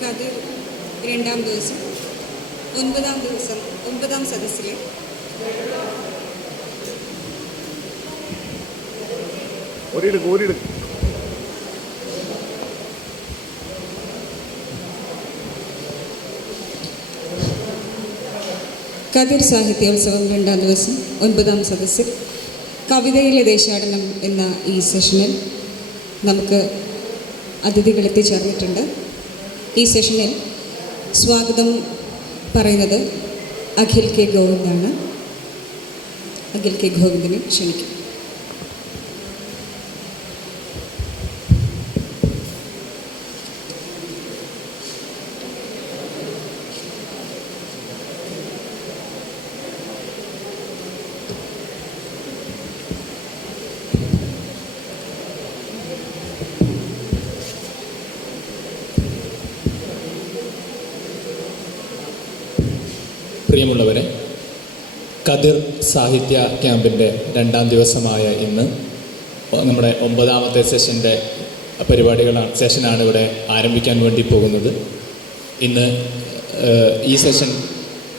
കതിർ രണ്ടാം ദിവസം ഒൻപതാം സദസ്സിലെ കതിർ സാഹിത്യോത്സവം രണ്ടാം ദിവസം 9ാം സദസ്സിൽ കവിതയിലെ ദേശാടനം എന്ന ഈ സെഷനിൽ നമുക്ക് അതിഥികൾ എത്തിച്ചേർന്നിട്ടുണ്ട്. ഈ സെഷനിൽ സ്വാഗതം പറയുന്നത് അഖിൽ കെ ഗോവിന്ദാണ്. അഖിൽ കെ ഗോവിന്ദിനെ ക്ഷണിക്കും. പ്രിയമുള്ളവരെ, കതിർ സാഹിത്യ ക്യാമ്പിൻ്റെ രണ്ടാം ദിവസമായ ഇന്ന് നമ്മുടെ 9ാമത്തെ സെഷനാണ് ഇവിടെ ആരംഭിക്കാൻ വേണ്ടി പോകുന്നത്. ഇന്ന് ഈ സെഷൻ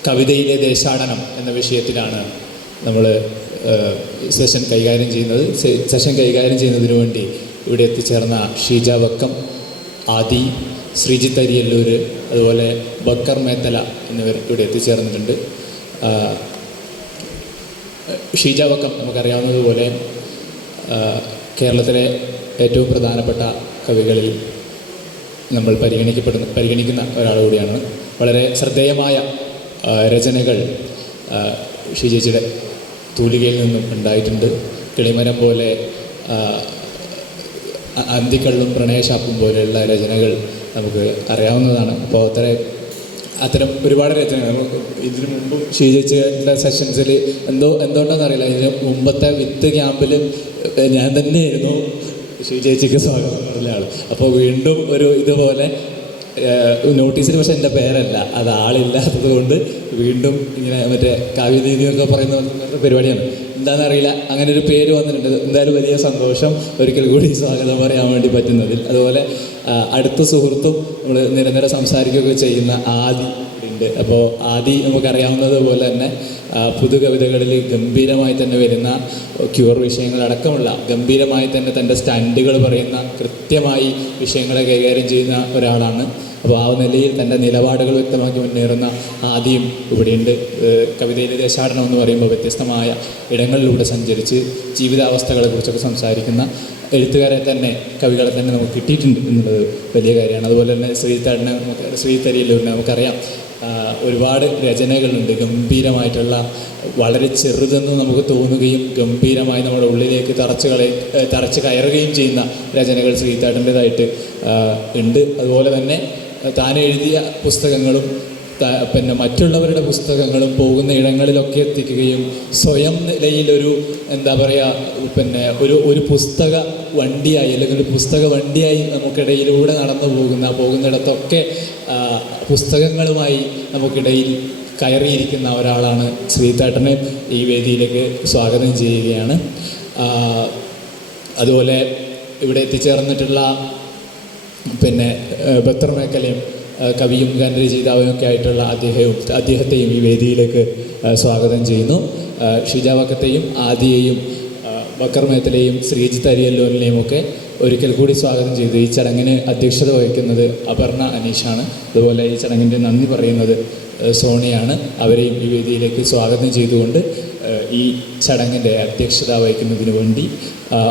കവിതയിലെ ദേശാടനം എന്ന വിഷയത്തിലാണ് നമ്മൾ സെഷൻ കൈകാര്യം ചെയ്യുന്നതിന് വേണ്ടി ഇവിടെ എത്തിച്ചേർന്ന ഷീജ വക്കം, ആദി, ശ്രീജിത്ത് അരിയല്ലൂർ, അതുപോലെ ബക്കർ മേത്തല എന്നിവർ ഇവിടെ എത്തിച്ചേർന്നിട്ടുണ്ട്. ഷീജ വക്കം നമുക്കറിയാവുന്നതുപോലെ കേരളത്തിലെ ഏറ്റവും പ്രധാനപ്പെട്ട കവികളിൽ നമ്മൾ പരിഗണിക്കുന്ന ഒരാൾ കൂടിയാണ്. വളരെ ശ്രദ്ധേയമായ രചനകൾ ഷീജയുടെ തൂലികയിൽ നിന്നും ഉണ്ടായിട്ടുണ്ട്. കിളിമരം പോലെ, അന്തിക്കള്ളും പ്രണയശാപ്പും പോലെയുള്ള രചനകൾ നമുക്ക് അറിയാവുന്നതാണ്. അപ്പോൾ അത്തരം ഒരുപാട് രചനകൾ ഇതിനു മുമ്പും ഷീജയുടെ സെഷൻസിൽ എന്തുകൊണ്ടാണെന്നറിയില്ല, ഇതിന് മുമ്പത്തെ വിത്ത് ക്യാമ്പിൽ ഞാൻ തന്നെയായിരുന്നു ഷീജയ്ക്ക് സ്വാഗതം പറഞ്ഞ ആൾ. അപ്പോൾ വീണ്ടും ഒരു ഇതുപോലെ നോട്ടീസിൽ പക്ഷെ എൻ്റെ പേരല്ല, അത് ആളില്ലാത്തത് കൊണ്ട് വീണ്ടും ഇങ്ങനെ മറ്റേ കാവ്യനീതി എന്നൊക്കെ പറയുന്ന പരിപാടിയാണ്. എന്താണെന്നറിയില്ല, അങ്ങനെ ഒരു പേര് വന്നിട്ടുണ്ട്. എന്തായാലും വലിയ സന്തോഷം ഒരിക്കൽ കൂടി സ്വാഗതം പറയാൻ വേണ്ടി പറ്റുന്നതിൽ. അതുപോലെ അടുത്ത സുഹൃത്തും നമ്മൾ നിരന്തരം സംസാരിക്കുകയൊക്കെ ചെയ്യുന്ന ആദി ഉണ്ട്. അപ്പോൾ ആദി നമുക്കറിയാവുന്നതുപോലെ തന്നെ പുതുകവിതകളിൽ ഗംഭീരമായി തന്നെ വരുന്ന ക്യൂർ വിഷയങ്ങളടക്കമുള്ള ഗംഭീരമായി തന്നെ തൻ്റെ സ്റ്റാൻഡുകൾ പറയുന്ന, കൃത്യമായി വിഷയങ്ങളെ കൈകാര്യം ചെയ്യുന്ന ഒരാളാണ്. അപ്പോൾ ആ നിലയിൽ തൻ്റെ നിലപാടുകൾ വ്യക്തമാക്കി മുന്നേറുന്ന ആദ്യം ഇവിടെയുണ്ട്. കവിതയിലെ ദേശാടനം എന്ന് പറയുമ്പോൾ വ്യത്യസ്തമായ ഇടങ്ങളിലൂടെ സഞ്ചരിച്ച് ജീവിതാവസ്ഥകളെക്കുറിച്ചൊക്കെ സംസാരിക്കുന്ന എഴുത്തുകാരെ തന്നെ, കവികളെ തന്നെ നമുക്ക് കിട്ടിയിട്ടുണ്ട് എന്നുള്ളത് വലിയ കാര്യമാണ്. അതുപോലെ തന്നെ ശ്രീജിത്ത് അരിയല്ലൂരിനെ നമുക്കറിയാം. ഒരുപാട് രചനകളുണ്ട്, ഗംഭീരമായിട്ടുള്ള, വളരെ ചെറുതെന്ന് നമുക്ക് തോന്നുകയും ഗംഭീരമായി നമ്മുടെ ഉള്ളിലേക്ക് തറച്ച് കയറുകയും ചെയ്യുന്ന രചനകൾ ശ്രീജിത്തേട്ടൻ്റേതായിട്ട് ഉണ്ട്. അതുപോലെ തന്നെ താൻ എഴുതിയ പുസ്തകങ്ങളും പിന്നെ മറ്റുള്ളവരുടെ പുസ്തകങ്ങളും പോകുന്ന ഇടങ്ങളിലൊക്കെ എത്തിക്കുകയും സ്വയം നിലയിലൊരു എന്താ പറയുക, പിന്നെ ഒരു പുസ്തക വണ്ടിയായി, അല്ലെങ്കിൽ ഒരു പുസ്തക വണ്ടിയായി നമുക്കിടയിലൂടെ നടന്നു പോകുന്നിടത്തൊക്കെ പുസ്തകങ്ങളുമായി നമുക്കിടയിൽ കയറിയിരിക്കുന്ന ഒരാളാണ്. ശ്രീജിത്തേട്ടനെ ഈ വേദിയിലേക്ക് സ്വാഗതം ചെയ്യുകയാണ്. അതുപോലെ ഇവിടെ എത്തിച്ചേർന്നിട്ടുള്ള പിന്നെ ബക്കർ മേത്തലയും കവിയും ഗാനരചയിതാവും ഒക്കെ ആയിട്ടുള്ള അദ്ദേഹത്തെയും ഈ വേദിയിലേക്ക് സ്വാഗതം ചെയ്യുന്നു. ഷീജ വക്കത്തെയും ആദിയെയും ബക്കർ മേത്തലയും ശ്രീജിത്ത് അരിയല്ലൂരിനെയും ഒക്കെ ഒരിക്കൽ കൂടി സ്വാഗതം ചെയ്തു. ഈ ചടങ്ങിന് അധ്യക്ഷത വഹിക്കുന്നത് അപർണ അനീഷാണ്. അതുപോലെ ഈ ചടങ്ങിൻ്റെ നന്ദി പറയുന്നത് സോണിയാണ്. അവരെയും ഈ വേദിയിലേക്ക് സ്വാഗതം ചെയ്തുകൊണ്ട് ഈ ചടങ്ങിൻ്റെ അധ്യക്ഷത വഹിക്കുന്നതിന് വേണ്ടി,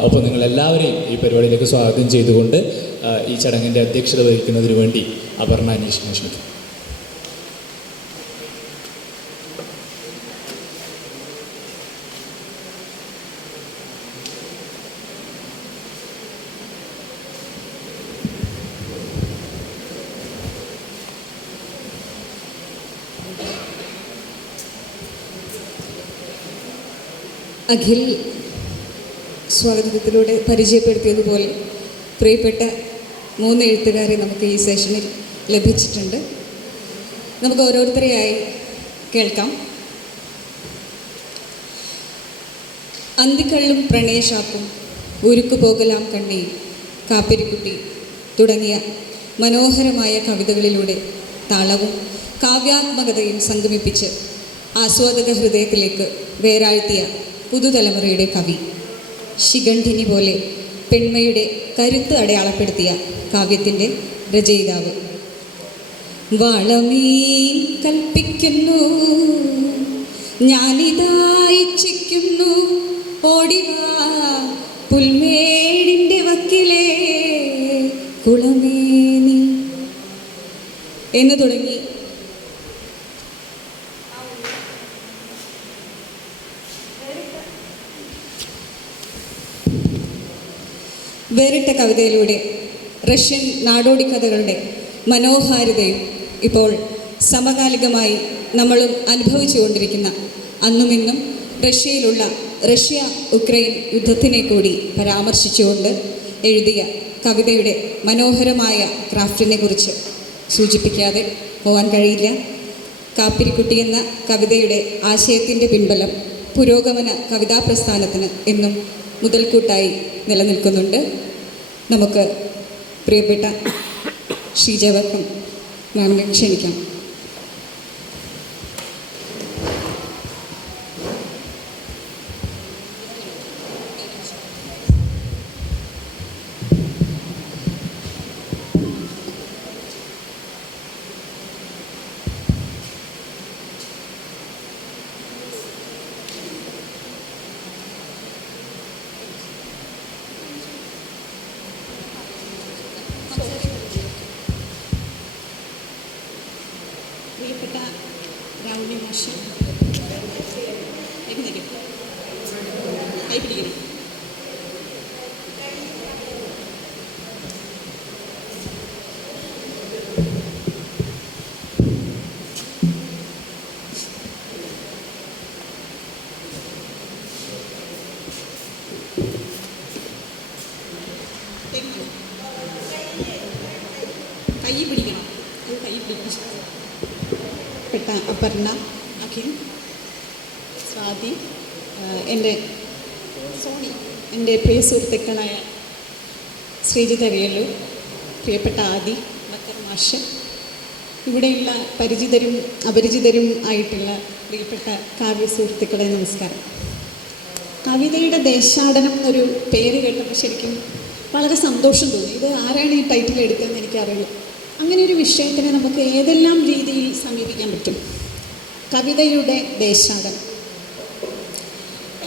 ഒപ്പം നിങ്ങളെല്ലാവരെയും ഈ പരിപാടിയിലേക്ക് സ്വാഗതം ചെയ്തുകൊണ്ട് ഈ ചടങ്ങിൻ്റെ അധ്യക്ഷത വഹിക്കുന്നതിന് വേണ്ടി അപർണ അനീഷിനെ ക്ഷണിക്കും. അഖിൽ സ്വാഗതത്തിലൂടെ പരിചയപ്പെടുത്തിയതുപോലെ പ്രിയപ്പെട്ട 3 എഴുത്തുകാരെ നമുക്ക് ഈ സെഷനിൽ ലഭിച്ചിട്ടുണ്ട്. നമുക്ക് ഓരോരുത്തരെയായി കേൾക്കാം. അന്തിക്കള്ളും പ്രണയശാപ്പും ഉരുക്കുപോകലാം കണ്ണി, കാപ്പിരിക്കുട്ടി തുടങ്ങിയ മനോഹരമായ കവിതകളിലൂടെ താളവും കാവ്യാത്മകതയും സംഗമിപ്പിച്ച് ആസ്വാദക ഹൃദയത്തിലേക്ക് വേരാഴ്ത്തിയ പുതുതലമുറയുടെ കവി, ശിഖണ്ഡിനി പോലെ പെൺമയുടെ കരുത്ത് അടയാളപ്പെടുത്തിയ കാവ്യത്തിൻ്റെ രചയിതാവ്. വളമീൻ കൽപ്പിക്കുന്നു, ഞാനിതാ ഇച്ഛിക്കുന്നു, ഓടിവാ പുൽമേടിൻ്റെ വക്കിലേ കുളമേ നീ എന്ന് തുടങ്ങി വേറിട്ട കവിതയിലൂടെ റഷ്യൻ നാടോടി കഥകളുടെ മനോഹാരിതയും ഇപ്പോൾ സമകാലികമായി നമ്മളും അനുഭവിച്ചുകൊണ്ടിരിക്കുന്ന അന്നുമിന്നും റഷ്യയിലുള്ള റഷ്യ ഉക്രൈൻ യുദ്ധത്തിനെ കൂടി പരാമർശിച്ചുകൊണ്ട് എഴുതിയ കവിതയുടെ മനോഹരമായ ക്രാഫ്റ്റിനെ കുറിച്ച് സൂചിപ്പിക്കാതെ പോകാൻ കഴിയില്ല. കാപ്പിരിക്കുട്ടി എന്ന കവിതയുടെ ആശയത്തിൻ്റെ പിൻബലം പുരോഗമന കവിതാ പ്രസ്ഥാനത്തിന് എന്നും മുതൽക്കൂട്ടായി നിലനിൽക്കുന്നുണ്ട്. നമുക്ക് പ്രിയപ്പെട്ട ഷീജവർക്കും മാമിനെ ക്ഷണിക്കാം. പ്രിയപ്പെട്ട രാവുണ്ണി മാഷ്, കൈ പിടിക്കണം. കൈ പിടിക്കണം, കൈ പിടിക്കണം. പെട്ട അപർണ, അഖിൽ, സ്വാതി, എൻ്റെ പ്രിയ സുഹൃത്തുക്കളായ ശ്രീജിത്ത് അറിയല്ലൂർ, പ്രിയപ്പെട്ട ആദി, ബക്കർ മാഷ്, ഇവിടെയുള്ള പരിചിതരും അപരിചിതരും ആയിട്ടുള്ള പ്രിയപ്പെട്ട കാവ്യ സുഹൃത്തുക്കളെ നമസ്കാരം. കവിതയുടെ ദേശാടനം എന്നൊരു പേര് കേട്ടപ്പോൾ ശരിക്കും വളരെ സന്തോഷം തോന്നി. ഇത് ആരാണ് ഈ ടൈറ്റിൽ എടുത്തതെന്ന് എനിക്കറിയില്ല. അങ്ങനെ ഒരു വിഷയത്തിനെ നമുക്ക് ഏതെല്ലാം രീതിയിൽ സമീപിക്കാൻ പറ്റും. കവിതയുടെ ദേശാടനം,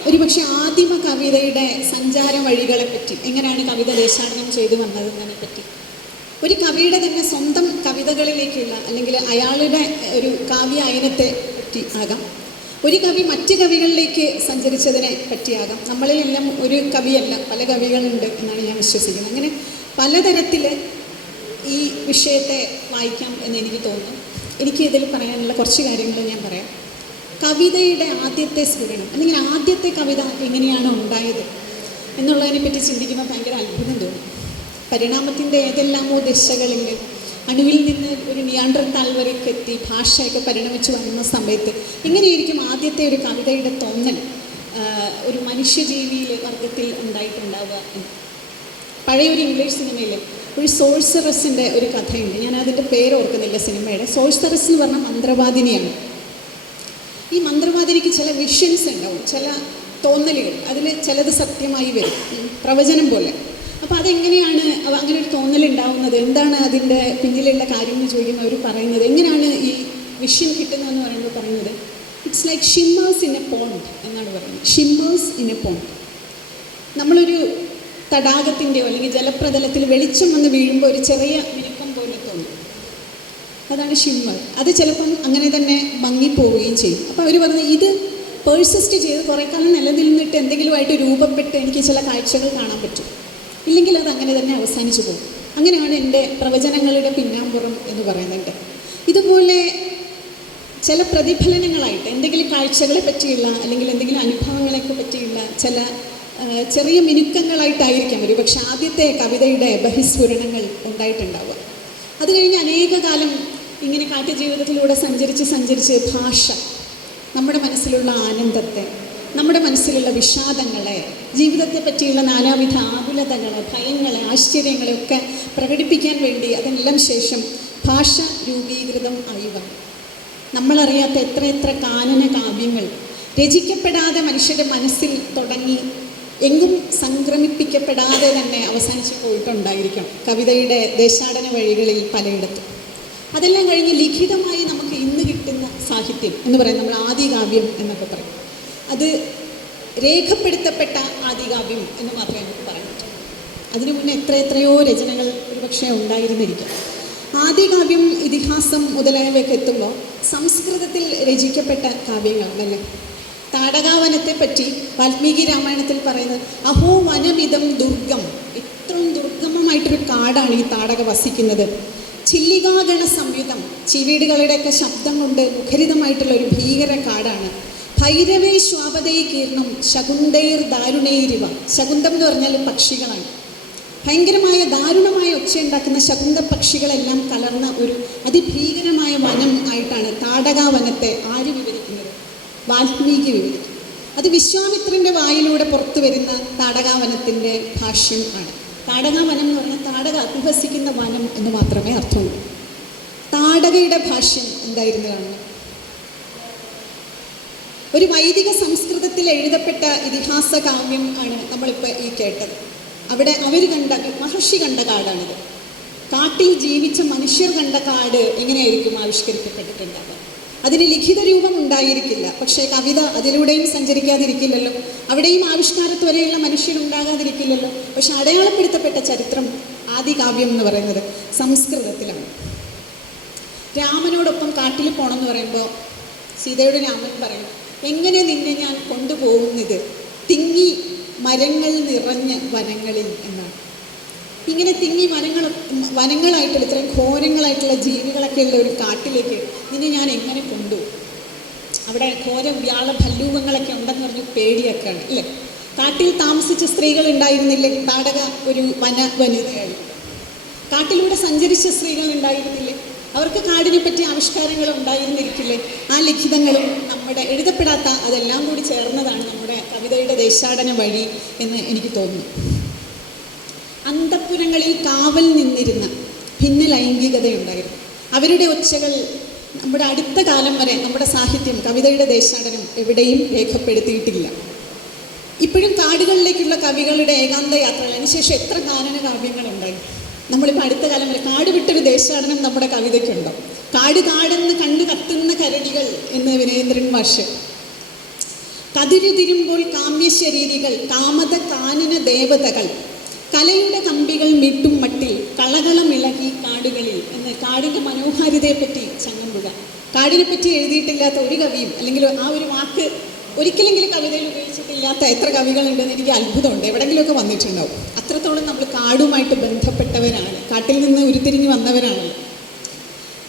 ഒരുപക്ഷെ ആദിമ കവിതയുടെ സഞ്ചാര വഴികളെപ്പറ്റി, എങ്ങനെയാണ് കവിത ദേശാടനം ചെയ്തു വന്നതെന്നതിനെ പറ്റി, ഒരു കവിയുടെ തന്നെ സ്വന്തം കവിതകളിലേക്കുള്ള അല്ലെങ്കിൽ അയാളുടെ ഒരു കാവ്യ അയനത്തെ പറ്റി ആകാം, ഒരു കവി മറ്റ് കവികളിലേക്ക് സഞ്ചരിച്ചതിനെ പറ്റിയാകാം. നമ്മളിലെല്ലാം ഒരു കവിയല്ല, പല കവികളുണ്ട് എന്നാണ് ഞാൻ വിശ്വസിക്കുന്നത്. അങ്ങനെ പലതരത്തിൽ ഈ വിഷയത്തെ വായിക്കാം എന്ന് എനിക്ക് തോന്നുന്നു. എനിക്ക് ഇതിൽ പറയാനുള്ള കുറച്ച് കാര്യങ്ങൾ ഞാൻ പറയാം. കവിതയുടെ ആദ്യത്തെ സ്ഫുരണം അല്ലെങ്കിൽ ആദ്യത്തെ കവിത എങ്ങനെയാണ് ഉണ്ടായത് എന്നുള്ളതിനെ പറ്റി ചിന്തിക്കുമ്പോൾ ഭയങ്കര അത്ഭുതം തോന്നും. പരിണാമത്തിൻ്റെ ഏതെല്ലാമോ ദിശകളിൽ അണുവിൽ നിന്ന് ഒരു നിയാണ്ടർത്താൽ വരേക്ക് എത്തി ഭാഷയൊക്കെ പരിണമിച്ച് വന്ന സമയത്ത് എങ്ങനെയായിരിക്കും ആദ്യത്തെ ഒരു കവിതയുടെ തോന്നൽ ഒരു മനുഷ്യജീവിയിൽ വർഗത്തിൽ ഉണ്ടായിട്ടുണ്ടാവുക എന്ന്. പഴയൊരു ഇംഗ്ലീഷ് സിനിമയിൽ ഒരു സോഴ്സറസിൻ്റെ ഒരു കഥയുണ്ട്. ഞാൻ അതിൻ്റെ പേര് ഓർക്കുന്നില്ല സിനിമയുടെ. സോഴ്സറസ് എന്ന് പറഞ്ഞാൽ മന്ത്രവാദിനിയാണ്. ഈ മന്ത്രവാദിനിക്ക് ചില വിഷൻസ് ഉണ്ടാവും, ചില തോന്നലുകൾ, അതിൽ ചിലത് സത്യമായി വരും, പ്രവചനം പോലെ. അപ്പോൾ അതെങ്ങനെയാണ് അങ്ങനെ ഒരു തോന്നലുണ്ടാവുന്നത്, എന്താണ് അതിൻ്റെ പിന്നിലുള്ള കാര്യം എന്ന് ചോദിക്കുമ്പോൾ അവർ പറയുന്നത്, എങ്ങനെയാണ് ഈ വിഷൻ കിട്ടുന്നതെന്ന് പറയുന്നത് it's like shimmers in A pond എന്നാണ് പറയുന്നത്. Shimmers in A pond. നമ്മളൊരു തടാകത്തിൻ്റെയോ അല്ലെങ്കിൽ ജലപ്രതലത്തിൽ വെളിച്ചം വന്ന് വീഴുമ്പോൾ ഒരു ചെറിയ മിനുക്കം പോലെ തോന്നും, അതാണ് ഷിമ്മർ. അത് ചിലപ്പം അങ്ങനെ തന്നെ മങ്ങിപ്പോവുകയും ചെയ്യും. അപ്പോൾ അവർ പറഞ്ഞത് ഇത് പേഴ്സിസ്റ്റ് ചെയ്ത് കുറേ കാലം നിലനിന്നിട്ട് എന്തെങ്കിലുമായിട്ട് രൂപപ്പെട്ട് എനിക്ക് ചില കാഴ്ചകൾ കാണാൻ പറ്റും, ഇല്ലെങ്കിൽ അത് അങ്ങനെ തന്നെ അവസാനിച്ചു പോകും. അങ്ങനെയാണ് എൻ്റെ പ്രവചനങ്ങളുടെ പിന്നാമ്പുറം എന്ന് പറയുന്നുണ്ട്. ഇതുപോലെ ചില പ്രതിഫലനങ്ങളായിട്ട് എന്തെങ്കിലും കാഴ്ചകളെ പറ്റിയുള്ള അല്ലെങ്കിൽ എന്തെങ്കിലും അനുഭവങ്ങളെയൊക്കെ പറ്റിയുള്ള ചില ചെറിയ മിനുക്കങ്ങളായിട്ടായിരിക്കാം ഒരു പക്ഷേ ആദ്യത്തെ കവിതയുടെ ബഹിസ്ഫുരണങ്ങൾ ഉണ്ടായിട്ടുണ്ടാവുക. അത് കഴിഞ്ഞ് അനേക കാലം ഇങ്ങനെ കാട്ടുജീവിതത്തിലൂടെ സഞ്ചരിച്ച് ഭാഷ നമ്മുടെ മനസ്സിലുള്ള ആനന്ദത്തെ, നമ്മുടെ മനസ്സിലുള്ള വിഷാദങ്ങളെ, ജീവിതത്തെ പറ്റിയുള്ള നാനാവിധ ആകുലതകളെ, ഭയങ്ങളെ, ആശ്ചര്യങ്ങളെ ഒക്കെ പ്രകടിപ്പിക്കാൻ വേണ്ടി അതെല്ലാം ശേഷം ഭാഷ രൂപീകൃതം ആയി വന്നു. നമ്മളറിയാത്ത എത്ര കാനന കാവ്യങ്ങൾ രചിക്കപ്പെടാതെ മനുഷ്യരുടെ മനസ്സിൽ തുടങ്ങി എങ്ങും സംക്രമിപ്പിക്കപ്പെടാതെ തന്നെ അവസാനിച്ച് പോയിട്ടുണ്ടായിരിക്കണം കവിതയുടെ ദേശാടന വഴികളിൽ പലയിടത്തും. അതെല്ലാം കഴിഞ്ഞ് ലിഖിതമായി നമുക്ക് ഇന്ന് കിട്ടുന്ന സാഹിത്യം എന്ന് പറയുന്നത് നമ്മൾ ആദികാവ്യം എന്നൊക്കെ പറയും. അത് രേഖപ്പെടുത്തപ്പെട്ട ആദികാവ്യം എന്ന് മാത്രമേ നമുക്ക് പറയാൻ പറ്റൂ. അതിനു മുന്നേ എത്രയോ രചനകൾ ഒരുപക്ഷെ ഉണ്ടായിരുന്നിരിക്കാം. ആദികാവ്യം, ഇതിഹാസം മുതലായവയൊക്കെ എത്തുമ്പോൾ സംസ്കൃതത്തിൽ രചിക്കപ്പെട്ട കാവ്യങ്ങളാണല്ലേ. താടകാവനത്തെ പറ്റി വാൽമീകി രാമായണത്തിൽ പറയുന്നത് അഹോ വനമിതം ദുർഗം, ഇത്രയും ദുർഗമമായിട്ടൊരു കാടാണ് ഈ താടക വസിക്കുന്നത്. ചില്ലികാഗണ സംയുതം, ചീവീടുകളുടെയൊക്കെ ശബ്ദം കൊണ്ട് മുഖരിതമായിട്ടുള്ള ഒരു ഭീകര കാടാണ്. ഭൈരവേ ശ്വാപതൈ കീർണം ശകുന്തൈർ ദാരുണൈരിവ, ശകുന്തം എന്ന് പറഞ്ഞാൽ പക്ഷികളാണ്. ഭയങ്കരമായ ദാരുണമായ ഒച്ചയുണ്ടാക്കുന്ന ശകുന്ത പക്ഷികളെല്ലാം കലർന്ന ഒരു അതിഭീകരമായ വനം ആയിട്ടാണ് താടകാവനത്തെ ആര് വിവരിക്കുന്നത്? വാൽമീകി വിവരിക്കും. അത് വിശ്വാമിത്രൻ്റെ വായിലൂടെ പുറത്തു വരുന്ന താടകാവനത്തിൻ്റെ ഭാഷ്യം ആണ്. താടകാവനം എന്ന് പറഞ്ഞാൽ താടക അധിവസിക്കുന്ന വനം എന്ന് മാത്രമേ അർത്ഥമുള്ളൂ. താടകയുടെ ഭാഷ്യം എന്തായിരുന്നതാണ്? ഒരു വൈദിക സംസ്കൃതത്തിൽ എഴുതപ്പെട്ട ഇതിഹാസ കാവ്യം ആണ് നമ്മളിപ്പോൾ ഈ കേട്ടത്. അവിടെ അവർ കണ്ട, മഹർഷി കണ്ട കാടാണിത്. കാട്ടിൽ ജീവിച്ച മനുഷ്യർ കണ്ട കാട് എങ്ങനെയായിരിക്കും ആവിഷ്കരിക്കപ്പെട്ടിട്ടുണ്ടാവുക? അതിന് ലിഖിത രൂപം ഉണ്ടായിരിക്കില്ല, പക്ഷേ കവിത അതിലൂടെയും സഞ്ചരിക്കാതിരിക്കില്ലല്ലോ. അവിടെയും ആവിഷ്കാരത്വരെയുള്ള മനുഷ്യരുണ്ടാകാതിരിക്കില്ലല്ലോ. പക്ഷെ അടയാളപ്പെടുത്തപ്പെട്ട ചരിത്രം, ആദികാവ്യം എന്ന് പറയുന്നത് സംസ്കൃതത്തിലാണ്. രാമനോടൊപ്പം കാട്ടിൽ പോകണമെന്ന് പറയുമ്പോൾ സീതയുടെ രാമൻ പറയും, എങ്ങനെ നിന്നെ ഞാൻ കൊണ്ടുപോകുന്നത് തിങ്ങി മരങ്ങൾ നിറഞ്ഞ വനങ്ങളിൽ എന്നാണ്. ഇങ്ങനെ തിങ്ങി വനങ്ങളായിട്ടുള്ള ഇത്രയും ഘോരങ്ങളായിട്ടുള്ള ജീവികളൊക്കെ ഉള്ള ഒരു കാട്ടിലേക്ക് നിന്നെ ഞാൻ എങ്ങനെ കൊണ്ടുപോകും? അവിടെ ഘോര വ്യാള ഭല്ലൂകങ്ങളൊക്കെ ഉണ്ടെന്ന് പറഞ്ഞ് പേടിയൊക്കെയാണ് അല്ലേ. കാട്ടിൽ താമസിച്ച സ്ത്രീകൾ ഉണ്ടായിരുന്നില്ലേ? താടക ഒരു വനിതയായി. കാട്ടിലൂടെ സഞ്ചരിച്ച സ്ത്രീകൾ ഉണ്ടായിരുന്നില്ലേ? അവർക്ക് കാടിനെ പറ്റി ആവിഷ്കാരങ്ങൾ ഉണ്ടായിരുന്നിരിക്കില്ലേ? ആ ലിഖിതങ്ങളും നമ്മുടെ എഴുതപ്പെടാത്ത അതെല്ലാം കൂടി ചേർന്നതാണ് നമ്മുടെ കവിതയുടെ ദേശാടന വഴി എന്ന് എനിക്ക് തോന്നുന്നു. അന്തഃപുരങ്ങളിൽ കാവൽ നിന്നിരുന്ന ഭിന്ന ലൈംഗികതയുണ്ടായിരുന്നു. അവരുടെ ഒച്ചകൾ നമ്മുടെ അടുത്ത കാലം വരെ നമ്മുടെ സാഹിത്യം, കവിതയുടെ ദേശാടനം എവിടെയും രേഖപ്പെടുത്തിയിട്ടില്ല. ഇപ്പോഴും കാടുകളിലേക്കുള്ള കവികളുടെ ഏകാന്ത യാത്രകൾ, അതിനുശേഷം എത്ര കാനന കാവ്യങ്ങളുണ്ടായി. നമ്മളിപ്പോൾ അടുത്ത കാലം വരെ കാട് വിട്ടൊരു ദേശാടനം നമ്മുടെ കവിതയ്ക്കുണ്ടോ? കാടെന്ന് കണ്ണു കത്തുന്ന കരടികൾ എന്ന് വിനയേന്ദ്രൻ മാഷ്. കതിരുതിരുമ്പോൾ കാമ്യശരീരികൾ, കാമത കാനന ദേവതകൾ, കലയുടെ കമ്പികൾ മീട്ടും മട്ടിൽ, കളകളമിളകി കാടുകളിൽ എന്ന് കാടിൻ്റെ മനോഹാരിതയെപ്പറ്റി ചങ്ങമ്പുഴ. കാടിനെ പറ്റി എഴുതിയിട്ടില്ലാത്ത ഒരു കവിയും, അല്ലെങ്കിൽ ആ ഒരു വാക്ക് ഒരിക്കലെങ്കിലും കവിതയിൽ ഉപയോഗിച്ചിട്ടില്ലാത്ത എത്ര കവികളുണ്ടെന്ന് എനിക്ക് അത്ഭുതമുണ്ട്. എവിടെയെങ്കിലുമൊക്കെ വന്നിട്ടുണ്ടാവും. അത്രത്തോളം നമ്മൾ കാടുമായിട്ട് ബന്ധപ്പെട്ടവരാണ്, കാട്ടിൽ നിന്ന് ഉരുത്തിരിഞ്ഞ് വന്നവരാണല്ലോ.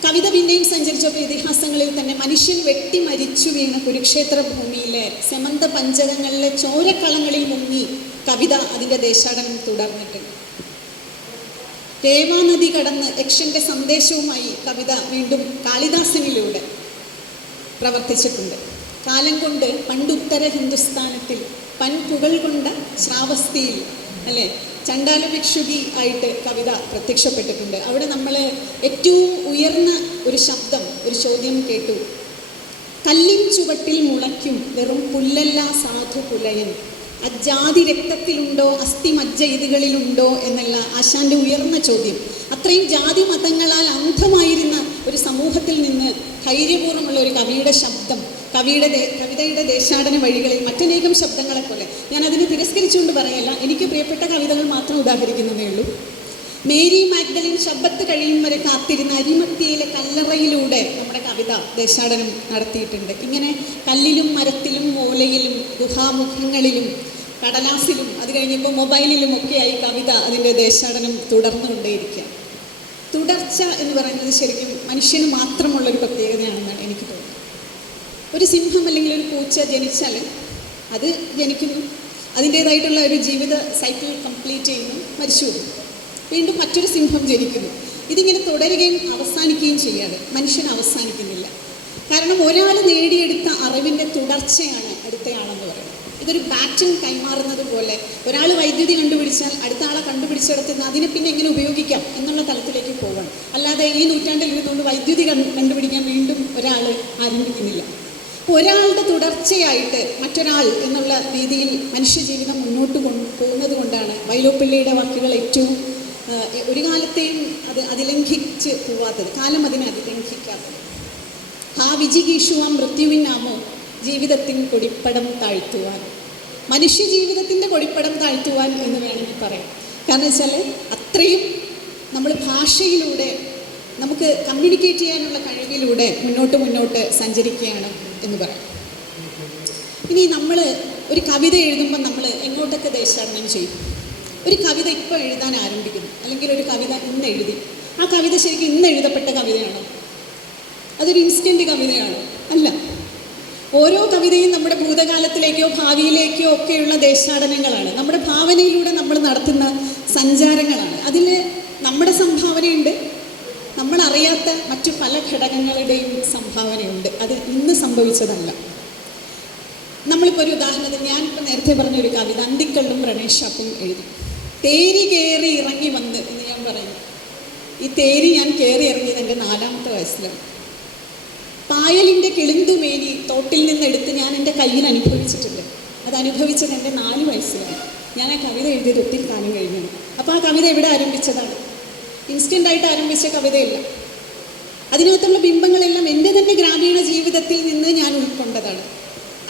കവിത പിന്നെയും സഞ്ചരിച്ചപ്പോൾ ഇതിഹാസങ്ങളിൽ തന്നെ മനുഷ്യൻ വെട്ടി മരിച്ചു വീണ കുരുക്ഷേത്ര ഭൂമിയിലെ സെമന്ത പഞ്ചകങ്ങളിലെ ചോരക്കളങ്ങളിൽ മുങ്ങി കവിത അതിൻ്റെ ദേശാടനം തുടർന്നിട്ടുണ്ട്. രേവാനദി കടന്ന് യക്ഷൻ്റെ സന്ദേശവുമായി കവിത വീണ്ടും കാളിദാസനിലൂടെ പ്രവർത്തിച്ചിട്ടുണ്ട്. കാലം കൊണ്ട് പണ്ടുത്തര ഹിന്ദുസ്ഥാനത്തിൽ പൻപുകൾ കൊണ്ട ശ്രാവസ്തിയിൽ അല്ലേ ചണ്ടാല ഭിക്ഷുകി ആയിട്ട് കവിത പ്രത്യക്ഷപ്പെട്ടിട്ടുണ്ട്. അവിടെ നമ്മൾ ഏറ്റവും ഉയർന്ന ഒരു ശബ്ദം, ഒരു ചോദ്യം കേട്ടു. കല്ലിൻ ചുവട്ടിൽ മുളയ്ക്കും വെറും പുല്ലല്ല സാധു പുലയൻ, അജാതി രക്തത്തിലുണ്ടോ അസ്ഥി മജ്ജ ഇതികളിലുണ്ടോ എന്നുള്ള ആശാന്റെ ഉയർന്ന ചോദ്യം. അത്രയും ജാതി മതങ്ങളാൽ അന്ധമായിരുന്ന ഒരു സമൂഹത്തിൽ നിന്ന് ധൈര്യപൂർവ്വമുള്ള ഒരു കവിയുടെ ശബ്ദം, കവിതയുടെ ദേശാടന വഴികളിൽ മറ്റനേകം ശബ്ദങ്ങളെ പോലെ. ഞാൻ അതിനെ തിരസ്കരിച്ചുകൊണ്ട് പറയല്ല, എനിക്ക് പ്രിയപ്പെട്ട കവിതകൾ മാത്രം ഉദാഹരിക്കുന്നതേ ഉള്ളൂ. മേരി മാഗ്ദലിൻ ശബ്ദത്ത് കഴിയും വരെ കാത്തിരുന്ന അരിമത്തിയിലെ കല്ലറയിലൂടെ നമ്മുടെ കവിത ദേശാടനം നടത്തിയിട്ടുണ്ട്. ഇങ്ങനെ കല്ലിലും മരത്തിലും ഓലയിലും ഗുഹാമുഖങ്ങളിലും കടലാസിലും അത് കഴിഞ്ഞപ്പോൾ മൊബൈലിലും ഒക്കെയായി കവിത അതിൻ്റെ ദേശാടനം തുടർന്നുകൊണ്ടേയിരിക്കുക. തുടർച്ച എന്ന് പറയുന്നത് ശരിക്കും മനുഷ്യന് മാത്രമുള്ളൊരു പ്രത്യേകതയാണെന്നാണ് എനിക്ക് തോന്നുന്നത്. ഒരു സിംഹം അല്ലെങ്കിൽ ഒരു പൂച്ച ജനിച്ചാൽ അത് ജനിക്കുന്നു, അതിൻ്റേതായിട്ടുള്ള ഒരു ജീവിത സൈക്കിൾ കംപ്ലീറ്റ് ചെയ്യുന്നു, മരിച്ചു പോകുന്നു, വീണ്ടും മറ്റൊരു സിംഹം ജനിക്കുന്നു. ഇതിങ്ങനെ തുടരുകയും അവസാനിക്കുകയും ചെയ്യാതെ മനുഷ്യൻ അവസാനിക്കുന്നില്ല. കാരണം ഒരാൾ നേടിയെടുത്ത അറിവിൻ്റെ തുടർച്ചയാണ് അടുത്തയാളെന്ന് പറയുന്നത്. ഇതൊരു ബാറ്റൺ കൈമാറുന്നത് പോലെ ഒരാൾ വൈദ്യുതി കണ്ടുപിടിച്ചാൽ അടുത്ത ആളെ കണ്ടുപിടിച്ചെടുത്ത് അതിനെ പിന്നെ എങ്ങനെ ഉപയോഗിക്കാം എന്നുള്ള തലത്തിലേക്ക് പോകണം. അല്ലാതെ ഈ നൂറ്റാണ്ടിൽ ഇരുന്നുകൊണ്ട് വൈദ്യുതി കണ്ടുപിടിക്കാൻ വീണ്ടും ഒരാൾ ആരംഭിക്കുന്നില്ല. ഒരാളുടെ തുടർച്ചയായിട്ട് മറ്റൊരാൾ എന്നുള്ള രീതിയിൽ മനുഷ്യജീവിതം മുന്നോട്ട് പോകുന്നത് കൊണ്ടാണ് വൈലോപ്പിള്ളിയുടെ വാക്കുകൾ ഏറ്റവും ഒരു കാലത്തെയും അതിലംഘിച്ച് പോവാത്തത്, കാലം അതിനെ അതിലംഘിക്കാത്തത്. ആ വിജിഗീഷുവാം മൃത്യുവിനാമോ ജീവിതത്തിന് കൊടിപ്പടം താഴ്ത്തുവാൻ, മനുഷ്യ ജീവിതത്തിൻ്റെ കൊടിപ്പടം താഴ്ത്തുവാൻ എന്ന് വേണമെങ്കിൽ പറയാം. കാരണം വെച്ചാൽ അത്രയും നമ്മൾ ഭാഷയിലൂടെ നമുക്ക് കമ്മ്യൂണിക്കേറ്റ് ചെയ്യാനുള്ള കഴിവിലൂടെ മുന്നോട്ട് സഞ്ചരിക്കുകയാണ് എന്ന് പറയാം. ഇനി നമ്മൾ ഒരു കവിത എഴുതുമ്പോൾ നമ്മൾ എങ്ങോട്ടൊക്കെ ദേശാടനം ചെയ്യും? ഒരു കവിത ഇപ്പോൾ എഴുതാൻ ആരംഭിക്കുന്നു, അല്ലെങ്കിൽ ഒരു കവിത ഇന്ന് എഴുതി. ആ കവിത ശരിക്കും ഇന്ന് എഴുതപ്പെട്ട കവിതയാണോ? അതൊരു ഇൻസ്റ്റൻറ്റ് കവിതയാണോ? അല്ല. ഓരോ കവിതയും നമ്മുടെ ഭൂതകാലത്തിലേക്കോ ഭാവിയിലേക്കോ ഒക്കെയുള്ള ദേശാടനങ്ങളാണ്. നമ്മുടെ ഭാവനയിലൂടെ നമ്മൾ നടത്തുന്ന സഞ്ചാരങ്ങളാണ്. അതിൽ നമ്മുടെ സംഭാവനയുണ്ട്, നമ്മളറിയാത്ത മറ്റു പല ഘടകങ്ങളുടെയും സംഭാവനയുണ്ട്. അത് ഇന്ന് സംഭവിച്ചതല്ല. നമ്മളിപ്പോൾ ഒരു ഉദാഹരണത്തിന്, ഞാനിപ്പോൾ നേരത്തെ പറഞ്ഞൊരു കവിത അന്തിക്കള്ളും പ്രണേഷാപ്പും എഴുതി. തേരി കയറി ഇറങ്ങി വന്ന് എന്ന് ഞാൻ പറയുന്നു. ഈ തേരി ഞാൻ കയറി ഇറങ്ങിയത് എൻ്റെ 4ാമത്തെ വയസ്സിലാണ്. പായലിൻ്റെ കിളിന്തുമേനി തോട്ടിൽ നിന്നെടുത്ത് ഞാൻ എൻ്റെ കയ്യിൽ അനുഭവിച്ചിട്ടുണ്ട്. അത് അനുഭവിച്ചത് എൻ്റെ 4 വയസ്സിലാണ്. ഞാൻ ആ കവിത എഴുതിയത് ഒത്തിരി കാലം കഴിഞ്ഞാണ്. അപ്പോൾ ആ കവിത എവിടെ ആരംഭിച്ചതാണ്? ഇൻസ്റ്റൻ്റായിട്ട് ആരംഭിച്ച കവിതയല്ല. അതിനകത്തുള്ള ബിംബങ്ങളെല്ലാം എൻ്റെ തന്നെ ഗ്രാമീണ ജീവിതത്തിൽ നിന്ന് ഞാൻ ഉൾക്കൊണ്ടതാണ്.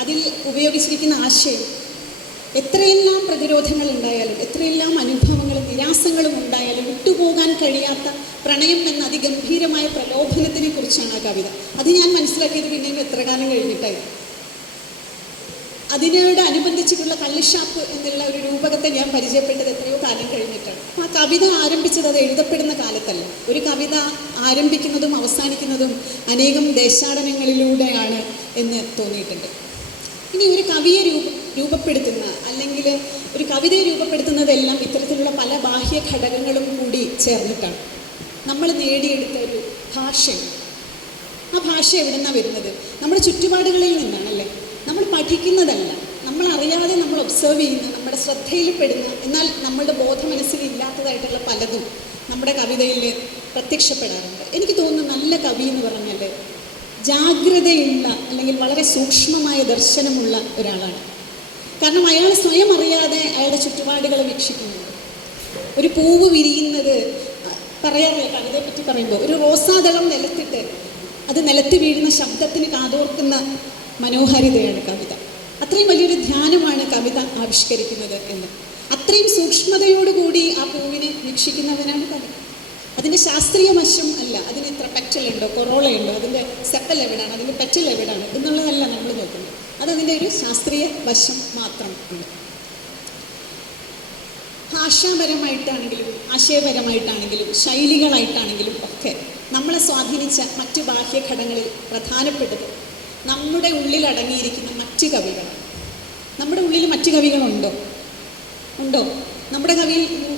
അതിൽ ഉപയോഗിച്ചിരിക്കുന്ന ആശയം എത്രയെല്ലാം പ്രതിരോധങ്ങൾ ഉണ്ടായാലും, എത്രയെല്ലാം അനുഭവങ്ങളും നിരാസങ്ങളും ഉണ്ടായാലും വിട്ടുപോകാൻ കഴിയാത്ത പ്രണയം എന്ന അതിഗംഭീരമായ പ്രലോഭനത്തിനെ കുറിച്ചാണ് ആ കവിത. അത് ഞാൻ മനസ്സിലാക്കിയത് പിന്നെയും എത്ര കാലം കഴിഞ്ഞിട്ടായിരുന്നു. അതിനോട് അനുബന്ധിച്ചിട്ടുള്ള കള്ളിഷാപ്പ് എന്നുള്ള ഒരു രൂപകത്തെ ഞാൻ പരിചയപ്പെട്ടത് എത്രയോ കാലം കഴിഞ്ഞിട്ടാണ്. അപ്പോൾ ആ കവിത ആരംഭിച്ചത് അത് എഴുതപ്പെടുന്ന കാലത്തല്ല. ഒരു കവിത ആരംഭിക്കുന്നതും അവസാനിക്കുന്നതും അനേകം ദേശാടനങ്ങളിലൂടെയാണ് എന്ന് തോന്നിയിട്ടുണ്ട്. ഇനി ഒരു കവിയെ രൂപപ്പെടുത്തുന്ന അല്ലെങ്കിൽ ഒരു കവിതയെ രൂപപ്പെടുത്തുന്നതെല്ലാം ഇത്തരത്തിലുള്ള പല ബാഹ്യ ഘടകങ്ങളും കൂടി ചേർന്നിട്ടാണ്. നമ്മൾ നേടിയെടുത്ത ഒരു ഭാഷയും, ആ ഭാഷ എവിടെ നിന്നാണ് വരുന്നത്? നമ്മുടെ ചുറ്റുപാടുകളിൽ നിന്നാണല്ലേ. നമ്മൾ പഠിക്കുന്നതല്ല, നമ്മൾ അറിയാതെ നമ്മൾ ഒബ്സർവ് ചെയ്യുന്ന, നമ്മുടെ ശ്രദ്ധയിൽപ്പെടുന്ന, എന്നാൽ നമ്മളുടെ ബോധമനസ്സിൽ ഇല്ലാത്തതായിട്ടുള്ള പലതും നമ്മുടെ കവിതയിൽ പ്രത്യക്ഷപ്പെടാറുണ്ട്. എനിക്ക് തോന്നുന്നു നല്ല കവി എന്ന് പറഞ്ഞാൽ ജാഗ്രതയുള്ള അല്ലെങ്കിൽ വളരെ സൂക്ഷ്മമായ ദർശനമുള്ള ഒരാളാണ്. കാരണം അയാൾ സ്വയം അറിയാതെ അയാളുടെ ചുറ്റുപാടുകളെ വീക്ഷിക്കുന്നുണ്ട്. ഒരു പൂവ് വിരിയുന്നത് പറയാറില്ല, കവിതയെ പറ്റി പറയുമ്പോൾ ഒരു റോസാദളം നിലത്തിട്ട് അത് നിലത്ത് വീഴുന്ന ശബ്ദത്തിന് കാതോർക്കുന്ന മനോഹാരിതയാണ് കവിത. അത്രയും വലിയൊരു ധ്യാനമാണ് കവിത ആവിഷ്കരിക്കുന്നത് എന്ന്. അത്രയും സൂക്ഷ്മതയോടുകൂടി ആ പൂവിനെ വീക്ഷിക്കുന്നവനാണ് കവി. അതിൻ്റെ ശാസ്ത്രീയ വശം അല്ല, അതിന് ഇത്ര പെറ്റലുണ്ടോ, കൊറോളയുണ്ടോ, അതിൻ്റെ സെപ്പൽ എവിടെയാണ്, അതിൻ്റെ പെറ്റൽ എവിടെയാണ് എന്നുള്ളതല്ല നമ്മൾ നോക്കുന്നത്. അതതിൻ്റെ ഒരു ശാസ്ത്രീയ വശം മാത്രം ഉണ്ട്. ഭാഷാപരമായിട്ടാണെങ്കിലും ആശയപരമായിട്ടാണെങ്കിലും ശൈലികളായിട്ടാണെങ്കിലും ഒക്കെ നമ്മളെ സ്വാധീനിച്ച മറ്റ് ബാഹ്യഘടകങ്ങളിൽ പ്രധാനപ്പെട്ടത് നമ്മുടെ ഉള്ളിൽ അടങ്ങിയിരിക്കുന്ന മറ്റ് കവികളാണ്. നമ്മുടെ ഉള്ളിൽ മറ്റ് കവികളുണ്ടോ? ഉണ്ടോ? നമ്മുടെ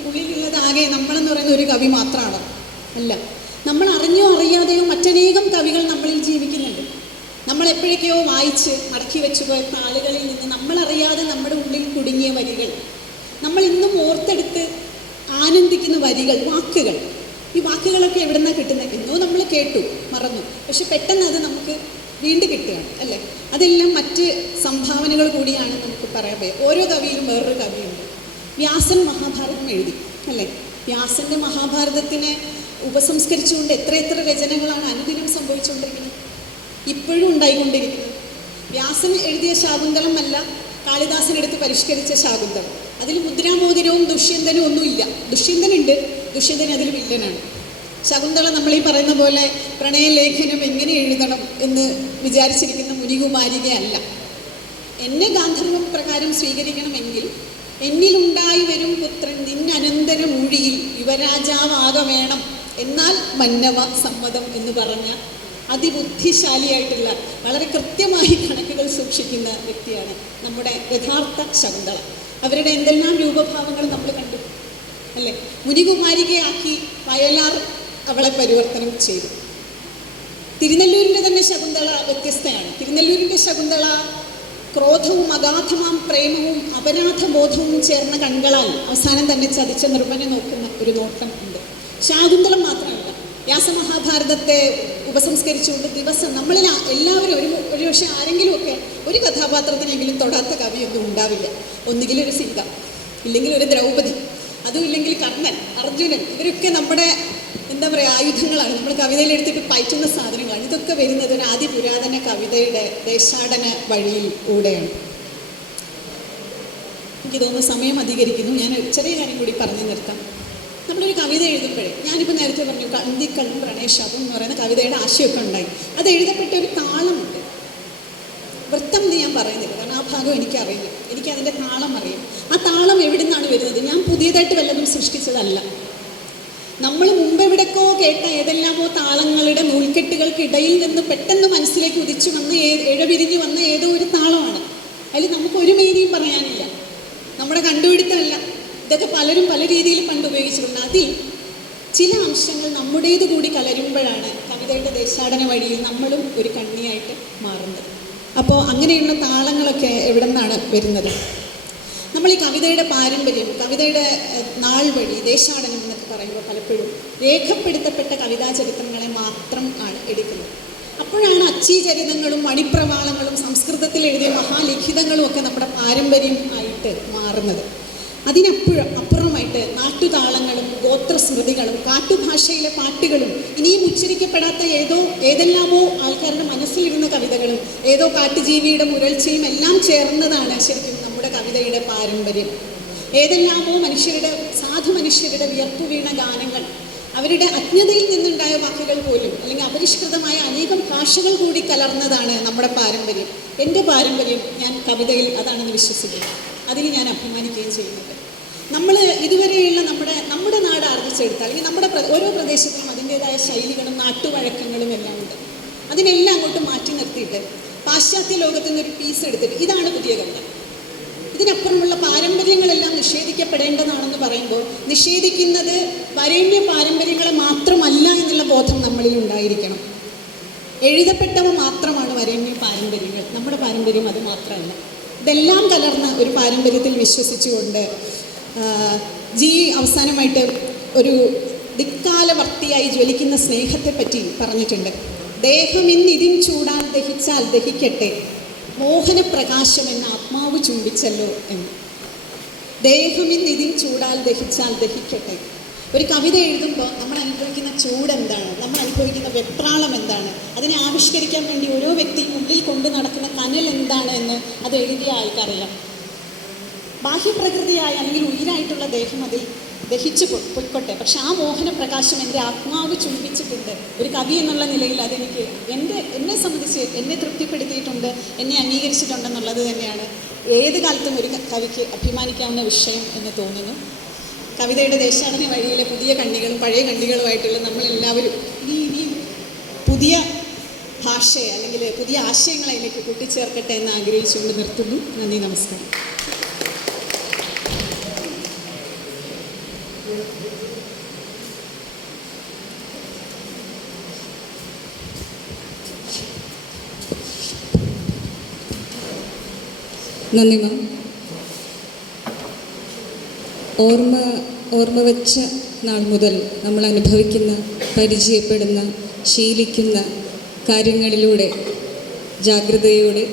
ഉള്ളിലുള്ളത് ആകെ നമ്മളെന്ന് പറയുന്ന ഒരു കവി മാത്രമാണോ? അല്ല. നമ്മൾ അറിഞ്ഞോ അറിയാതെയോ മറ്റനേകം കവികൾ നമ്മളിൽ ജീവിക്കുന്നുണ്ട്. നമ്മളെപ്പോഴൊക്കെയോ വായിച്ച് മടക്കി വെച്ചു പോയ ആളുകളിൽ നിന്ന് നമ്മളറിയാതെ നമ്മുടെ ഉള്ളിൽ കുടുങ്ങിയ വരികൾ, നമ്മൾ ഇന്നും ഓർത്തെടുത്ത് ആനന്ദിക്കുന്ന വരികൾ, വാക്കുകൾ. ഈ വാക്കുകളൊക്കെ എവിടെ നിന്നാണ് കിട്ടുന്നത്? എന്നോ നമ്മൾ കേട്ടു, മറന്നു, പക്ഷെ പെട്ടെന്ന് അത് നമുക്ക് വീണ്ടും കിട്ടുകയാണ് അല്ലേ. അതെല്ലാം മറ്റ് സംഭാവനകൾ കൂടിയാണ് നമുക്ക് പറയാൻ പറ്റും. ഓരോ കവിയിലും വേറൊരു കവിയുണ്ട്. വ്യാസൻ മഹാഭാരതം എഴുതി അല്ലേ. വ്യാസൻ്റെ മഹാഭാരതത്തിനെ ഉപസംസ്കരിച്ചുകൊണ്ട് എത്ര രചനകളാണ് അനുദിനം സംഭവിച്ചുകൊണ്ടിരിക്കുന്നത്, ഇപ്പോഴും ഉണ്ടായിക്കൊണ്ടിരിക്കുന്നത്. വ്യാസൻ എഴുതിയ ശാകുന്തളം അല്ല കാളിദാസൻ എടുത്ത് പരിഷ്കരിച്ച ശാകുന്തളം. അതിൽ മുദ്രാമോതിരവും ദുഷ്യന്തനും ഒന്നുമില്ല. ദുഷ്യന്തനുണ്ട്, ദുഷ്യന്തൻ അതിൽ വില്ലനാണ്. ശകുന്തളം നമ്മളീ പറയുന്ന പോലെ പ്രണയലേഖനം എങ്ങനെ എഴുതണം എന്ന് വിചാരിച്ചിരിക്കുന്ന മുനികുമാരികയല്ല. എന്നെ ഗാന്ധർവം പ്രകാരം സ്വീകരിക്കണമെങ്കിൽ എന്നിലുണ്ടായി വരും പുത്രൻ നിന്നനന്തരമൂഴിയിൽ യുവരാജാവാക വേണം, എന്നാൽ മന്നവ സമ്മതം എന്ന് പറഞ്ഞ അതിബുദ്ധിശാലിയായിട്ടുള്ള വളരെ കൃത്യമായി കണക്കുകൾ സൂക്ഷിക്കുന്ന വ്യക്തിയാണ് നമ്മുടെ യഥാർത്ഥ ശകുന്തള. അവരുടെ എന്തെല്ലാം രൂപഭാവങ്ങൾ നമ്മൾ കണ്ടു അല്ലേ. മുനികുമാരികയാക്കി വയലാർ അവളെ പരിവർത്തനം ചെയ്തു. തിരുനെല്ലൂരിൻ്റെ തന്നെ ശകുന്തള വ്യത്യസ്തയാണ്. തിരുനെല്ലൂരിൻ്റെ ശകുന്തള ക്രോധവും അഗാധമാം പ്രേമവും അപരാധബോധവും ചേർന്ന കണ്ണുകളാൽ അവസാനം തന്നെ ചതിച്ച നിർമ്മനെ നോക്കുന്ന ഒരു നോട്ടം ഉണ്ട്. ശാകുന്തളം മാത്രമല്ല, വ്യാസമഹാഭാരതത്തെ ഉപസംസ്കരിച്ചുകൊണ്ട് ദിവസം നമ്മളിൽ എല്ലാവരും ഒരുപക്ഷെ ആരെങ്കിലുമൊക്കെ ഒരു കഥാപാത്രത്തിനെങ്കിലും തൊടാത്ത കവിയൊന്നും ഉണ്ടാവില്ല. ഒന്നുകിൽ ഒരു സീത, ഇല്ലെങ്കിൽ ഒരു ദ്രൗപദി, അതും ഇല്ലെങ്കിൽ കർണൻ, അർജുനൻ, ഇവരൊക്കെ നമ്മുടെ എന്താ പറയുക ആയുധങ്ങളാണ്. നമ്മൾ കവിതയിൽ എടുത്തിട്ട് പയറ്റുന്ന സാധനങ്ങളാണ്. ഇതൊക്കെ വരുന്നത് ഒരു ആദ്യ പുരാതന കവിതയുടെ ദേശാടന വഴിയിലൂടെയാണ്. എനിക്ക് തോന്നുന്നു സമയം അധികരിക്കുന്നു. ഞാൻ ചെറിയ കാര്യം കൂടി പറഞ്ഞു നിർത്താം. നമ്മളൊരു കവിത എഴുതുമ്പോഴേ, ഞാനിപ്പോൾ നേരത്തെ പറഞ്ഞു അന്തിക്കള്ളും പ്രണയശാപം എന്ന് പറയുന്ന കവിതയുടെ ആശയമൊക്കെ ഉണ്ടായി. അത് എഴുതപ്പെട്ട ഒരു താളമുണ്ട്. വൃത്തം എന്ന് ഞാൻ പറയുന്നില്ല, കാരണം ആ ഭാഗം എനിക്കറിയില്ല. എനിക്കതിൻ്റെ താളം അറിയാം. ആ താളം എവിടെ നിന്നാണ് വരുന്നത്? ഞാൻ പുതിയതായിട്ട് വല്ലതും സൃഷ്ടിച്ചതല്ല. നമ്മൾ മുമ്പെവിടേക്കോ കേട്ട ഏതെല്ലാമോ താളങ്ങളുടെ നൂൽക്കെട്ടുകൾക്കിടയിൽ നിന്ന് പെട്ടെന്ന് മനസ്സിലേക്ക് ഉദിച്ചു വന്ന് ഇഴപിരിഞ്ഞു വന്ന ഏതോ ഒരു താളമാണ്. അതിൽ നമുക്കൊരു മേനിയും പറയാനില്ല, നമ്മുടെ കണ്ടുപിടുത്തമല്ല. ഇതൊക്കെ പലരും പല രീതിയിൽ പണ്ട് ഉപയോഗിച്ചിട്ടുണ്ട്. അതിൽ ചില അംശങ്ങൾ നമ്മുടേത് കൂടി കലരുമ്പോഴാണ് കവിതയുടെ ദേശാടന വഴിയിൽ നമ്മളും ഒരു കണ്ണിയായിട്ട് മാറുന്നത്. അപ്പോൾ അങ്ങനെയുള്ള താളങ്ങളൊക്കെ എവിടെ നിന്നാണ് വരുന്നത്? നമ്മൾ ഈ കവിതയുടെ പാരമ്പര്യം, കവിതയുടെ നാൾ വഴി, ദേശാടനം എന്നൊക്കെ പറയുമ്പോൾ പലപ്പോഴും രേഖപ്പെടുത്തപ്പെട്ട കവിതാ ചരിത്രങ്ങളെ മാത്രം ആണ് എടുക്കുന്നത്. അപ്പോഴാണ് അച്ചീചരിതങ്ങളും മണിപ്രവാളങ്ങളും സംസ്കൃതത്തിൽ എഴുതിയ മഹാലിഖിതങ്ങളും ഒക്കെ നമ്മുടെ പാരമ്പര്യം ആയിട്ട് മാറുന്നത്. അപ്പുറമായിട്ട് നാട്ടുതാളങ്ങളും ഗോത്രസ്മൃതികളും കാട്ടുഭാഷയിലെ പാട്ടുകളും ഇനിയും ഉച്ചരിക്കപ്പെടാത്ത ഏതെല്ലാമോ ആൾക്കാരുടെ മനസ്സിലിരുന്ന കവിതകളും ഏതോ കാട്ടുജീവിയുടെ മുരൾച്ചയും എല്ലാം ചേർന്നതാണ് ശരിക്കും നമ്മുടെ കവിതയുടെ പാരമ്പര്യം. ഏതെല്ലാമോ സാധു മനുഷ്യരുടെ വിയർപ്പു വീണ ഗാനങ്ങൾ, അവരുടെ അജ്ഞതയിൽ നിന്നുണ്ടായ വാക്കുകൾ പോലും, അല്ലെങ്കിൽ അപരിഷ്കൃതമായ അനേകം ഭാഷകൾ കൂടി കലർന്നതാണ് നമ്മുടെ പാരമ്പര്യം. എൻ്റെ പാരമ്പര്യം ഞാൻ കവിതയിൽ അതാണെന്ന് വിശ്വസിക്കുന്നു. അതിൽ ഞാൻ അഭിമാനിക്കുകയും ചെയ്യുന്നുണ്ട്. നമ്മൾ ഇതുവരെയുള്ള നമ്മുടെ നാട് ആർജിച്ചെടുത്താൽ, അല്ലെങ്കിൽ നമ്മുടെ ഓരോ പ്രദേശത്തിലും അതിൻ്റേതായ ശൈലികളും നാട്ടുവഴക്കങ്ങളും എല്ലാം ഉണ്ട്. അതിനെല്ലാം അങ്ങോട്ട് മാറ്റി നിർത്തിയിട്ട് പാശ്ചാത്യ ലോകത്തു നിന്നൊരു പീസ് എടുത്തിട്ട് ഇതാണ് പുതിയ കവിത, ഇതിനപ്പുറമുള്ള പാരമ്പര്യങ്ങളെല്ലാം നിഷേധിക്കപ്പെടേണ്ടതാണെന്ന് പറയുമ്പോൾ നിഷേധിക്കുന്നത് വരേണ്യ പാരമ്പര്യങ്ങളെ മാത്രമല്ല എന്നുള്ള ബോധം നമ്മളിൽ ഉണ്ടായിരിക്കണം. എഴുതപ്പെട്ടവ മാത്രമാണ് വരേണ്യ പാരമ്പര്യങ്ങൾ, നമ്മുടെ പാരമ്പര്യം അത് മാത്രമല്ല. ഇതെല്ലാം കലർന്ന ഒരു പാരമ്പര്യത്തിൽ വിശ്വസിച്ചുകൊണ്ട് അവസാനമായിട്ട് ഒരു ധിക്കാലവർത്തിയായി ജ്വലിക്കുന്ന സ്നേഹത്തെപ്പറ്റി പറഞ്ഞിട്ടുണ്ട്. ദേഹമിന്നിതിൻ ചൂടാൻ ദഹിച്ചാൽ ദഹിക്കട്ടെ, മോഹനപ്രകാശം എന്ന ആത്മാവ് ചുംബിച്ചല്ലോ എന്ന്. ദേഹമിന്നിതിൻ ചൂടാൽ ദഹിച്ചാൽ ദഹിക്കട്ടെ. ഒരു കവിത എഴുതുമ്പോൾ നമ്മൾ അനുഭവിക്കുന്ന ചൂട് എന്താണ്, നമ്മൾ അനുഭവിക്കുന്ന വെപ്രാളം എന്താണ്, അതിനെ ആവിഷ്കരിക്കാൻ വേണ്ടി ഓരോ വ്യക്തിയും ഉള്ളിൽ കൊണ്ടു നടക്കുന്ന കനൽ എന്താണ് എന്ന് അത് എഴുതിയ ആൾക്കറിയാം. ബാഹ്യപ്രകൃതിയായ അല്ലെങ്കിൽ ഉയിരായിട്ടുള്ള ദേഹം അതിൽ ദഹിച്ചു പൊയ്ക്കൊട്ടെ, പക്ഷെ ആ മോഹനപ്രകാശം എൻ്റെ ആത്മാവ് ചുംബിച്ചിട്ടുണ്ട്. ഒരു കവി എന്നുള്ള നിലയിൽ അതെനിക്ക് എന്നെ സംബന്ധിച്ച് എന്നെ തൃപ്തിപ്പെടുത്തിയിട്ടുണ്ട്, എന്നെ അംഗീകരിച്ചിട്ടുണ്ടെന്നുള്ളത് തന്നെയാണ് ഏത് കാലത്തും ഒരു കവിക്ക് അഭിമാനിക്കാവുന്ന വിഷയം എന്ന് തോന്നുന്നു. കവിതയുടെ ദേശാടന വഴിയിലെ പുതിയ കണ്ണികളും പഴയ കണ്ണികളുമായിട്ടുള്ള നമ്മളെല്ലാവരും ഇനി പുതിയ ഭാഷയെ അല്ലെങ്കിൽ പുതിയ ആശയങ്ങളെ അതിലേക്ക് കൂട്ടിച്ചേർക്കട്ടെ എന്ന് ആഗ്രഹിച്ചുകൊണ്ട് നിർത്തുന്നു. നന്ദി, നമസ്കാരം. നന്ദി മാം. ഓർമ്മ വെച്ച നാൾ മുതൽ നമ്മൾ അനുഭവിക്കുന്ന, പരിചയപ്പെടുന്ന, ശീലിക്കുന്ന കാര്യങ്ങളിലൂടെ ജാഗ്രതയോടെ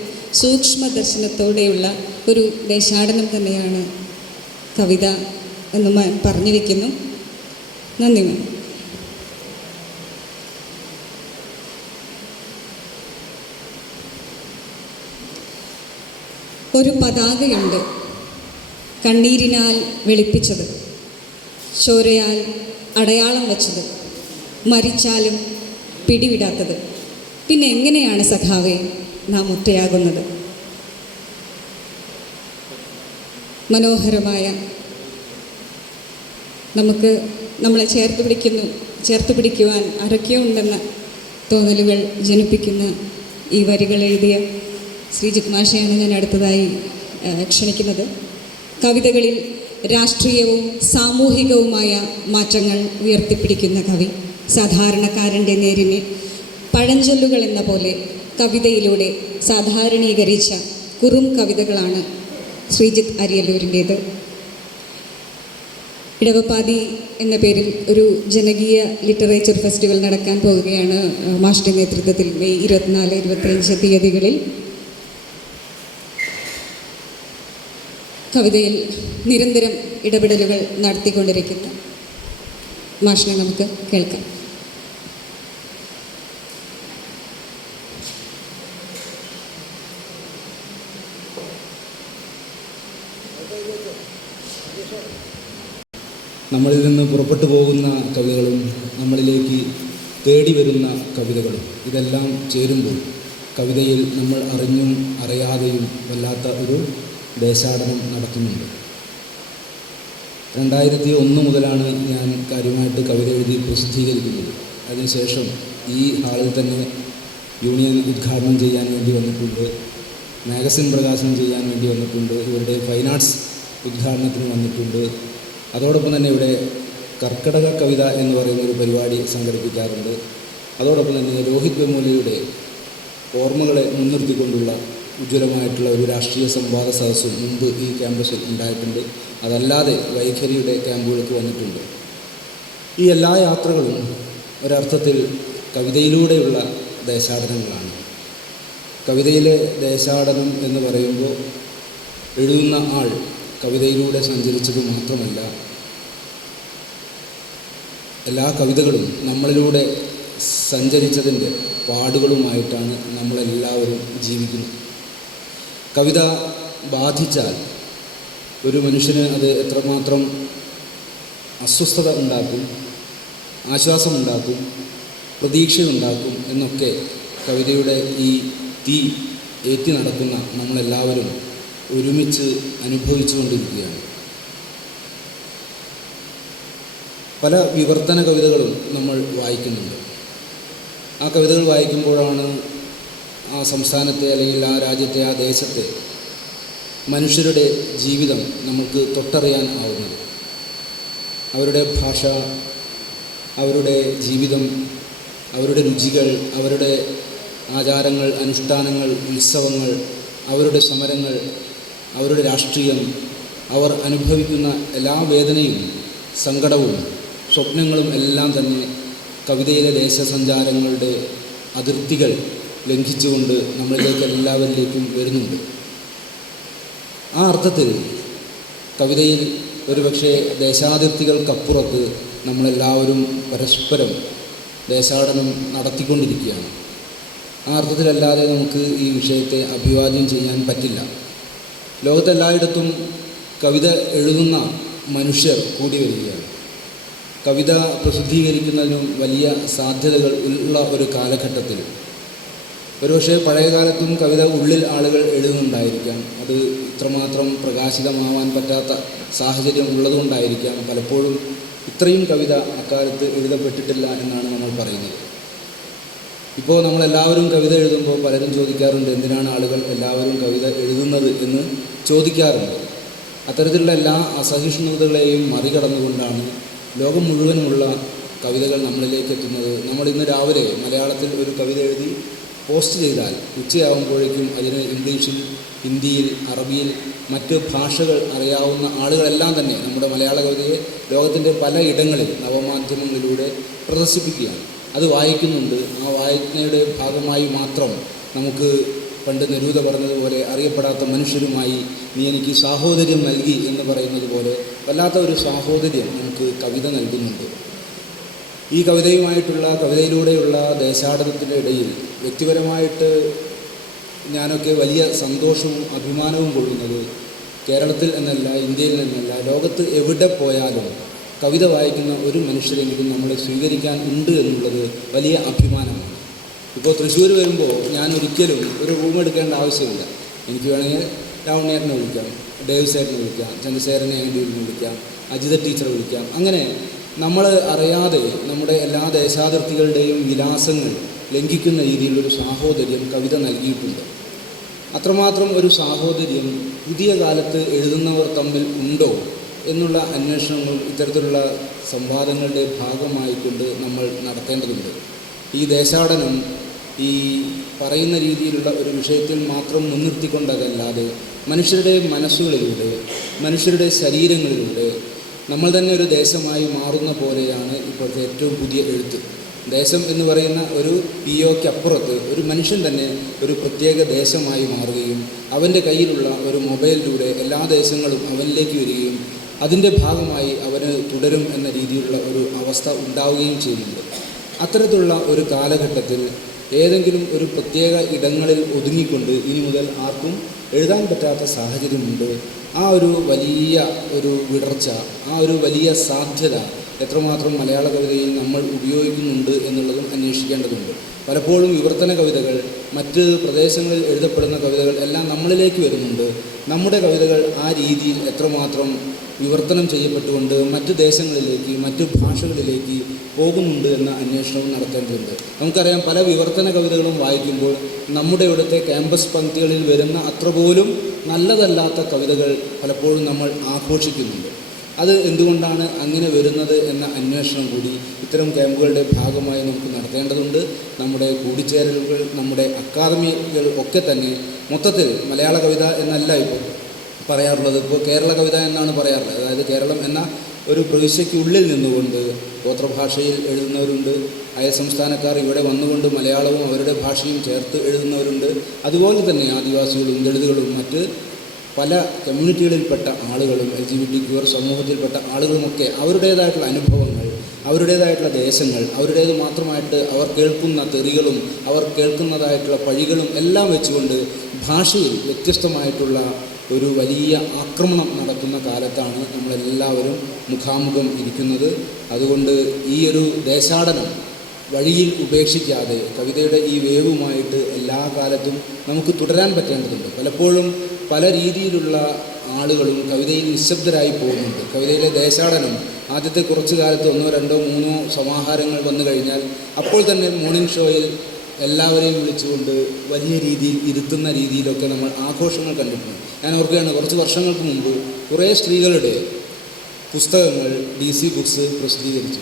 സൂക്ഷ്മദർശനത്തോടെയുള്ള ഒരു ദേശാടനം തന്നെയാണ് കവിത എന്ന് പറഞ്ഞു വയ്ക്കുന്നു. നന്ദി മാം. ഒരു പതാകയുണ്ട്, കണ്ണീരിനാൽ വെളുപ്പിച്ചത്, ചോരയാൽ അടയാളം വച്ചത്, മരിച്ചാലും പിടിവിടാത്തത്. പിന്നെ എങ്ങനെയാണ് സഖാവേ നാം ഒറ്റയാകുന്നത്? മനോഹരമായ, നമ്മളെ ചേർത്ത് പിടിക്കുവാൻ ആരൊക്കെയോ ഉണ്ടെന്ന തോന്നലുകൾ ജനിപ്പിക്കുന്ന ഈ വരികൾ എഴുതിയ ശ്രീജിത്ത് മാഷയാണ് ഞാൻ അടുത്തതായി ക്ഷണിക്കുന്നത്. കവിതകളിൽ രാഷ്ട്രീയവും സാമൂഹികവുമായ മാറ്റങ്ങൾ ഉയർത്തിപ്പിടിക്കുന്ന കവി, സാധാരണക്കാരൻ്റെ നേരിനെ പഴഞ്ചൊല്ലുകൾ എന്ന പോലെ കവിതയിലൂടെ സാധാരണീകരിച്ച കുറും കവിതകളാണ് ശ്രീജിത്ത് അരിയല്ലൂരിൻ്റേത്. ഇടവപ്പാതി എന്ന പേരിൽ ഒരു ജനകീയ ലിറ്ററേച്ചർ ഫെസ്റ്റിവൽ നടക്കാൻ പോവുകയാണ് മാഷിൻ്റെ നേതൃത്വത്തിൽ മെയ് 24-25 തീയതികളിൽ. കവിതയിൽ നിരന്തരം ഇടപെടലുകൾ നടത്തിക്കൊണ്ടിരിക്കുന്ന മാഷിനെ നമുക്ക് കേൾക്കാം. നമ്മളിൽ നിന്ന് പുറപ്പെട്ടു പോകുന്ന കവിതകളും നമ്മളിലേക്ക് തേടി വരുന്ന കവിതകളും ഇതെല്ലാം ചേരുമ്പോൾ കവിതയിൽ നമ്മൾ അറിഞ്ഞും അറിയാതെയും വല്ലാത്ത ഒരു ദേശാടനം നടത്തുന്നുണ്ട്. 2001 മുതലാണ് ഞാൻ കാര്യമായിട്ട് കവിത എഴുതി പ്രസിദ്ധീകരിക്കുന്നത്. അതിനുശേഷം ഈ ഹാളിൽ തന്നെ യൂണിയൻ ഉദ്ഘാടനം ചെയ്യാൻ വേണ്ടി വന്നിട്ടുണ്ട്, മാഗസിൻ പ്രകാശനം ചെയ്യാൻ വേണ്ടി വന്നിട്ടുണ്ട്, ഇവരുടെ ഫൈൻ ആർട്സ് ഉദ്ഘാടനത്തിന് വന്നിട്ടുണ്ട്. അതോടൊപ്പം തന്നെ ഇവിടെ കർക്കടക കവിത എന്ന് പറയുന്ന ഒരു പരിപാടി സംഘടിപ്പിക്കാറുണ്ട്. അതോടൊപ്പം തന്നെ രോഹിത് വെമുലയുടെ ഓർമ്മകളെ മുൻനിർത്തിക്കൊണ്ടുള്ള ഉജ്ജ്വലമായിട്ടുള്ള ഒരു രാഷ്ട്രീയ സംവാദ സദസ്സും മുമ്പ് ഈ ക്യാമ്പസിൽ ഉണ്ടായിട്ടുണ്ട്. അതല്ലാതെ വൈഖരിയുടെ ക്യാമ്പുകൾക്ക് വന്നിട്ടുണ്ട്. ഈ എല്ലാ യാത്രകളും ഒരർത്ഥത്തിൽ കവിതയിലൂടെയുള്ള ദേശാടനങ്ങളാണ്. കവിതയിലെ ദേശാടനം എന്ന് പറയുമ്പോൾ എഴുതുന്ന ആൾ കവിതയിലൂടെ സഞ്ചരിച്ചത് മാത്രമല്ല, എല്ലാ കവിതകളും നമ്മളിലൂടെ സഞ്ചരിച്ചതിൻ്റെ പാടുകളുമായിട്ടാണ് നമ്മളെല്ലാവരും ജീവിക്കുന്നത്. കവിത ബാധിച്ചാൽ ഒരു മനുഷ്യന് അത് എത്രമാത്രം അസ്വസ്ഥത ഉണ്ടാക്കും, ആശ്വാസമുണ്ടാക്കും, പ്രതീക്ഷയുണ്ടാക്കും എന്നൊക്കെ കവിതയുടെ ഈ തീ ഏറ്റി നടക്കുന്ന നമ്മളെല്ലാവരും ഒരുമിച്ച് അനുഭവിച്ചു കൊണ്ടിരിക്കുകയാണ്. പല വിവർത്തന കവിതകളും നമ്മൾ വായിക്കുന്നുണ്ട്. ആ കവിതകൾ വായിക്കുമ്പോഴാണ് ആ സംസ്ഥാനത്തെ അല്ലെങ്കിൽ ആ രാജ്യത്തെ, ആ ദേശത്തെ മനുഷ്യരുടെ ജീവിതം നമുക്ക് തൊട്ടറിയാൻ ആവുന്നത്. അവരുടെ ഭാഷ, അവരുടെ ജീവിതം, അവരുടെ രുചികൾ, അവരുടെ ആചാരങ്ങൾ, അനുഷ്ഠാനങ്ങൾ, ഉത്സവങ്ങൾ, അവരുടെ സമരങ്ങൾ, അവരുടെ രാഷ്ട്രീയം, അവർ അനുഭവിക്കുന്ന എല്ലാ വേദനയും സങ്കടവും സ്വപ്നങ്ങളും എല്ലാം തന്നെ കവിതയിലെ ദേശസഞ്ചാരങ്ങളുടെ അതിർത്തികൾ ലംഘിച്ചുകൊണ്ട് നമ്മളിലേക്ക് എല്ലാവരിലേക്കും വരുന്നുണ്ട്. ആ അർത്ഥത്തിൽ കവിതയിൽ ഒരുപക്ഷെ ദേശാതിർത്തികൾക്കപ്പുറത്ത് നമ്മളെല്ലാവരും പരസ്പരം ദേശാടനം നടത്തിക്കൊണ്ടിരിക്കുകയാണ്. ആ അർത്ഥത്തിലല്ലാതെ നമുക്ക് ഈ വിഷയത്തെ അഭിവാദ്യം ചെയ്യാൻ പറ്റില്ല. ലോകത്തെല്ലായിടത്തും കവിത എഴുതുന്ന മനുഷ്യർ കൂടി വരികയാണ്. കവിത പ്രസിദ്ധീകരിക്കുന്നതിനും വലിയ സാധ്യതകൾ ഉള്ള ഒരു കാലഘട്ടത്തിൽ ഒരുപക്ഷെ പഴയകാലത്തും കവിത ഉള്ളിൽ ആളുകൾ എഴുതുന്നുണ്ടായിരിക്കാം. അത് ഇത്രമാത്രം പ്രകാശിതമാവാൻ പറ്റാത്ത സാഹചര്യം ഉള്ളതുകൊണ്ടായിരിക്കാം പലപ്പോഴും ഇത്രയും കവിത അക്കാലത്ത് എഴുതപ്പെട്ടിട്ടില്ല എന്നാണ് നമ്മൾ പറയുന്നത്. ഇപ്പോൾ നമ്മളെല്ലാവരും കവിത എഴുതുമ്പോൾ പലരും ചോദിക്കാറുണ്ട്, എന്തിനാണ് ആളുകൾ എല്ലാവരും കവിത എഴുതുന്നത് എന്ന് ചോദിക്കാറുണ്ട്. അത്തരത്തിലുള്ള എല്ലാ അസഹിഷ്ണുതകളെയും മറികടന്നുകൊണ്ടാണ് ലോകം മുഴുവനുമുള്ള കവിതകൾ നമ്മളിലേക്ക് എത്തുന്നത്. നമ്മൾ ഇന്ന് രാവിലെ മലയാളത്തിൽ ഒരു കവിത എഴുതി പോസ്റ്റ് ചെയ്താൽ ഉച്ചയാകുമ്പോഴേക്കും അതിന് ഇംഗ്ലീഷിൽ, ഹിന്ദിയിൽ, അറബിയിൽ, മറ്റ് ഭാഷകൾ അറിയാവുന്ന ആളുകളെല്ലാം തന്നെ നമ്മുടെ മലയാള കവിതയെ ലോകത്തിൻ്റെ പല ഇടങ്ങളിൽ നവമാധ്യമങ്ങളിലൂടെ പ്രദർശിപ്പിക്കുകയാണ്. അത് വായിക്കുന്നുണ്ട്. ആ വായനയുടെ ഭാഗമായി മാത്രം നമുക്ക് പണ്ട് നെരൂദ പറഞ്ഞതുപോലെ അറിയപ്പെടാത്ത മനുഷ്യരുമായി നീ എനിക്ക് സാഹോദര്യം നൽകി എന്ന് പറയുന്നത് പോലെ വല്ലാത്ത ഒരു സാഹോദര്യം നമുക്ക് കവിത നൽകുന്നുണ്ട്. ഈ കവിതയിലൂടെയുള്ള ദേശാടനത്തിൻ്റെ ഇടയിൽ വ്യക്തിപരമായിട്ട് ഞാനൊക്കെ വലിയ സന്തോഷവും അഭിമാനവും കൊള്ളുന്നത് കേരളത്തിൽ എന്നല്ല, ഇന്ത്യയിൽ നിന്നല്ല, ലോകത്ത് എവിടെ പോയാലും കവിത വായിക്കുന്ന ഒരു മനുഷ്യരെങ്കിലും നമ്മളെ സ്വീകരിക്കാൻ ഉണ്ട് എന്നുള്ളത് വലിയ അഭിമാനമാണ്. ഇപ്പോൾ തൃശ്ശൂർ വരുമ്പോൾ ഞാൻ ഒരിക്കലും ഒരു റൂം എടുക്കേണ്ട ആവശ്യമില്ല. എനിക്ക് വേണമെങ്കിൽ രാവണേട്ടനെ വിളിക്കാം, ഡേവിസേട്ടനെ വിളിക്കാം, ചന്ദ്രശേഖരനെ വേണ്ടിയിരുന്ന് വിളിക്കാം, അജിത ടീച്ചറെ വിളിക്കാം. അങ്ങനെ നമ്മൾ അറിയാതെ നമ്മുടെ എല്ലാ ദേശാതിർത്തികളുടെയും വിലാസങ്ങൾ ലംഘിക്കുന്ന രീതിയിലൊരു സാഹോദര്യം കവിത നൽകിയിട്ടുണ്ട്. അത്രമാത്രം ഒരു സാഹോദര്യം പുതിയ കാലത്ത് എഴുതുന്നവർ തമ്മിൽ ഉണ്ടോ എന്നുള്ള അന്വേഷണങ്ങളും ഇത്തരത്തിലുള്ള സംവാദങ്ങളുടെ ഭാഗമായിക്കൊണ്ട് നമ്മൾ നടത്തേണ്ടതുണ്ട്. ഈ ദേശാടനം ഈ പറയുന്ന രീതിയിലുള്ള ഒരു വിഷയത്തിൽ മാത്രം മുൻനിർത്തിക്കൊണ്ടതല്ലാതെ മനുഷ്യരുടെ മനസ്സുകളിലൂടെ, മനുഷ്യരുടെ ശരീരങ്ങളിലൂടെ നമ്മൾ തന്നെ ഒരു ദേശമായി മാറുന്ന പോലെയാണ് ഇപ്പോഴത്തെ ഏറ്റവും പുതിയ എഴുത്ത്. ദേശം എന്ന് പറയുന്ന ഒരു പിഒയ്ക്കപ്പുറത്ത് ഒരു മനുഷ്യൻ തന്നെ ഒരു പ്രത്യേക ദേശമായി മാറുകയും അവൻ്റെ കയ്യിലുള്ള ഒരു മൊബൈലിലൂടെ എല്ലാ ദേശങ്ങളും അവനിലേക്ക് വരികയും അതിൻ്റെ ഭാഗമായി അവന് തുടരും എന്ന രീതിയിലുള്ള ഒരു അവസ്ഥ ഉണ്ടാവുകയും ചെയ്യുന്നുണ്ട്. അത്തരത്തിലുള്ള ഒരു കാലഘട്ടത്തിൽ ഏതെങ്കിലും ഒരു പ്രത്യേക ഇടങ്ങളിൽ ഒതുങ്ങിക്കൊണ്ട് ഇനി മുതൽ ആർക്കും എഴുതാൻ പറ്റാത്ത സാഹചര്യമുണ്ട്. ആ ഒരു വലിയ ഒരു വിടർച്ച, ആ ഒരു വലിയ സാധ്യത എത്രമാത്രം മലയാള കവിതയിൽ നമ്മൾ ഉപയോഗിക്കുന്നുണ്ട് എന്നുള്ളതും അന്വേഷിക്കേണ്ടതുണ്ട്. പലപ്പോഴും വിവർത്തന കവിതകൾ, മറ്റ് പ്രദേശങ്ങളിൽ എഴുതപ്പെടുന്ന കവിതകൾ എല്ലാം നമ്മളിലേക്ക് വരുന്നുണ്ട്. നമ്മുടെ കവിതകൾ ആ രീതിയിൽ എത്രമാത്രം വിവർത്തനം ചെയ്യപ്പെട്ടുകൊണ്ട് മറ്റ് ദേശങ്ങളിലേക്ക്, മറ്റ് ഭാഷകളിലേക്ക് പോകുന്നുണ്ട് എന്ന അന്വേഷണവും നടത്തേണ്ടതുണ്ട്. നമുക്കറിയാം, പല വിവർത്തന കവിതകളും വായിക്കുമ്പോൾ നമ്മുടെ ഇവിടുത്തെ ക്യാമ്പസ് പങ്ക്തികളിൽ വരുന്ന അത്ര പോലും നല്ലതല്ലാത്ത കവിതകൾ പലപ്പോഴും നമ്മൾ ആഘോഷിക്കുന്നുണ്ട്. അത് എന്തുകൊണ്ടാണ് അങ്ങനെ വരുന്നത് എന്ന അന്വേഷണം കൂടി ഇത്തരം ക്യാമ്പുകളുടെ ഭാഗമായി നമുക്ക് നടത്തേണ്ടതുണ്ട്. നമ്മുടെ കൂടിച്ചേരലുകൾ, നമ്മുടെ അക്കാദമികൾ ഒക്കെ തന്നെ മൊത്തത്തിൽ മലയാള കവിത എന്നല്ല ഇപ്പോൾ പറയാറുള്ളത്, ഇപ്പോൾ കേരള കവിത എന്നാണ് പറയാറുള്ളത്. അതായത് കേരളം എന്ന ഒരു പ്രവിശ്യയ്ക്കുള്ളിൽ നിന്നുകൊണ്ട് ഗോത്രഭാഷയിൽ എഴുതുന്നവരുണ്ട്, അയൽ സംസ്ഥാനക്കാർ ഇവിടെ വന്നുകൊണ്ട് മലയാളവും അവരുടെ ഭാഷയും ചേർത്ത് എഴുതുന്നവരുണ്ട്. അതുപോലെ തന്നെ ആദിവാസികളും ദളിതുകളും മറ്റ് പല കമ്മ്യൂണിറ്റികളിൽപ്പെട്ട ആളുകളും LGBTQ സമൂഹത്തിൽപ്പെട്ട ആളുകളുമൊക്കെ അവരുടേതായിട്ടുള്ള അനുഭവങ്ങൾ, അവരുടേതായിട്ടുള്ള ദേശങ്ങൾ, അവരുടേത് മാത്രമായിട്ട് അവർ കേൾക്കുന്ന തെറികളും അവർ കേൾക്കുന്നതായിട്ടുള്ള പഴികളും എല്ലാം വെച്ചുകൊണ്ട് ഭാഷയിൽ വ്യത്യസ്തമായിട്ടുള്ള ഒരു വലിയ ആക്രമണം നടക്കുന്ന കാലത്താണ് നമ്മളെല്ലാവരും മുഖാമുഖം ഇരിക്കുന്നത്. അതുകൊണ്ട് ഈ ഒരു ദേശാടനം വഴിയിൽ ഉപേക്ഷിക്കാതെ കവിതയുടെ ഈ വേവുമായിട്ട് എല്ലാ കാലത്തും നമുക്ക് തുടരാൻ പറ്റേണ്ടതുണ്ട്. പലപ്പോഴും പല രീതിയിലുള്ള ആളുകളും കവിതയിൽ നിശബ്ദരായി പോകുന്നുണ്ട്. കവിതയിലെ ദേശാടനം ആദ്യത്തെ കുറച്ചു കാലത്ത് 1, 2, 3 സമാഹാരങ്ങൾ വന്നു കഴിഞ്ഞാൽ അപ്പോൾ തന്നെ മോർണിംഗ് ഷോയിൽ എല്ലാവരെയും വിളിച്ചുകൊണ്ട് വലിയ രീതിയിൽ ഇരുത്തുന്ന രീതിയിലൊക്കെ നമ്മൾ ആഘോഷങ്ങൾ കണ്ടിട്ടുണ്ട്. ഞാൻ ഓർക്കുകയാണ്, കുറച്ച് വർഷങ്ങൾക്ക് മുമ്പ് കുറേ സ്ത്രീകളുടെ പുസ്തകങ്ങൾ DC ബുക്സ് പ്രസിദ്ധീകരിച്ചു.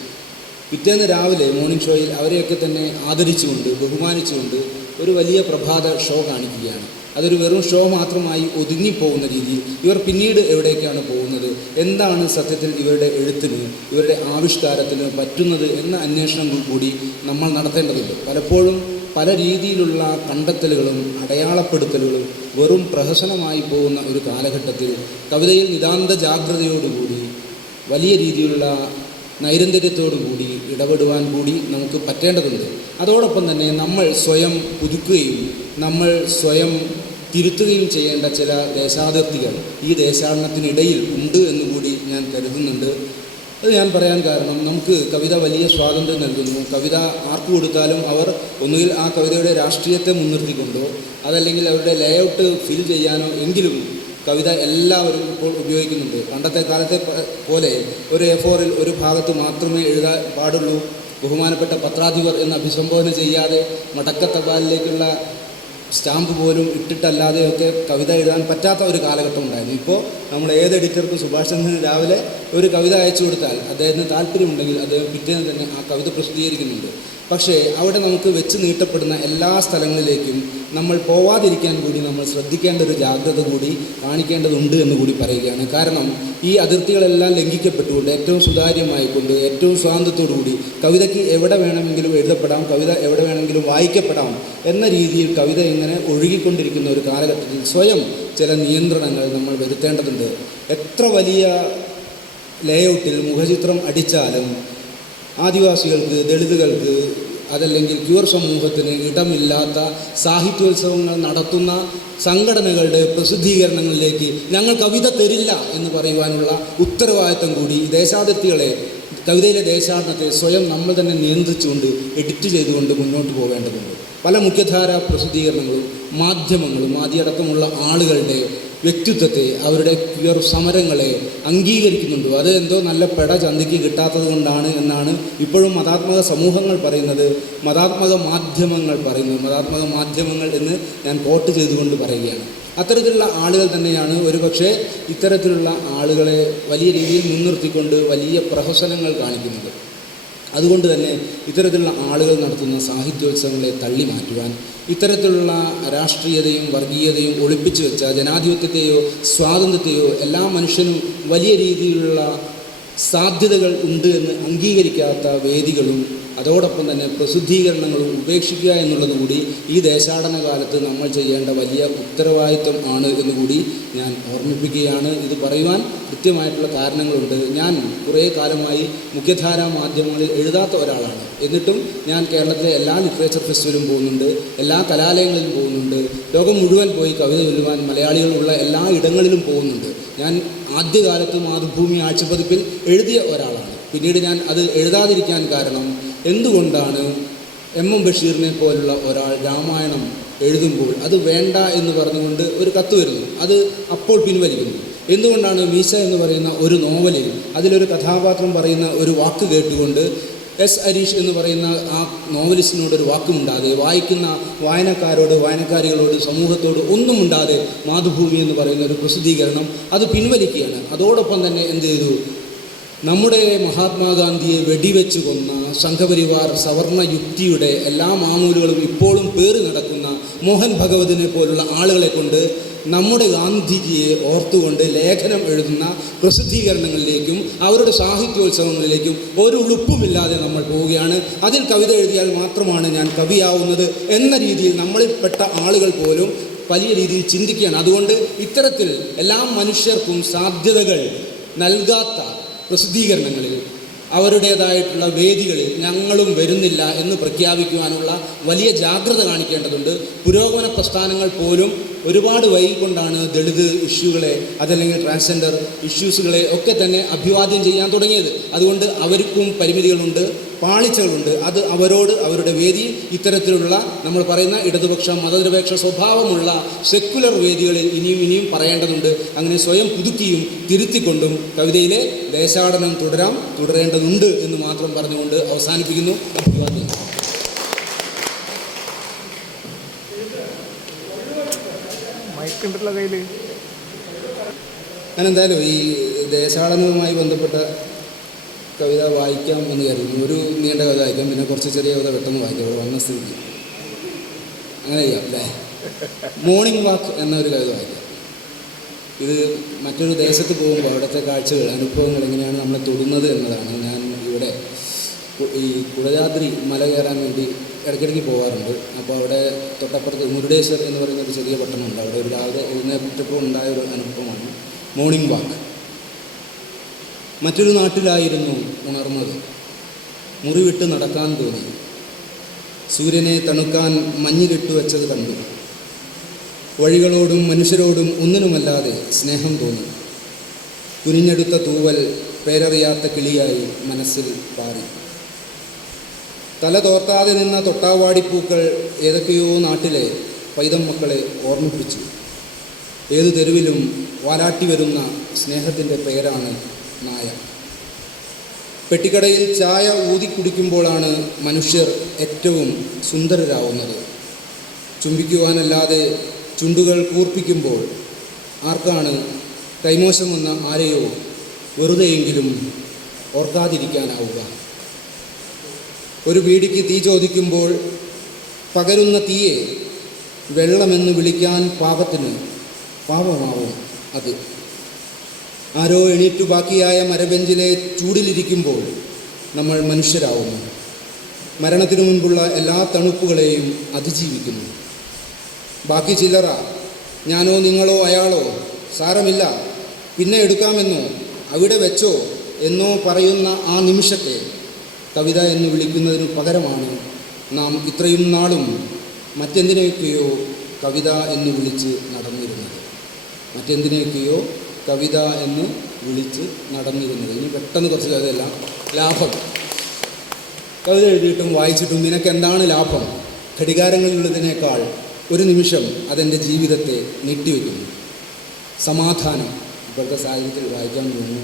പിറ്റേന്ന് രാവിലെ മോർണിംഗ് ഷോയിൽ അവരെയൊക്കെ തന്നെ ആദരിച്ചുകൊണ്ട്, ബഹുമാനിച്ചുകൊണ്ട് ഒരു വലിയ പ്രഭാത ഷോ കാണിക്കുകയാണ്. അതൊരു വെറും ഷോ മാത്രമായി ഒതുങ്ങിപ്പോകുന്ന രീതിയിൽ ഇവർ പിന്നീട് എവിടേക്കാണ് പോകുന്നത്, എന്താണ് സത്യത്തിൽ ഇവരുടെ എഴുത്തിന്, ഇവരുടെ ആവിഷ്കാരത്തിന് പറ്റുന്നത് എന്ന അന്വേഷണം കൂടി നമ്മൾ നടത്തേണ്ടതുണ്ട്. പലപ്പോഴും പല രീതിയിലുള്ള കണ്ടെത്തലുകളും അടയാളപ്പെടുത്തലുകളും വെറും പ്രഹസനമായി പോകുന്ന ഒരു കാലഘട്ടത്തിൽ കവിതയിൽ നിതാന്ത ജാഗ്രതയോടുകൂടി വലിയ രീതിയിലുള്ള നൈരന്തര്യത്തോടുകൂടി ഇടപെടുവാൻ കൂടി നമുക്ക് പറ്റേണ്ടതുണ്ട്. അതോടൊപ്പം തന്നെ നമ്മൾ സ്വയം പുതുക്കുകയും നമ്മൾ സ്വയം തിരുത്തുകയും ചെയ്യേണ്ട ചില ദേശാതിർത്തികൾ ഈ ദേശാടനത്തിനിടയിൽ ഉണ്ട് എന്നുകൂടി ഞാൻ കരുതുന്നുണ്ട്. അത് ഞാൻ പറയാൻ കാരണം, നമുക്ക് കവിത വലിയ സ്വാതന്ത്ര്യം നൽകുന്നു. കവിത ആർക്ക് കൊടുത്താലും അവർ ഒന്നുകിൽ ആ കവിതയുടെ രാഷ്ട്രീയത്തെ മുൻനിർത്തിക്കൊണ്ടോ അതല്ലെങ്കിൽ അവരുടെ ലേഔട്ട് ഫിൽ ചെയ്യാനോ എങ്കിലും കവിത എല്ലാവരും ഇപ്പോൾ ഉപയോഗിക്കുന്നുണ്ട്. പണ്ടത്തെ കാലത്തെ പോലെ ഒരു A4-ൽ ഒരു ഭാഗത്ത് മാത്രമേ എഴുതാൻ പാടുള്ളൂ, ബഹുമാനപ്പെട്ട പത്രാധിപർ എന്ന് അഭിസംബോധന ചെയ്യാതെ മടക്കത്തപാലിലേക്കുള്ള സ്റ്റാമ്പ് പോലും ഇട്ടിട്ടല്ലാതെയൊക്കെ കവിത എഴുതാൻ പറ്റാത്ത ഒരു കാലഘട്ടം ഉണ്ടായിരുന്നു. ഇപ്പോൾ നമ്മൾ ഏത് എഡിറ്റർക്കും സുഭാഷ് ചന്ദ്രന് രാവിലെ ഒരു കവിത അയച്ചു കൊടുത്താൽ അദ്ദേഹത്തിന് താല്പര്യമുണ്ടെങ്കിൽ അദ്ദേഹം പിറ്റേന്ന് തന്നെ ആ കവിത പ്രസിദ്ധീകരിക്കുന്നുണ്ട്. പക്ഷേ അവിടെ നമുക്ക് വെച്ച് നീട്ടപ്പെടുന്ന എല്ലാ സ്ഥലങ്ങളിലേക്കും നമ്മൾ പോവാതിരിക്കാൻ കൂടി നമ്മൾ ശ്രദ്ധിക്കേണ്ട ഒരു ജാഗ്രത കൂടി കാണിക്കേണ്ടതുണ്ട് എന്ന് കൂടി പറയുകയാണ്. കാരണം ഈ അതിർത്തികളെല്ലാം ലംഘിക്കപ്പെട്ടുകൊണ്ട് ഏറ്റവും സുതാര്യമായിക്കൊണ്ട് ഏറ്റവും സ്വാതന്ത്ര്യത്തോടുകൂടി കവിതയ്ക്ക് എവിടെ വേണമെങ്കിലും എഴുതപ്പെടാം, കവിത എവിടെ വേണമെങ്കിലും വായിക്കപ്പെടാം എന്ന രീതിയിൽ കവിത ഇങ്ങനെ ഒഴുകിക്കൊണ്ടിരിക്കുന്ന ഒരു കാലഘട്ടത്തിൽ സ്വയം ചില നിയന്ത്രണങ്ങൾ നമ്മൾ വരുത്തേണ്ടതുണ്ട്. എത്ര വലിയ ലേഔട്ടിൽ മുഖചിത്രം അടിച്ചാലും ആദിവാസികൾക്ക്, ദളിതുകൾക്ക്, അതല്ലെങ്കിൽ ക്യൂർ സമൂഹത്തിന് ഇടമില്ലാത്ത സാഹിത്യോത്സവങ്ങൾ നടത്തുന്ന സംഘടനകളുടെ പ്രസിദ്ധീകരണങ്ങളിലേക്ക് ഞങ്ങൾ കവിത തരില്ല എന്ന് പറയുവാനുള്ള ഉത്തരവാദിത്തം കൂടി ദേശാതിർത്തികളെ, കവിതയിലെ ദേശാടനത്തെ സ്വയം നമ്മൾ തന്നെ നിയന്ത്രിച്ചുകൊണ്ട് എഡിറ്റ് ചെയ്തുകൊണ്ട് മുന്നോട്ട് പോകേണ്ടതുണ്ട്. പല മുഖ്യധാര പ്രസിദ്ധീകരണങ്ങളും മാധ്യമങ്ങളും ആദ്യടക്കമുള്ള ആളുകളുടെ വ്യക്തിത്വത്തെ, അവരുടെ ക്യൂർ സമരങ്ങളെ അംഗീകരിക്കുന്നുണ്ട്. അത് എന്തോ നല്ല പെട ചന്തിക്ക് കിട്ടാത്തത് കൊണ്ടാണ് എന്നാണ് ഇപ്പോഴും മതാത്മക സമൂഹങ്ങൾ പറയുന്നത്, മതാത്മക മാധ്യമങ്ങൾ പറയുന്നത്. മതാത്മക മാധ്യമങ്ങൾ എന്ന് ഞാൻ കോട്ട് ചെയ്തുകൊണ്ട് പറയുകയാണ്. അത്തരത്തിലുള്ള ആളുകൾ തന്നെയാണ് ഒരുപക്ഷെ ഇത്തരത്തിലുള്ള ആളുകളെ വലിയ രീതിയിൽ മുൻനിർത്തിക്കൊണ്ട് വലിയ പ്രഹസനങ്ങൾ കാണിക്കുന്നത്. അതുകൊണ്ട് തന്നെ ഇത്തരത്തിലുള്ള ആളുകൾ നടത്തുന്ന സാഹിത്യോത്സവങ്ങളെ തള്ളി മാറ്റുവാൻ, ഇത്തരത്തിലുള്ള രാഷ്ട്രീയതയും വർഗീയതയും ഒളിപ്പിച്ചു വെച്ച ജനാധിപത്യത്തെയോ സ്വാതന്ത്ര്യത്തെയോ എല്ലാ മനുഷ്യനും വലിയ രീതിയിലുള്ള സാധ്യതകൾ ഉണ്ട് എന്ന് അംഗീകരിക്കാത്ത വേദികളും അതോടൊപ്പം തന്നെ പ്രസിദ്ധീകരണങ്ങളും ഉപേക്ഷിക്കുക എന്നുള്ളത് കൂടി ഈ ദേശാടന കാലത്ത് നമ്മൾ ചെയ്യേണ്ട വലിയ ഉത്തരവാദിത്വം ആണ് എന്നുകൂടി ഞാൻ ഓർമ്മിപ്പിക്കുകയാണ്. ഇത് പറയുവാൻ കൃത്യമായിട്ടുള്ള കാരണങ്ങളുണ്ട്. ഞാൻ കുറേ കാലമായി മുഖ്യധാരാ മാധ്യമങ്ങളിൽ എഴുതാത്ത ഒരാളാണ്. എന്നിട്ടും ഞാൻ കേരളത്തിലെ എല്ലാ ലിറ്ററേച്ചർ ഫെസ്റ്റിവലും പോകുന്നുണ്ട്, എല്ലാ കലാലയങ്ങളിലും പോകുന്നുണ്ട്, ലോകം മുഴുവൻ പോയി കവിത ചൊല്ലുവാൻ മലയാളികളുള്ള എല്ലാ ഇടങ്ങളിലും പോകുന്നുണ്ട്. ഞാൻ ആദ്യകാലത്ത് മാതൃഭൂമി ആഴ്ചപ്പതിപ്പിൽ എഴുതിയ ഒരാളാണ്. പിന്നീട് ഞാൻ അത് എഴുതാതിരിക്കാൻ കാരണം എന്തുകൊണ്ടാണ് എം ബഷീറിനെ പോലുള്ള ഒരാൾ രാമായണം എഴുതുമ്പോൾ അത് വേണ്ട എന്ന് പറഞ്ഞുകൊണ്ട് ഒരു കത്ത് വരുന്നു, അത് അപ്പോൾ പിൻവലിക്കുന്നു. എന്തുകൊണ്ടാണ് മീശ എന്ന് പറയുന്ന ഒരു നോവലിൽ അതിലൊരു കഥാപാത്രം പറയുന്ന ഒരു വാക്ക് കേട്ടുകൊണ്ട് എസ് ഹരീഷ് എന്ന് പറയുന്ന ആ നോവലിസ്റ്റിനോടൊരു വാക്കുമുണ്ടാതെ, വായിക്കുന്ന വായനക്കാരോട് വായനക്കാരികളോട് സമൂഹത്തോട് ഒന്നും ഉണ്ടാതെ മാതൃഭൂമി എന്ന് പറയുന്ന ഒരു പ്രസിദ്ധീകരണം അത് പിൻവലിക്കുകയാണ്. അതോടൊപ്പം തന്നെ എന്ത് ചെയ്തു, നമ്മുടെ മഹാത്മാഗാന്ധിയെ വെടിവെച്ച് കൊന്ന സംഘപരിവാർ സവർണ യുക്തിയുടെ എല്ലാ മാമൂലുകളും ഇപ്പോഴും പേറി നടക്കുന്ന മോഹൻ ഭഗവതിനെ പോലുള്ള ആളുകളെ കൊണ്ട് നമ്മുടെ ഗാന്ധിജിയെ ഓർത്തുകൊണ്ട് ലേഖനം എഴുതുന്ന പ്രസിദ്ധീകരണങ്ങളിലേക്കും അവരുടെ സാഹിത്യോത്സവങ്ങളിലേക്കും ഒരു ഉളുപ്പുമില്ലാതെ നമ്മൾ പോവുകയാണ്. അതിൽ കവിത എഴുതിയാൽ മാത്രമാണ് ഞാൻ കവിയാവുന്നത് എന്ന രീതിയിൽ നമ്മളിൽപ്പെട്ട ആളുകൾ പോലും വലിയ രീതിയിൽ ചിന്തിക്കുകയാണ്. അതുകൊണ്ട് ഇത്തരത്തിൽ എല്ലാ മനുഷ്യർക്കും സാധ്യതകൾ നൽകാത്ത പ്രസിദ്ധീകരണങ്ങളിൽ, അവരുടേതായിട്ടുള്ള വേദികളിൽ ഞങ്ങളും വരുന്നില്ല എന്ന് പ്രഖ്യാപിക്കുവാനുള്ള വലിയ ജാഗ്രത കാണിക്കേണ്ടതുണ്ട്. പുരോഗമന പ്രസ്ഥാനങ്ങൾ പോലും ഒരുപാട് വൈകിക്കൊണ്ടാണ് ദളിത് ഇഷ്യൂകളെ അതല്ലെങ്കിൽ ട്രാൻസ്ജെൻഡർ ഇഷ്യൂസുകളെ ഒക്കെ തന്നെ അഭിവാദ്യം ചെയ്യാൻ തുടങ്ങിയത്. അതുകൊണ്ട് അവർക്കും പരിമിതികളുണ്ട്, പാളിച്ചകളുണ്ട്. അത് അവരോട് അവരുടെ വേദി ഇത്തരത്തിലുള്ള നമ്മൾ പറയുന്ന ഇടതുപക്ഷ മതനിരപേക്ഷ സ്വഭാവമുള്ള സെക്കുലർ വേദികളിൽ ഇനിയും പറയേണ്ടതുണ്ട്. അങ്ങനെ സ്വയം പുതുക്കിയും തിരുത്തിക്കൊണ്ടും കവിതയിലെ ദേശാടനം തുടരേണ്ടതുണ്ട് എന്ന് മാത്രം പറഞ്ഞുകൊണ്ട് അവസാനിപ്പിക്കുന്നു. അഭിവാദ്യം. ഞാൻ എന്തായാലും ഈ ദേശാടനവുമായി ബന്ധപ്പെട്ട കവിത വായിക്കാം എന്ന് കരുതുന്നു. ഒരു നീണ്ട കവിത വായിക്കാം, പിന്നെ കുറച്ച് ചെറിയ കവിത പെട്ടെന്ന് വായിക്കാം, ഇവിടെ വന്ന സ്ഥിതി അങ്ങനെ ചെയ്യാം അല്ലേ. മോർണിംഗ് വാക്ക് എന്നൊരു കവിത വായിക്കാം. ഇത് മറ്റൊരു ദേശത്ത് പോകുമ്പോൾ അവിടുത്തെ കാഴ്ചകൾ അനുഭവങ്ങൾ എങ്ങനെയാണ് നമ്മളെ തൊടുന്നത് എന്നതാണ്. ഞാൻ ഇവിടെ ഈ കുടജാദ്രി മല കയറാൻ വേണ്ടി ഇടയ്ക്കിടയ്ക്ക് പോകാറുണ്ട്. അപ്പോൾ അവിടെ തൊട്ടപ്പുറത്ത് മുരുടേശ്വർ എന്ന് പറയുന്ന ഒരു ചെറിയ പട്ടണമുണ്ട്. അവിടെ ഒരു രാവിലെ എഴുന്നേറ്റപ്പോൾ ഉണ്ടായ ഒരു അനുഭവമാണ് മോർണിംഗ് വാക്ക്. മറ്റൊരു നാട്ടിലായിരുന്നു ഉണർന്നത്, മുറിവിട്ട് നടക്കാൻ തോന്നി, സൂര്യനെ തണുക്കാൻ മഞ്ഞിലിട്ട് വെച്ചത് കണ്ടു, വഴികളോടും മനുഷ്യരോടും ഒന്നിനുമല്ലാതെ സ്നേഹം തോന്നി, കുനിഞ്ഞെടുത്ത തൂവൽ പേരറിയാത്ത കിളിയായി മനസ്സിൽ പാറി, തല തോർത്താതെ നിന്ന തൊട്ടാവാടിപ്പൂക്കൾ ഏതൊക്കെയോ നാട്ടിലെ പൈതം മക്കളെ ഓർമ്മിപ്പിച്ചു. ഏതു തെരുവിലും വാലാട്ടി വരുന്ന സ്നേഹത്തിൻ്റെ പേരാണ് നായ. പെട്ടിക്കടയിൽ ചായ ഊതിക്കുടിക്കുമ്പോഴാണ് മനുഷ്യർ ഏറ്റവും സുന്ദരരാവുന്നത്. ചുംബിക്കുവാനല്ലാതെ ചുണ്ടുകൾ കൂർപ്പിക്കുമ്പോൾ ആർക്കാണ് കൈമോശം വന്ന ആരെയോ വെറുതെയെങ്കിലും ഓർക്കാതിരിക്കാനാവുക? ഒരു ബീഡിക്ക് തീ ചോദിക്കുമ്പോൾ പകരുന്ന തീയെ വെള്ളമെന്ന് വിളിക്കാൻ പാപമാവും അത്. ആരോ എണീറ്റു ബാക്കിയായ മരബെഞ്ചിലെ ചൂടിലിരിക്കുമ്പോൾ നമ്മൾ മനുഷ്യരാവുന്നു. മരണത്തിനു മുൻപുള്ള എല്ലാ തണുപ്പുകളെയും അതിജീവിക്കുന്നു. ബാക്കി ചില്ലറ, ഞാനോ നിങ്ങളോ അയാളോ സാരമില്ല, പിന്നെ എടുക്കാമെന്നോ അവിടെ വെച്ചോ എന്നോ പറയുന്ന ആ നിമിഷത്തെ കവിത എന്ന് വിളിക്കുന്നതിന് പകരമാണ് നാം ഇത്രയും നാളും മറ്റെന്തിനെയൊക്കെയോ കവിത എന്ന് വിളിച്ച് നടന്നിരുന്നത്. കവിത എന്ന് വിളിച്ച് നടന്നിരുന്നത്. ഇനി പെട്ടെന്ന് കുറച്ച് കവിതയല്ല. ലാഭം. കവിത എഴുതിയിട്ടും വായിച്ചിട്ടും നിനക്ക് എന്താണ് ലാഭം? ഘടികാരങ്ങളിലുള്ളതിനേക്കാൾ ഒരു നിമിഷം അതെൻ്റെ ജീവിതത്തെ നീട്ടിവെക്കുന്നു. സമാധാനം. ഇപ്പോഴത്തെ സാഹചര്യത്തിൽ വായിക്കാൻ തോന്നുന്നു.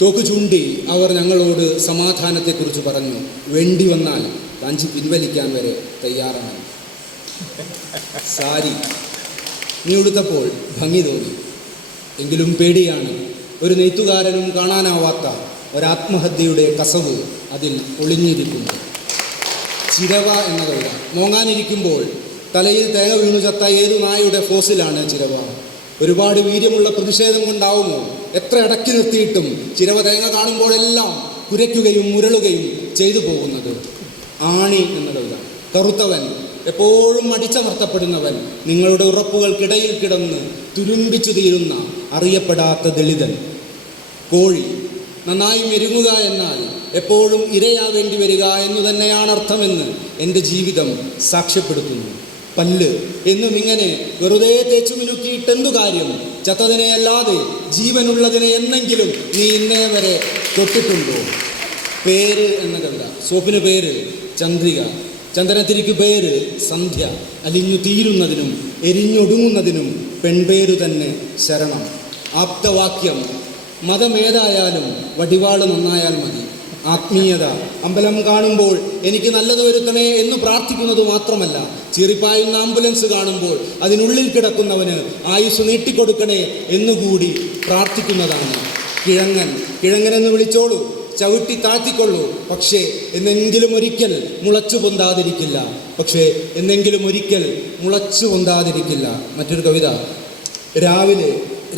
തോക്ക് ചൂണ്ടി അവർ ഞങ്ങളോട് സമാധാനത്തെക്കുറിച്ച് പറഞ്ഞു. വേണ്ടി വന്നാൽ കാഞ്ചി പിൻവലിക്കാൻ വരെ തയ്യാറാണ്. സാരി നീ ഉടുത്തപ്പോൾ ഭംഗി തോന്നി, എങ്കിലും പേടിയാണ്. ഒരു നെയ്ത്തുകാരനും കാണാനാവാത്ത ഒരാത്മഹത്യയുടെ കസവ് അതിൽ ഒളിഞ്ഞിരിക്കുന്നു. ചിരവ എന്ന കവിത. മോങ്ങാനിരിക്കുമ്പോൾ തലയിൽ തേങ്ങ വീണു ചത്ത ഏതു നായയുടെ ഫോസിലാണ് ചിരവ? ഒരുപാട് വീര്യമുള്ള പ്രതിഷേധം കൊണ്ടാവുമോ എത്ര അടക്കി നിർത്തിയിട്ടും ചിരവ തേങ്ങ കാണുമ്പോഴെല്ലാം കുരയ്ക്കുകയും മുരളുകയും ചെയ്തു പോകുന്നത്? ആണി എന്ന കവിത. കറുത്തവൻ, എപ്പോഴും അടിച്ചമർത്തപ്പെടുന്നവൻ, നിങ്ങളുടെ ഉറപ്പുകൾക്കിടയിൽ കിടന്ന് തുരുമ്പിച്ചു തീരുന്ന അറിയപ്പെടാത്ത ദളിതൻ. കോഴി, നന്നായി മെരുങ്ങുക എന്നാൽ എപ്പോഴും ഇരയാവേണ്ടി വരിക എന്നു തന്നെയാണ് അർത്ഥമെന്ന് എൻ്റെ ജീവിതം സാക്ഷ്യപ്പെടുത്തുന്നു. പല്ല് എന്നും ഇങ്ങനെ വെറുതെ തേച്ചു മിനുക്കിയിട്ടെന്തു കാര്യം? ചത്തതിനെ അല്ലാതെ ജീവനുള്ളതിനെ എന്നെങ്കിലും നീ ഇന്നേ വരെ തൊട്ടിട്ടുണ്ടോ? പേര് എന്ന കവിത. സോപ്പിന് പേര് ചന്ദ്രിക, ചന്ദനത്തിരിക്ക് പേര് സന്ധ്യ. അലിഞ്ഞു തീരുന്നതിനും എരിഞ്ഞൊടുങ്ങുന്നതിനും പെൺപേരു തന്നെ ശരണം. ആപ്തവാക്യം, മതമേതായാലും വടിവാള് നന്നായാൽ മതി. ആത്മീയത, അമ്പലം കാണുമ്പോൾ എനിക്ക് നല്ലത് വരുത്തണേ എന്ന് പ്രാർത്ഥിക്കുന്നത് മാത്രമല്ല, ചീറിപ്പായുന്ന ആംബുലൻസ് കാണുമ്പോൾ അതിനുള്ളിൽ കിടക്കുന്നവന് ആയുസ് നീട്ടിക്കൊടുക്കണേ എന്നുകൂടി പ്രാർത്ഥിക്കുന്നതാണ്. കിഴങ്ങനെന്ന് വിളിച്ചോളൂ, ചവിട്ടി താഴ്ത്തിക്കൊള്ളൂ, പക്ഷേ എന്നെങ്കിലും ഒരിക്കൽ മുളച്ചു പൊന്താതിരിക്കില്ല. മറ്റൊരു കവിത.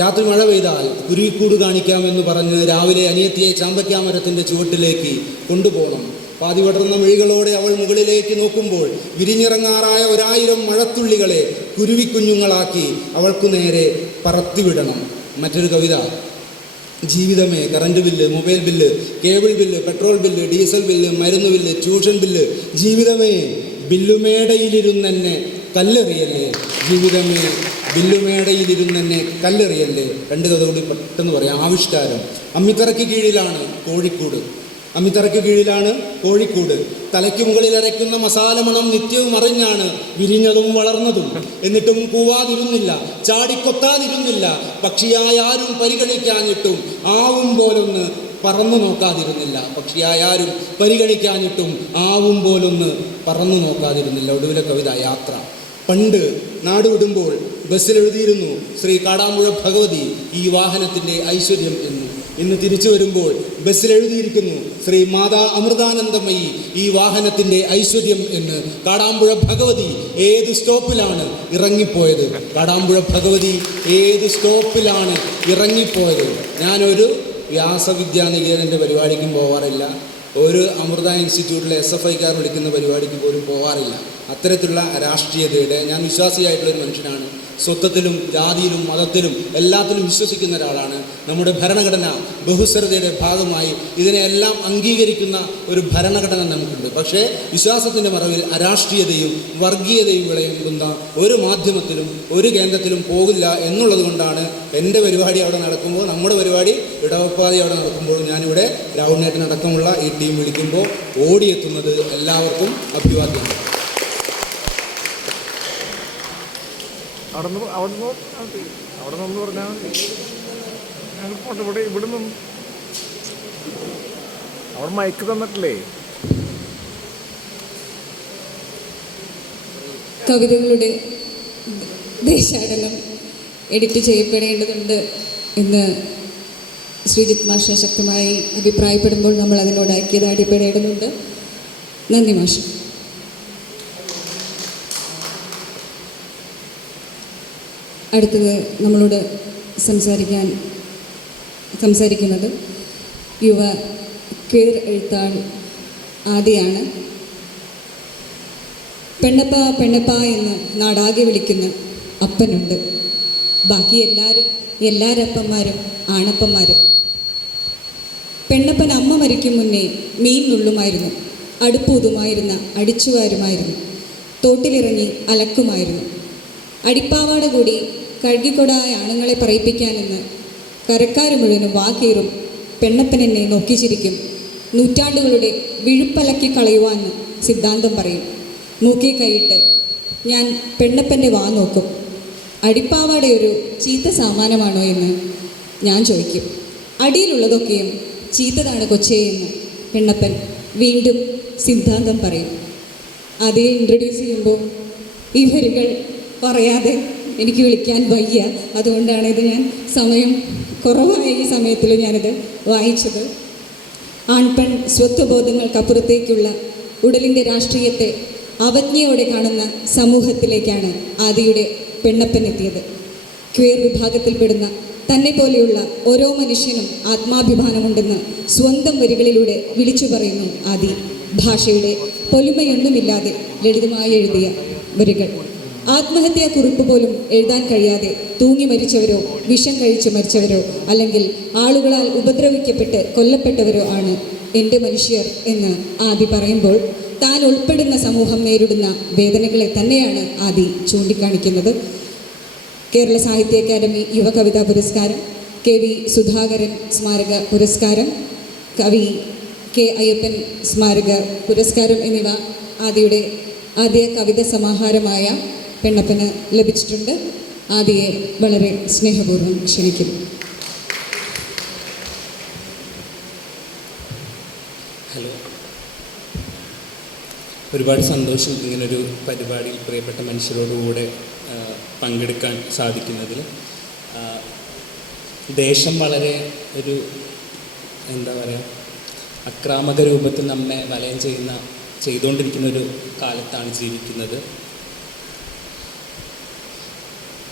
രാത്രി മഴ പെയ്താൽ കുരുവിക്കൂട് കാണിക്കാമെന്ന് പറഞ്ഞ് രാവിലെ അനിയത്തിയെ ചാമ്പയ്ക്കാമരത്തിൻ്റെ ചുവട്ടിലേക്ക് കൊണ്ടുപോകണം. പാതി പടർന്ന മിഴികളോടെ അവൾ മുകളിലേക്ക് നോക്കുമ്പോൾ വിരിഞ്ഞിറങ്ങാറായ 1000 മഴത്തുള്ളികളെ കുരുവിക്കുഞ്ഞുങ്ങളാക്കി അവൾക്കു നേരെ പറത്തിവിടണം. മറ്റൊരു കവിത. ജീവിതമേ, current bill, mobile bill, cable bill, petrol bill, diesel bill, മരുന്ന് ബില്ല്, ട്യൂഷൻ ബില്ല്. ജീവിതമേ, ബില്ലുമേടയിലിരുന്നെന്നെ കല്ലെറിയല്ലേ. കല്ലെറിയല്ലേ. 2 കഥ കൂടി പെട്ടെന്ന് പറയാം. ആവിഷ്കാരം. അമ്മിത്തറയ്ക്ക് കീഴിലാണ് കോഴിക്കൂട്. തലയ്ക്ക് മുകളിൽ അരയ്ക്കുന്ന മസാല മണം നിത്യവും അറിഞ്ഞാണ് വിരിഞ്ഞതും വളർന്നതും. എന്നിട്ടും കൂവാതിരുന്നില്ല, ചാടിക്കൊത്താതിരുന്നില്ല. പക്ഷിയായ ആരും പരിഗണിക്കാഞ്ഞിട്ടും ആവും പോലൊന്ന് പറന്നു നോക്കാതിരുന്നില്ല. ഒടുവിലെ കവിത യാത്ര. പണ്ട് നാട് വിടുമ്പോൾ ബസ്സിലെഴുതിയിരുന്നു ശ്രീ കാടാമ്പുഴ ഭഗവതി ഈ വാഹനത്തിൻ്റെ ഐശ്വര്യം എന്ന്. ഇന്ന് തിരിച്ചു വരുമ്പോൾ ബസ്സിലെഴുതിയിരിക്കുന്നു ശ്രീ മാതാ അമൃതാനന്ദമയി ഈ വാഹനത്തിൻ്റെ ഐശ്വര്യം എന്ന്. കാടാമ്പുഴ ഭഗവതി ഏത് സ്റ്റോപ്പിലാണ് ഇറങ്ങിപ്പോയത്? ഞാനൊരു വ്യാസവിദ്യാനികേതൻ്റെ പരിപാടിക്കും പോവാറില്ല. ഒരു അമൃത ഇൻസ്റ്റിറ്റ്യൂട്ടിലെ SFIക്കാർ വിളിക്കുന്ന പരിപാടിക്ക് പോലും പോകാറില്ല. അത്തരത്തിലുള്ള രാഷ്ട്രീയതയുടെ, ഞാൻ വിശ്വാസിയായിട്ടുള്ളൊരു മനുഷ്യനാണ്. സ്വത്വത്തിലും ജാതിയിലും മതത്തിലും എല്ലാത്തിലും വിശ്വസിക്കുന്ന ഒരാളാണ്. നമ്മുടെ ഭരണഘടന ബഹുസ്വരതയുടെ ഭാഗമായി ഇതിനെല്ലാം അംഗീകരിക്കുന്ന ഒരു ഭരണഘടന നമുക്കുണ്ട്. പക്ഷേ വിശ്വാസത്തിൻ്റെ മറവിൽ അരാഷ്ട്രീയതയും വർഗീയതയും വിളയുന്ന ഒരു മാധ്യമത്തിലും ഒരു കേന്ദ്രത്തിലും പോകില്ല എന്നുള്ളത് കൊണ്ടാണ് എൻ്റെ പരിപാടി അവിടെ നടക്കുമ്പോൾ, നമ്മുടെ പരിപാടി ഇടവപ്പാതി അവിടെ നടക്കുമ്പോൾ ഞാനിവിടെ രാഹുലിനടക്കമുള്ള ഈ ടീം വിളിക്കുമ്പോൾ ഓടിയെത്തുന്നത്. എല്ലാവർക്കും അഭിവാദ്യം. അവിടെ നിന്ന് പറഞ്ഞാൽ മതി. ഞങ്ങൾക്ക് ഇവിടെ നിന്ന് അവിടെ മയക്ക് തന്നിട്ടില്ലേ? കവിതകളുടെ ദേശാടനം എഡിറ്റ് ചെയ്യപ്പെടേണ്ടതുണ്ട് എന്ന് ശ്രീജിത്ത് മാഷ് ശക്തമായി അഭിപ്രായപ്പെടുമ്പോൾ നമ്മൾ അതിനോട് ഐക്യദാർഢ്യപ്പെടേണ്ടതുണ്ട്. നന്ദി മാഷ്. അടുത്തത് നമ്മളോട് സംസാരിക്കുന്നത് യുവ ക്വീർ എഴുത്താൾ ആദിയാണ്. പെണ്ണപ്പ എന്ന് നാടാകെ വിളിക്കുന്ന അപ്പനുണ്ട്. ബാക്കി എല്ലാരപ്പന്മാരും ആണപ്പന്മാരും. പെണ്ണപ്പൻ അമ്മ മരിക്കും മുന്നേ മീൻ നുള്ളുമായിരുന്നു, അടുപ്പൂതുമായിരുന്ന അടിച്ചുവാരുമായിരുന്നു, തോട്ടിലിറങ്ങി അലക്കുമായിരുന്നു. അടിപ്പാവാട കൂടി കഴുകിക്കൊടായ ആണുങ്ങളെ പറയിപ്പിക്കാനെന്ന് കരക്കാർ മുഴുവനും വാകേറും. പെണ്ണപ്പൻ എന്നെ നോക്കി ചിരിക്കും. നൂറ്റാണ്ടുകളുടെ വിഴുപ്പലക്കി കളയുവാന്ന് സിദ്ധാന്തം പറയും. മൂക്കി കൈയിട്ട് ഞാൻ പെണ്ണപ്പൻ്റെ വാ നോക്കും. അടിപ്പാവാട ഒരു ചീത്ത സാമാനമാണോ എന്ന് ഞാൻ ചോദിക്കും. അടിയിലുള്ളതൊക്കെയും ചീത്തതാണ് കൊച്ചേയെന്ന് പെണ്ണപ്പൻ വീണ്ടും സിദ്ധാന്തം പറയും. അതേ ഇൻട്രൊഡ്യൂസ് ചെയ്യുമ്പോൾ ഈ വരികൾ പറയാതെ എനിക്ക് വിളിക്കാൻ വയ്യ. അതുകൊണ്ടാണ് ഇത് ഞാൻ സമയം കുറവായ ഈ സമയത്തിൽ ഞാനിത് വായിച്ചത്. ആൺപെൺ സ്വത്വബോധങ്ങൾക്കപ്പുറത്തേക്കുള്ള ഉടലിൻ്റെ രാഷ്ട്രീയത്തെ അവജ്ഞയോടെ കാണുന്ന സമൂഹത്തിലേക്കാണ് ആദിയുടെ പെണ്ണപ്പൻ എത്തിയത്. ക്വീർ വിഭാഗത്തിൽപ്പെടുന്ന തന്നെ പോലെയുള്ള ഓരോ മനുഷ്യനും ആത്മാഭിമാനമുണ്ടെന്ന് സ്വന്തം വരികളിലൂടെ വിളിച്ചു പറയുന്നു ആദി. ഭാഷയുടെ പൊലിമയൊന്നുമില്ലാതെ ലളിതമായി എഴുതിയ വരികൾ. ആത്മഹത്യാക്കുറിപ്പ് പോലും എഴുതാൻ കഴിയാതെ തൂങ്ങി മരിച്ചവരോ വിഷം കഴിച്ച് മരിച്ചവരോ അല്ലെങ്കിൽ ആളുകളാൽ ഉപദ്രവിക്കപ്പെട്ട് കൊല്ലപ്പെട്ടവരോ ആണ് എൻ്റെ മനുഷ്യർ എന്ന് ആദി പറയുമ്പോൾ താൻ ഉൾപ്പെടുന്ന സമൂഹം നേരിടുന്ന വേദനകളെ തന്നെയാണ് ആദി ചൂണ്ടിക്കാണിക്കുന്നത്. കേരള സാഹിത്യ അക്കാദമി യുവകവിതാ പുരസ്കാരം, KV സുധാകരൻ സ്മാരക പുരസ്കാരം, കവി K അയ്യപ്പൻ സ്മാരക പുരസ്കാരം എന്നിവ ആദിയുടെ ആദ്യ കവിത സമാഹാരമായ പെണ്ണപ്പന് ലഭിച്ചിട്ടുണ്ട്. ആദിയെ വളരെ സ്നേഹപൂർവ്വം ക്ഷണിക്കുന്നു. ഹലോ, ഒരുപാട് സന്തോഷം ഇങ്ങനൊരു പരിപാടിയിൽ പ്രിയപ്പെട്ട മനുഷ്യരോടുകൂടെ പങ്കെടുക്കാൻ സാധിക്കുന്നതിൽ. ദേശം വളരെ ഒരു എന്താ പറയുക, അക്രാമക രൂപത്തിൽ നമ്മെ വലയം ചെയ്തുകൊണ്ടിരിക്കുന്ന ഒരു കാലത്താണ് ജീവിക്കുന്നത്.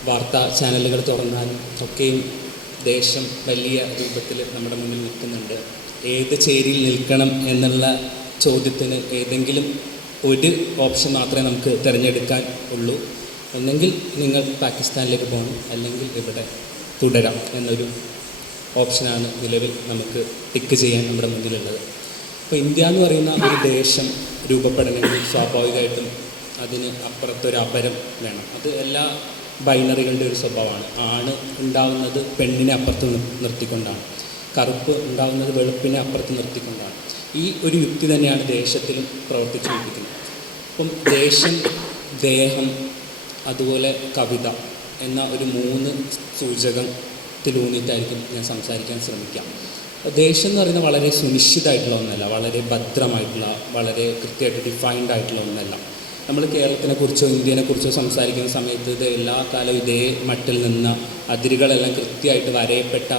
വാർത്താ ചാനലുകൾ തുറന്നാലും ഒക്കെയും ദേശം വലിയ രൂപത്തിൽ നമ്മുടെ മുന്നിൽ നിൽക്കുന്നുണ്ട്. ഏത് ചേരിയിൽ നിൽക്കണം എന്നുള്ള ചോദ്യത്തിന് ഏതെങ്കിലും ഒരു ഓപ്ഷൻ മാത്രമേ നമുക്ക് തിരഞ്ഞെടുക്കാൻ ഉള്ളൂ. ഒന്നെങ്കിൽ നിങ്ങൾ പാകിസ്ഥാനിലേക്ക് പോകണം, അല്ലെങ്കിൽ ഇവിടെ തുടരാം എന്നൊരു ഓപ്ഷനാണ് നിലവിൽ നമുക്ക് ടിക്ക് ചെയ്യാൻ നമ്മുടെ മുന്നിലുള്ളത്. അപ്പോൾ ഇന്ത്യ എന്ന് പറയുന്ന ഒരു ദേശം രൂപപ്പെടണമെങ്കിൽ സ്വാഭാവികമായിട്ടും അതിന് അപ്പുറത്തൊരു അപരം വേണം. അത് എല്ലാ ബൈനറികളുടെ ഒരു സ്വഭാവമാണ്. ആണ് ഉണ്ടാവുന്നത് പെണ്ണിനെ അപ്പുറത്ത് നിർത്തിക്കൊണ്ടാണ്, കറുപ്പ് ഉണ്ടാവുന്നത് വെളുപ്പിനെ അപ്പുറത്ത് നിർത്തിക്കൊണ്ടാണ്. ഈ ഒരു യുക്തി തന്നെയാണ് ദേശത്തിലും പ്രവർത്തിച്ചുകൊണ്ടിരിക്കുന്നത്. അപ്പം ദേശം, ദേഹം, അതുപോലെ കവിത എന്ന ഒരു 3 സൂചകത്തിലൂന്നിയിട്ടായിരിക്കും ഞാൻ സംസാരിക്കാൻ ശ്രമിക്കാം. ദേശം എന്ന് പറയുന്നത് വളരെ സുനിശ്ചിതമായിട്ടുള്ള ഒന്നല്ല, വളരെ ഭദ്രമായിട്ടുള്ള, വളരെ കൃത്യമായിട്ട് ഡിഫൈൻഡ് ആയിട്ടുള്ള ഒന്നല്ല. നമ്മൾ കേരളത്തിനെക്കുറിച്ചോ ഇന്ത്യനെക്കുറിച്ചോ സംസാരിക്കുന്ന സമയത്ത് ഇത് എല്ലാ കാലവും ഇതേ മട്ടിൽ നിന്ന് അതിരുകളെല്ലാം കൃത്യമായിട്ട് വരയപ്പെട്ട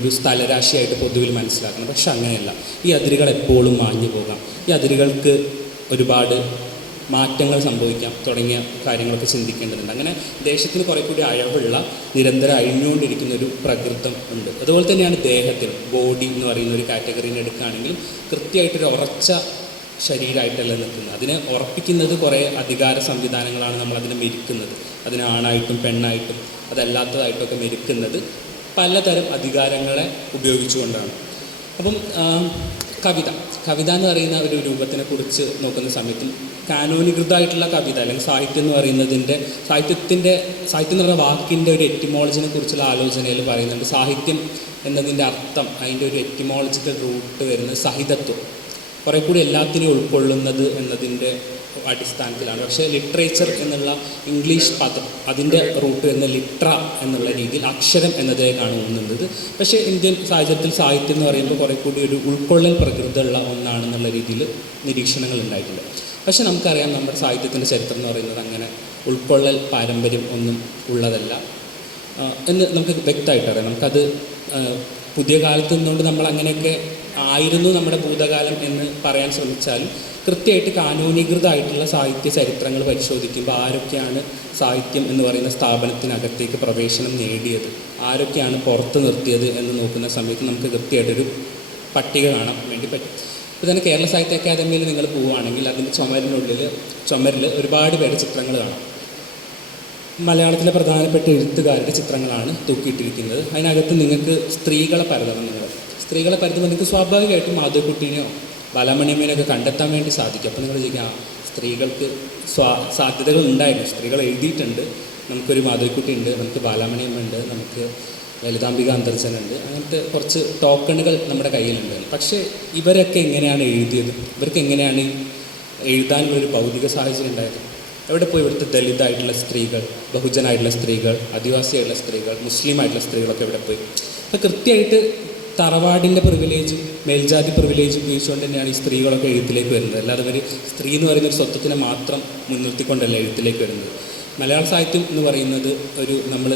ഒരു സ്ഥലരാശിയായിട്ട് പൊതുവിൽ മനസ്സിലാക്കണം. പക്ഷെ അങ്ങനെയല്ല. ഈ അതിരുകൾ എപ്പോഴും മാഞ്ഞു പോകാം. ഈ അതിരുകൾക്ക് ഒരുപാട് മാറ്റങ്ങൾ സംഭവിക്കാം തുടങ്ങിയ കാര്യങ്ങളൊക്കെ ചിന്തിക്കേണ്ടതുണ്ട്. അങ്ങനെ ദേശത്തിന് കുറേ കൂടി അഴവുള്ള, നിരന്തരം അഴിഞ്ഞുകൊണ്ടിരിക്കുന്ന ഒരു പ്രകൃതം ഉണ്ട്. അതുപോലെ തന്നെയാണ് ദേഹത്തിൽ, ബോഡി എന്ന് പറയുന്ന ഒരു കാറ്റഗറിനെ എടുക്കുകയാണെങ്കിലും കൃത്യമായിട്ടൊരു ഉറച്ച ശരീരമായിട്ടല്ല നിൽക്കുന്നത്. അതിനെ ഉറപ്പിക്കുന്നത് കുറേ അധികാര സംവിധാനങ്ങളാണ് നമ്മളതിനെ മെരുക്കുന്നത്. അതിനെ ആണായിട്ടും പെണ്ണായിട്ടും അതല്ലാത്തതായിട്ടൊക്കെ മെരുക്കുന്നത് പലതരം അധികാരങ്ങളെ ഉപയോഗിച്ചുകൊണ്ടാണ്. അപ്പം കവിത എന്ന് പറയുന്ന ഒരു രൂപത്തിനെക്കുറിച്ച് നോക്കുന്ന സമയത്തും കാനോനികൃതമായിട്ടുള്ള കവിത അല്ലെങ്കിൽ സാഹിത്യം എന്ന് പറയുന്നതിൻ്റെ സാഹിത്യം എന്ന് പറയുന്ന വാക്കിൻ്റെ ഒരു എറ്റിമോളജിനെ കുറിച്ചുള്ള ആലോചനയിൽ പറയുന്നുണ്ട്. സാഹിത്യം എന്നതിൻ്റെ അർത്ഥം, അതിൻ്റെ ഒരു എറ്റിമോളജിക്കൽ റൂട്ട് വരുന്നത് സഹിതത്വം, കുറേ കൂടി എല്ലാത്തിനെയും ഉൾക്കൊള്ളുന്നത് എന്നതിൻ്റെ അടിസ്ഥാനത്തിലാണ്. പക്ഷേ ലിറ്ററേച്ചർ എന്നുള്ള ഇംഗ്ലീഷ് പദം, അതിൻ്റെ റൂട്ട് എന്ന ലിട്ര എന്നുള്ള രീതിയിൽ അക്ഷരം എന്നതിലേക്കാണ് ഊന്നുന്നത്. പക്ഷേ ഇന്ത്യൻ സാഹചര്യത്തിൽ സാഹിത്യം എന്ന് പറയുമ്പോൾ കുറേ കൂടി ഒരു ഉൾക്കൊള്ളൽ പ്രകൃതമുള്ള ഒന്നാണെന്നുള്ള രീതിയിൽ നിരീക്ഷണങ്ങൾ ഉണ്ടായിട്ടുണ്ട്. പക്ഷേ നമുക്കറിയാം നമ്മുടെ സാഹിത്യത്തിൻ്റെ ചരിത്രം എന്ന് പറയുന്നത് അങ്ങനെ ഉൾക്കൊള്ളൽ പാരമ്പര്യം ഒന്നും ഉള്ളതല്ല എന്ന് നമുക്ക് വ്യക്തമായിട്ട് അറിയാം. നമുക്കത് പുതിയ കാലത്ത് നിന്നുകൊണ്ട് നമ്മൾ അങ്ങനെയൊക്കെ ആയിരുന്നു നമ്മുടെ ഭൂതകാലം എന്ന് പറയാൻ ശ്രമിച്ചാലും കൃത്യമായിട്ട് കാനോനീകൃതമായിട്ടുള്ള സാഹിത്യ ചരിത്രങ്ങൾ പരിശോധിക്കുമ്പോൾ ആരൊക്കെയാണ് സാഹിത്യം എന്ന് പറയുന്ന സ്ഥാപനത്തിനകത്തേക്ക് പ്രവേശനം നേടിയത്, ആരൊക്കെയാണ് പുറത്ത് നിർത്തിയത് എന്ന് നോക്കുന്ന സമയത്ത് നമുക്ക് കൃത്യമായിട്ടൊരു പട്ടിക കാണാൻ വേണ്ടി പറ്റും. ഇപ്പോൾ തന്നെ കേരള സാഹിത്യ അക്കാദമിയിൽ നിങ്ങൾ പോവുകയാണെങ്കിൽ അതിൻ്റെ ചുമരിൽ ഒരുപാട് പേരുടെ ചിത്രങ്ങൾ കാണാം. മലയാളത്തിലെ പ്രധാനപ്പെട്ട എഴുത്തുകാരുടെ ചിത്രങ്ങളാണ് തൂക്കിയിട്ടിരിക്കുന്നത്. അതിനകത്ത് നിങ്ങൾക്ക് സ്ത്രീകളെ പരതണം. സ്ത്രീകളെ പരത്തുമ്പോൾ നിങ്ങൾക്ക് സ്വാഭാവികമായിട്ടും മാധവിക്കുട്ടീനെയോ ബാലാമണിയമ്മേനെയൊക്കെ കണ്ടെത്താൻ വേണ്ടി സാധിക്കും. അപ്പോൾ നിങ്ങൾ ചോദിക്കുക, സ്ത്രീകൾക്ക് സാധ്യതകൾ ഉണ്ടായിരുന്നു, സ്ത്രീകൾ എഴുതിയിട്ടുണ്ട്. നമുക്കൊരു മാധവിക്കുട്ടി ഉണ്ട്, നമുക്ക് ബാലാമണിയമ്മ ഉണ്ട്, നമുക്ക് ലളിതാംബിക അന്തർജനുണ്ട്, അങ്ങനത്തെ കുറച്ച് ടോക്കണുകൾ നമ്മുടെ കയ്യിലുണ്ട്. പക്ഷേ ഇവരൊക്കെ എങ്ങനെയാണ് എഴുതിയത്? ഇവർക്ക് എങ്ങനെയാണ് എഴുതാനുള്ളൊരു ഭൗതിക സാഹചര്യം ഉണ്ടായത്? എവിടെ പോയി ഇവിടുത്തെ ദളിതായിട്ടുള്ള സ്ത്രീകൾ, ബഹുജനായിട്ടുള്ള സ്ത്രീകൾ, ആദിവാസിയായിട്ടുള്ള സ്ത്രീകൾ, മുസ്ലിമായിട്ടുള്ള സ്ത്രീകളൊക്കെ എവിടെ പോയി? അപ്പോൾ കൃത്യമായിട്ട് തറവാടിൻ്റെ പ്രിവിലേജും മേൽജാതി പ്രിവിലേജും ഉപയോഗിച്ചുകൊണ്ട് തന്നെയാണ് ഈ സ്ത്രീകളൊക്കെ എഴുത്തിലേക്ക് വരുന്നത്. അല്ലാതെ അവർ സ്ത്രീ എന്ന് പറയുന്ന ഒരു സ്വത്വത്തിനെ മാത്രം മുൻനിർത്തിക്കൊണ്ടല്ല എഴുത്തിലേക്ക് വരുന്നത്. മലയാള സാഹിത്യം എന്ന് പറയുന്നത് നമ്മൾ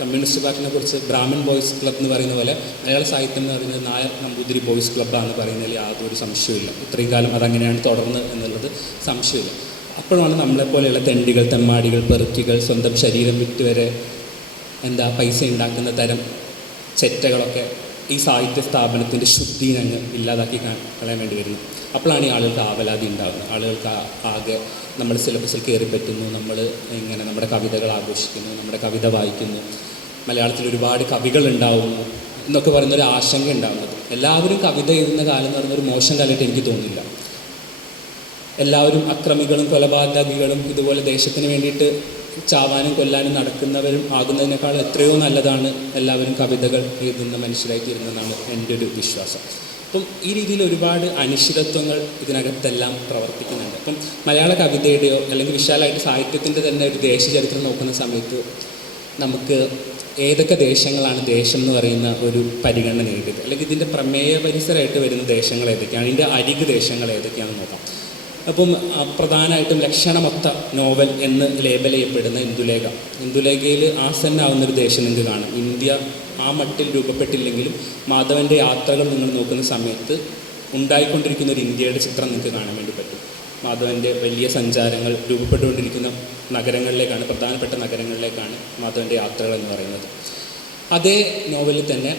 കമ്മ്യൂണിസ്റ്റ് പാർട്ടിനെ കുറിച്ച് ബ്രാഹ്മൺ ബോയ്സ് ക്ലബ്ബ് എന്ന് പറയുന്ന പോലെ മലയാള സാഹിത്യം എന്ന് പറയുന്നത് നായർ നമ്പൂതിരി ബോയ്സ് ക്ലബ്ബാണെന്ന് പറയുന്നതിൽ യാതൊരു സംശയമില്ല. ഇത്രയും കാലം അതങ്ങനെയാണ് തുടർന്ന് എന്നുള്ളത് സംശയമില്ല. അപ്പോഴാണ് നമ്മളെപ്പോലെയുള്ള തെണ്ടികൾ, തെമ്മാടികൾ, പെറുക്കികൾ, സ്വന്തം ശരീരം വിറ്റ് വരെ പൈസ ഉണ്ടാക്കുന്ന തരം ചെറ്റകളൊക്കെ ഈ സാഹിത്യ സ്ഥാപനത്തിൻ്റെ ശുദ്ധീനങ്ങ് ഇല്ലാതാക്കി കളയാൻ വേണ്ടി വരുന്നു. അപ്പോഴാണ് ഈ ആളുകൾക്ക് ആവലാതി ഉണ്ടാകുന്നത്. ആളുകൾക്ക് ആകെ നമ്മൾ സിലബസിൽ കയറി പറ്റുന്നു, നമ്മൾ ഇങ്ങനെ നമ്മുടെ കവിതകൾ ആഘോഷിക്കുന്നു, നമ്മുടെ കവിത വായിക്കുന്നു, മലയാളത്തിൽ ഒരുപാട് കവികൾ ഉണ്ടാവുന്നു എന്നൊക്കെ പറയുന്നൊരു ആശങ്ക ഉണ്ടാകുന്നത്. എല്ലാവരും കവിത എഴുതുന്ന കാലം എന്ന് പറയുന്നൊരു മോശം കാലമായിട്ട് എനിക്ക് തോന്നുന്നില്ല. എല്ലാവരും അക്രമികളും കൊലപാതകികളും ഇതുപോലെ ദേശത്തിന് വേണ്ടിയിട്ട് ചാവാനും കൊല്ലാനും നടക്കുന്നവരും ആകുന്നതിനേക്കാൾ എത്രയോ നല്ലതാണ് എല്ലാവരും കവിതകൾ എഴുതുന്ന മനുഷ്യരായി തീരുന്നതെന്നാണ് എൻ്റെ ഒരു വിശ്വാസം. അപ്പം ഈ രീതിയിൽ ഒരുപാട് അനിശ്ചിതത്വങ്ങൾ ഇതിനകത്തെല്ലാം പ്രവർത്തിക്കുന്നുണ്ട്. അപ്പം മലയാള കവിതയുടെയോ അല്ലെങ്കിൽ വിശാലമായിട്ട് സാഹിത്യത്തിൻ്റെ തന്നെ ഒരു ദേശചരിത്രം നോക്കുന്ന സമയത്ത് നമുക്ക് ഏതൊക്കെ ദേശങ്ങളാണ് ദേശം എന്ന് പറയുന്ന ഒരു പരിഗണന നേടിയത്, അല്ലെങ്കിൽ ഇതിൻ്റെ പ്രമേയ പരിസരമായിട്ട് വരുന്ന ദേശങ്ങൾ ഏതൊക്കെയാണ്, ഇതിൻ്റെ അരിക് ദേശങ്ങൾ ഏതൊക്കെയാണെന്ന് നോക്കാം. അപ്പം പ്രധാനമായിട്ടും ലക്ഷണമൊത്ത നോവൽ എന്ന് ലേബൽ ചെയ്യപ്പെടുന്ന ഇന്ദുലേഖയിൽ ആസന്നാവുന്നൊരു ദേശം നിങ്ങൾക്ക് കാണും. ഇന്ത്യ ആ മട്ടിൽ രൂപപ്പെട്ടില്ലെങ്കിലും മാധവൻ്റെ യാത്രകൾ നിങ്ങൾ നോക്കുന്ന സമയത്ത് ഉണ്ടായിക്കൊണ്ടിരിക്കുന്ന ഒരു ഇന്ത്യയുടെ ചിത്രം നിങ്ങൾക്ക് കാണാൻ വേണ്ടി പറ്റും. മാധവൻ്റെ വലിയ സഞ്ചാരങ്ങൾ രൂപപ്പെട്ടുകൊണ്ടിരിക്കുന്ന നഗരങ്ങളിലേക്കാണ്, പ്രധാനപ്പെട്ട നഗരങ്ങളിലേക്കാണ് മാധവൻ്റെ യാത്രകൾ എന്ന് പറയുന്നത്. അതേ നോവലിൽ തന്നെ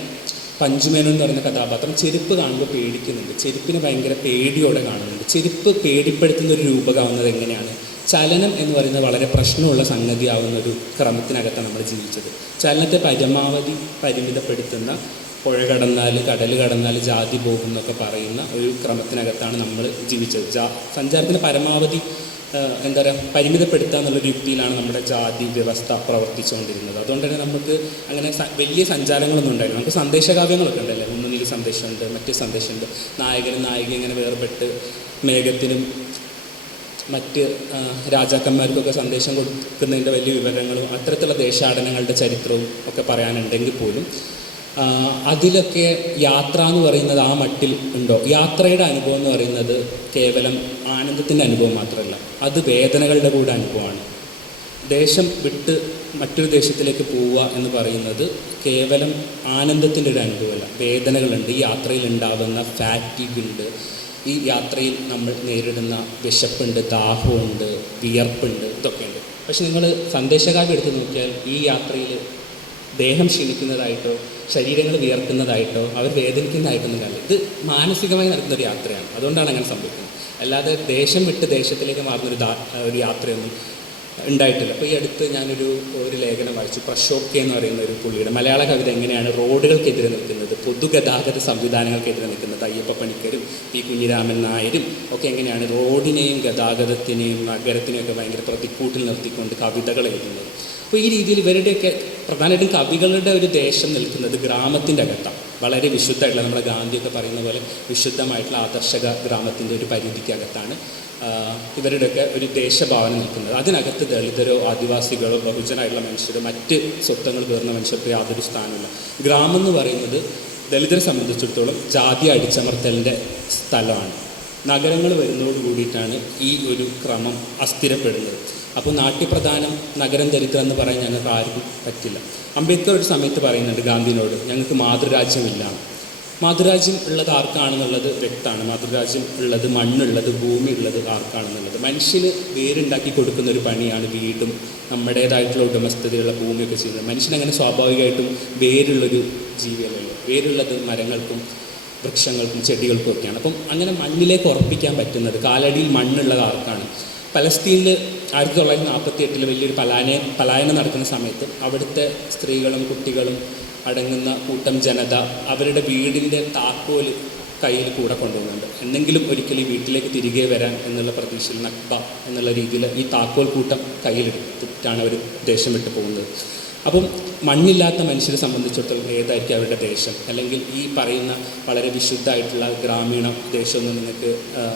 പഞ്ചുമേനോൻ എന്ന് പറയുന്ന കഥാപാത്രം ചെരുപ്പ് കാണുമ്പോൾ പേടിക്കുന്നുണ്ട്, ചെരുപ്പിനെ ഭയങ്കര പേടിയോടെ കാണുന്നുണ്ട്. ചെരുപ്പ് പേടിപ്പെടുത്തുന്ന ഒരു രൂപമാവുന്നത് എങ്ങനെയാണ്? ചലനം എന്ന് പറയുന്നത് വളരെ പ്രശ്നമുള്ള സംഗതിയാവുന്ന ഒരു ക്രമത്തിനകത്താണ് നമ്മൾ ജീവിച്ചത്. ചലനത്തെ പരമാവധി പരിമിതപ്പെടുത്തുന്ന, പുഴ കടന്നാൽ കടൽ കടന്നാൽ ജാതി പോകും എന്നൊക്കെ പറയുന്ന ഒരു ക്രമത്തിനകത്താണ് നമ്മൾ ജീവിച്ചത്. സഞ്ചാരത്തിന് പരമാവധി പരിമിതപ്പെടുത്തുക എന്നുള്ളൊരു യുക്തിയിലാണ് നമ്മുടെ ജാതി വ്യവസ്ഥ പ്രവർത്തിച്ചുകൊണ്ടിരുന്നത്. അതുകൊണ്ട് തന്നെ നമുക്ക് അങ്ങനെ വലിയ സഞ്ചാരങ്ങളൊന്നും ഉണ്ടായില്ല. നമുക്ക് സന്ദേശകാവ്യങ്ങളൊക്കെ ഉണ്ടല്ലേ, ഒന്നുകിൽ സന്ദേശമുണ്ട്, മറ്റേ സന്ദേശമുണ്ട്, നായകനും നായികയും ഇങ്ങനെ വേർപെട്ട് മേഘത്തിനും മറ്റ് രാജാക്കന്മാർക്കൊക്കെ സന്ദേശം കൊടുക്കുന്നതിൻ്റെ വലിയ വിവരങ്ങളും അത്തരത്തിലുള്ള ദേശാടനങ്ങളുടെ ചരിത്രവും ഒക്കെ പറയാനുണ്ടെങ്കിൽ പോലും അതിലൊക്കെ യാത്ര എന്ന് പറയുന്നത് ആ മട്ടിൽ ഉണ്ടോ? യാത്രയുടെ അനുഭവം എന്ന് പറയുന്നത് കേവലം ആനന്ദത്തിൻ്റെ അനുഭവം മാത്രമല്ല, അത് വേദനകളുടെ കൂടെ അനുഭവമാണ്. ദേശം വിട്ട് മറ്റൊരു ദേശത്തിലേക്ക് പോവുക എന്ന് പറയുന്നത് കേവലം ആനന്ദത്തിൻ്റെ ഒരു അനുഭവമല്ല, വേദനകളുണ്ട്. ഈ യാത്രയിൽ ഉണ്ടാകുന്ന ഫാറ്റിഗുണ്ട്, ഈ യാത്രയിൽ നമ്മൾ നേരിടുന്ന വിശപ്പുണ്ട്, ദാഹമുണ്ട്, വിയർപ്പുണ്ട്, ഇതൊക്കെയുണ്ട്. പക്ഷെ നിങ്ങൾ സന്ദേശകാവ്യം എടുത്ത് നോക്കിയാൽ ഈ യാത്രയിൽ ദേഹം ക്ഷീണിക്കുന്നതായിട്ടോ ശരീരങ്ങൾ വിയർക്കുന്നതായിട്ടോ അവർ വേദനിക്കുന്നതായിട്ടൊന്നും കാണില്ല. ഇത് മാനസികമായി നടക്കുന്നൊരു യാത്രയാണ്. അതുകൊണ്ടാണ് അങ്ങനെ സംഭവിക്കുന്നത്. അല്ലാതെ ദേശം വിട്ട് ദേശത്തിലേക്ക് മാറുന്നൊരു ഒരു യാത്രയൊന്നും ഉണ്ടായിട്ടില്ല. അപ്പോൾ ഈ അടുത്ത് ഞാനൊരു ലേഖനം വായിച്ചു. പ്രശോക് എന്ന് പറയുന്ന ഒരു പുള്ളിയുടെ മലയാള കവിത എങ്ങനെയാണ് റോഡുകൾക്കെതിരെ നിൽക്കുന്നത്, പൊതുഗതാഗത സംവിധാനങ്ങൾക്കെതിരെ നിൽക്കുന്നത്. അയ്യപ്പ പണിക്കരും പി കുഞ്ഞിരാമൻ നായരും ഒക്കെ എങ്ങനെയാണ് റോഡിനെയും ഗതാഗതത്തിനെയും നഗരത്തിനെയും ഒക്കെ ഭയങ്കര പ്രതിക്കൂട്ടിൽ നിർത്തിക്കൊണ്ട് കവിതകൾ എഴുതുന്നത്. അപ്പോൾ ഈ രീതിയിൽ ഇവരുടെയൊക്കെ പ്രധാനമായിട്ടും കവികളുടെ ഒരു ദേശം നിൽക്കുന്നത് ഗ്രാമത്തിൻ്റെ അകത്താണ്. വളരെ വിശുദ്ധമായിട്ടുള്ള, നമ്മുടെ ഗാന്ധിയൊക്കെ പറയുന്ന പോലെ വിശുദ്ധമായിട്ടുള്ള ആദർശക ഗ്രാമത്തിൻ്റെ ഒരു പരിധിക്കകത്താണ് ഇവരുടെയൊക്കെ ഒരു ദേശഭാവന നിൽക്കുന്നത്. അതിനകത്ത് ദളിതരോ ആദിവാസികളോ ബഹുജനായിട്ടുള്ള മനുഷ്യരോ മറ്റ് സ്വത്വങ്ങൾ കയറുന്ന മനുഷ്യർക്ക് യാതൊരു സ്ഥാനമില്ല. ഗ്രാമം എന്ന് പറയുന്നത് ദളിതരെ സംബന്ധിച്ചിടത്തോളം ജാതി അടിച്ചമർത്തലിൻ്റെ സ്ഥലമാണ്. നഗരങ്ങൾ വരുന്നതോട് കൂടിയിട്ടാണ് ഈ ഒരു ക്രമം അസ്ഥിരപ്പെടുന്നത്. അപ്പോൾ നാട്യപ്രധാനം നഗരം ദരിദ്രം എന്ന് പറയാൻ ഞങ്ങൾക്ക് ആർക്കും പറ്റില്ല. അംബേദ്കർ ഒരു സമയത്ത് പറയുന്നുണ്ട് ഗാന്ധിനോട്, ഞങ്ങൾക്ക് മാതൃരാജ്യമില്ല. മാതൃരാജ്യം ഉള്ളത് ആർക്കാണെന്നുള്ളത് വ്യക്തമാണ്. മാതൃരാജ്യം ഉള്ളത്, മണ്ണുള്ളത്, ഭൂമി ഉള്ളത് ആർക്കാണെന്നുള്ളത്. മനുഷ്യന് വേരുണ്ടാക്കി കൊടുക്കുന്ന ഒരു പണിയാണ് വീടും നമ്മുടേതായിട്ടുള്ള ഉടമസ്ഥതയുള്ള ഭൂമിയൊക്കെ ചെയ്യുന്നത്. മനുഷ്യനങ്ങനെ സ്വാഭാവികമായിട്ടും വേരുള്ളൊരു ജീവിയല്ലല്ലോ. വേരുള്ളത് മരങ്ങൾക്കും വൃക്ഷങ്ങൾക്കും ചെടികൾക്കും ഒക്കെയാണ്. അപ്പം അങ്ങനെ മണ്ണിലേക്ക് ഉറപ്പിക്കാൻ പറ്റുന്നത്, കാലടിയിൽ മണ്ണുള്ളത് ആർക്കാണ്? പലസ്തീനിൽ 1948 വലിയൊരു പലായനം നടക്കുന്ന സമയത്ത് അവിടുത്തെ സ്ത്രീകളും കുട്ടികളും അടങ്ങുന്ന കൂട്ടം ജനത അവരുടെ വീടിൻ്റെ താക്കോൽ കയ്യിൽ കൂടെ കൊണ്ടുപോകുന്നുണ്ട്. എന്തെങ്കിലും ഒരിക്കലും ഈ വീട്ടിലേക്ക് തിരികെ വരാൻ എന്നുള്ള പ്രതീക്ഷയിൽ നക്ബ എന്നുള്ള രീതിയിൽ ഈ താക്കോൽ കൂട്ടം കയ്യിലെടുത്തിട്ടാണ് അവർ ദേശം വിട്ട് പോകുന്നത്. അപ്പം മണ്ണില്ലാത്ത മനുഷ്യരെ സംബന്ധിച്ചിടത്തോളം ഏതായിരിക്കും അവരുടെ ദേശം? അല്ലെങ്കിൽ ഈ പറയുന്ന വളരെ വിശുദ്ധമായിട്ടുള്ള ഗ്രാമീണ ദേശമൊന്നും നിങ്ങൾക്ക്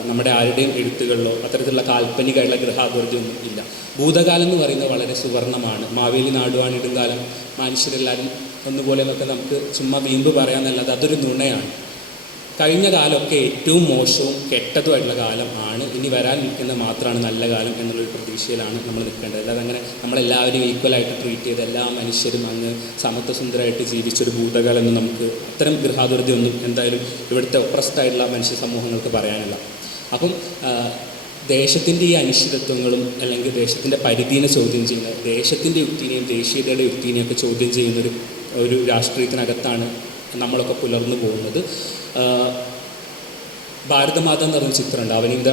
നമ്മുടെ ആരുടെയും എഴുത്തുകളിലോ അത്തരത്തിലുള്ള കാൽപ്പനികമായിട്ടുള്ള ഗൃഹാഭിവൃദ്ധിയൊന്നും ഇല്ല. ഭൂതകാലം എന്ന് പറയുന്നത് വളരെ സുവർണമാണ്. മാവേലി നാടുവാണ് ഇടുംകാലം, മനുഷ്യരെല്ലാവരും ഒന്നുപോലെ എന്നൊക്കെ നമുക്ക് ചുമ്മാ വീമ്പ് പറയാമെന്നല്ലാതെ അതൊരു നുണയാണ്. കഴിഞ്ഞ കാലമൊക്കെ ഏറ്റവും മോശവും കെട്ടതുമായിട്ടുള്ള കാലം ആണ് ഈ ഇനി വരാൻ നിൽക്കുന്നത് മാത്രമാണ് നല്ല കാലം എന്നുള്ളൊരു പ്രതീക്ഷയിലാണ് നമ്മൾ നിൽക്കേണ്ടത്. അല്ലാതെ അങ്ങനെ നമ്മളെല്ലാവരും ഈക്വലായിട്ട് ട്രീറ്റ് ചെയ്ത് എല്ലാ മനുഷ്യരും അങ്ങ് സമത്വസുന്ദരമായിട്ട് ജീവിച്ചൊരു ഭൂതകാലം എന്ന് നമുക്ക് അത്തരം ഗൃഹാതുരതയൊന്നും എന്തായാലും ഇവിടുത്തെ ഒപ്രസ്ഡ് ആയിട്ടുള്ള മനുഷ്യ സമൂഹങ്ങൾക്ക് പറയാനില്ല. അപ്പം ദേശത്തിൻ്റെ ഈ അനിശ്ചിതത്വങ്ങളും അല്ലെങ്കിൽ ദേശത്തിൻ്റെ പരിധിയെ ചോദ്യം ചെയ്യുന്ന, ദേശത്തിൻ്റെ യുക്തിനെയും ദേശീയതയുടെ യുക്തിനെയും ഒക്കെ ചോദ്യം ചെയ്യുന്നൊരു രാഷ്ട്രീയത്തിനകത്താണ് നമ്മളൊക്കെ പുലർന്നു പോകുന്നത്. ഭാരതമാത എന്ന് പറഞ്ഞ ചിത്രമുണ്ട്, അവനീന്ദ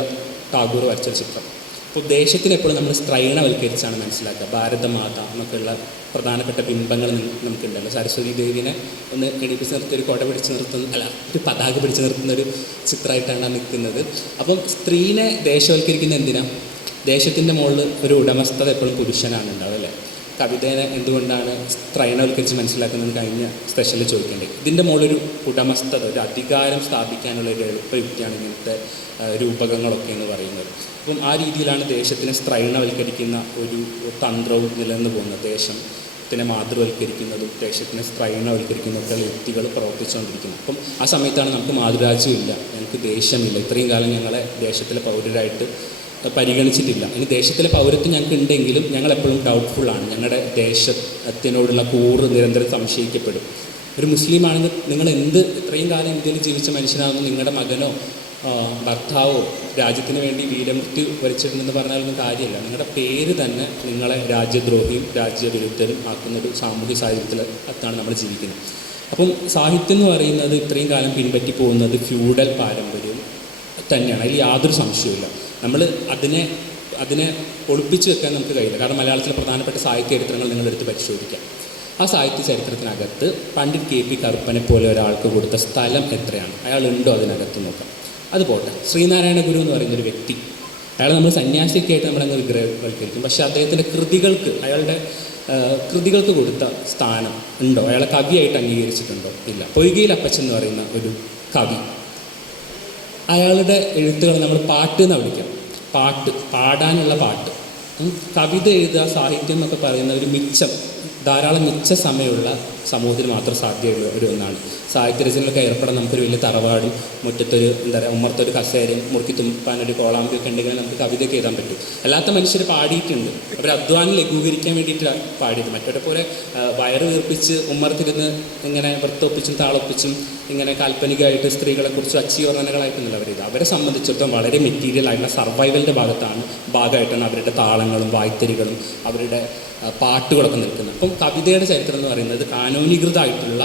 ടാഗോർ വരച്ച ചിത്രം. അപ്പോൾ ദേശത്തിനെ എപ്പോഴും നമ്മൾ സ്ത്രൈണവൽക്കരിച്ചാണ് മനസ്സിലാക്കുക. ഭാരതമാത എന്നൊക്കെയുള്ള പ്രധാനപ്പെട്ട ബിംബങ്ങൾ നമുക്കുണ്ടല്ലോ. സരസ്വതി ദേവിനെ ഒന്ന് എണീപ്പിച്ച് നിർത്തി ഒരു കൊട പിടിച്ച് നിർത്തുന്ന, ഒരു പതാക പിടിച്ച് നിർത്തുന്ന ഒരു ചിത്രമായിട്ടാണ് നിൽക്കുന്നത്. അപ്പം സ്ത്രീനെ ദേശവൽക്കരിക്കുന്ന എന്തിനാണ്? ദേശത്തിൻ്റെ മുകളിൽ ഒരു ഉടമസ്ഥത എപ്പോഴും പുരുഷനാണ് ഉണ്ടാവും അല്ലേ? കവിതേനെ എന്തുകൊണ്ടാണ് സ്ത്രൈണവൽക്കരിച്ച് മനസ്സിലാക്കുന്നത് കഴിഞ്ഞ സ്പെഷ്യലിൽ ചോദിക്കേണ്ടത്. ഇതിൻ്റെ മുകളിലൊരു ഉടമസ്ഥത, ഒരു അധികാരം സ്ഥാപിക്കാനുള്ള ഒരു എളുപ്പയുക്തിയാണ് ഇങ്ങനത്തെ രൂപകങ്ങളൊക്കെ എന്ന് പറയുന്നത്. അപ്പം ആ രീതിയിലാണ് ദേശത്തിനെ സ്ത്രൈണവൽക്കരിക്കുന്ന ഒരു തന്ത്രവും നിലനിന്ന് പോകുന്നത്. ദേശത്തിനെ മാതൃവൽക്കരിക്കുന്നതും ദേശത്തിനെ സ്ത്രൈണവൽക്കരിക്കുന്നതൊക്കെയുള്ള യുക്തികൾ പ്രവർത്തിച്ചുകൊണ്ടിരിക്കുന്നത്. അപ്പം ആ സമയത്താണ് നമുക്ക് മാതൃരാജ്യമില്ല, ഞങ്ങൾക്ക് ദേശമില്ല, ഇത്രയും കാലം ഞങ്ങളെ ദേശത്തിലെ പൗരരായിട്ട് പരിഗണിച്ചിട്ടില്ല. ഇനി ദേശത്തിലെ പൗരത്വം ഞങ്ങൾക്ക് ഉണ്ടെങ്കിലും ഞങ്ങളെപ്പോഴും ഡൗട്ട്ഫുള്ളാണ്. ഞങ്ങളുടെ ദേശത്തിനോടുള്ള കൂറ് നിരന്തരം സംശയിക്കപ്പെടും. ഒരു മുസ്ലിം ആണെങ്കിൽ നിങ്ങൾ ഇത്രയും കാലം ഇന്ത്യയിൽ ജീവിച്ച മനുഷ്യനാണെന്ന് നിങ്ങളുടെ മകനോ ഭർത്താവോ രാജ്യത്തിന് വേണ്ടി വീരമൃത്യു വരിച്ചിട്ടുണ്ടെന്ന് പറഞ്ഞാലൊന്നും കാര്യമില്ല. നിങ്ങളുടെ പേര് തന്നെ നിങ്ങളെ രാജ്യദ്രോഹിയും രാജ്യവിരുദ്ധരും ആക്കുന്നൊരു സാമൂഹ്യ സാഹചര്യത്തിലാണ് നമ്മൾ ജീവിക്കുന്നത്. അപ്പം സാഹിത്യം എന്ന് പറയുന്നത് ഇത്രയും കാലം പിൻപറ്റി പോകുന്നത് ഫ്യൂഡൽ പാരമ്പര്യവും തന്നെയാണ്, അതിൽ യാതൊരു സംശയവുമില്ല. നമ്മൾ അതിനെ ഒളിപ്പിച്ച് വെക്കാൻ നമുക്ക് കഴിയില്ല. കാരണം മലയാളത്തിലെ പ്രധാനപ്പെട്ട സാഹിത്യ ചരിത്രങ്ങൾ നിങ്ങളെടുത്ത് പരിശോധിക്കാം. ആ സാഹിത്യ ചരിത്രത്തിനകത്ത് പണ്ഡിറ്റ് KP കറുപ്പനെ പോലെ ഒരാൾക്ക് കൊടുത്ത സ്ഥലം എത്രയാണ്, അയാളുണ്ടോ അതിനകത്ത് നോക്കാം. അതുപോട്ടെ, ശ്രീനാരായണ ഗുരു എന്ന് പറയുന്നൊരു വ്യക്തി, അയാൾ നമ്മൾ സന്യാസിക്കായിട്ട് നമ്മളങ്ങ് വിഗ്രഹവൽക്കരിക്കും. പക്ഷേ അദ്ദേഹത്തിൻ്റെ അയാളുടെ കൃതികൾക്ക് കൊടുത്ത സ്ഥാനം ഉണ്ടോ? അയാളെ കവിയായിട്ട് അംഗീകരിച്ചിട്ടുണ്ടോ? ഇല്ല. പൊയ്കയിൽ അപ്പച്ചൻ എന്ന് പറയുന്ന ഒരു കവി, അയാളുടെ എഴുത്തുകൾ നമ്മൾ പാട്ട് എന്നാണ് വിളിക്കുക. പാടാനുള്ള പാട്ട്. കവിത എഴുതുക, സാഹിത്യം എന്നൊക്കെ പറയുന്ന ഒരു ധാരാളം മിച്ച സമയമുള്ള സമൂഹത്തിന് മാത്രം സാധ്യതയുള്ള ഒരു ഒന്നാണ്. സാഹിത്യരചനയിലൊക്കെ ഏർപ്പെടാൻ നമുക്കൊരു വലിയ തറവാടും മുറ്റത്തൊരു ഉമ്മർത്തൊരു കസേരയും മുറുക്കി തുമ്പാനൊരു കോളാമ്പിയൊക്കെ ഉണ്ടെങ്കിൽ നമുക്ക് കവിതയൊക്കെ എഴുതാൻ പറ്റും. അല്ലാത്ത മനുഷ്യർ പാടിയിട്ടുണ്ട്, അവർ അധ്വാനം ലഘൂകരിക്കാൻ വേണ്ടിയിട്ടാണ് പാടിയത്. മറ്റവരെ പോലെ വയറ് വീർപ്പിച്ച് ഉമ്മർത്തിരുന്ന് ഇങ്ങനെ വൃത്തൊപ്പിച്ചും താളൊപ്പിച്ചും ഇങ്ങനെ കാൽപ്പനികമായിട്ട് സ്ത്രീകളെക്കുറിച്ച് അച്ചീവർണ്ണനകളായിട്ടൊന്നുമില്ല അവരിത്. അവരെ സംബന്ധിച്ചിടത്തോളം വളരെ മെറ്റീരിയൽ ആയിട്ടുള്ള സർവൈവലിൻ്റെ ഭാഗമായിട്ടാണ് അവരുടെ താളങ്ങളും വായ്ത്തരികളും അവരുടെ പാട്ടുകളൊക്കെ നിൽക്കുന്നത്. അപ്പം കവിതയുടെ ചരിത്രം എന്ന് പറയുന്നത് കാനോനീകൃതമായിട്ടുള്ള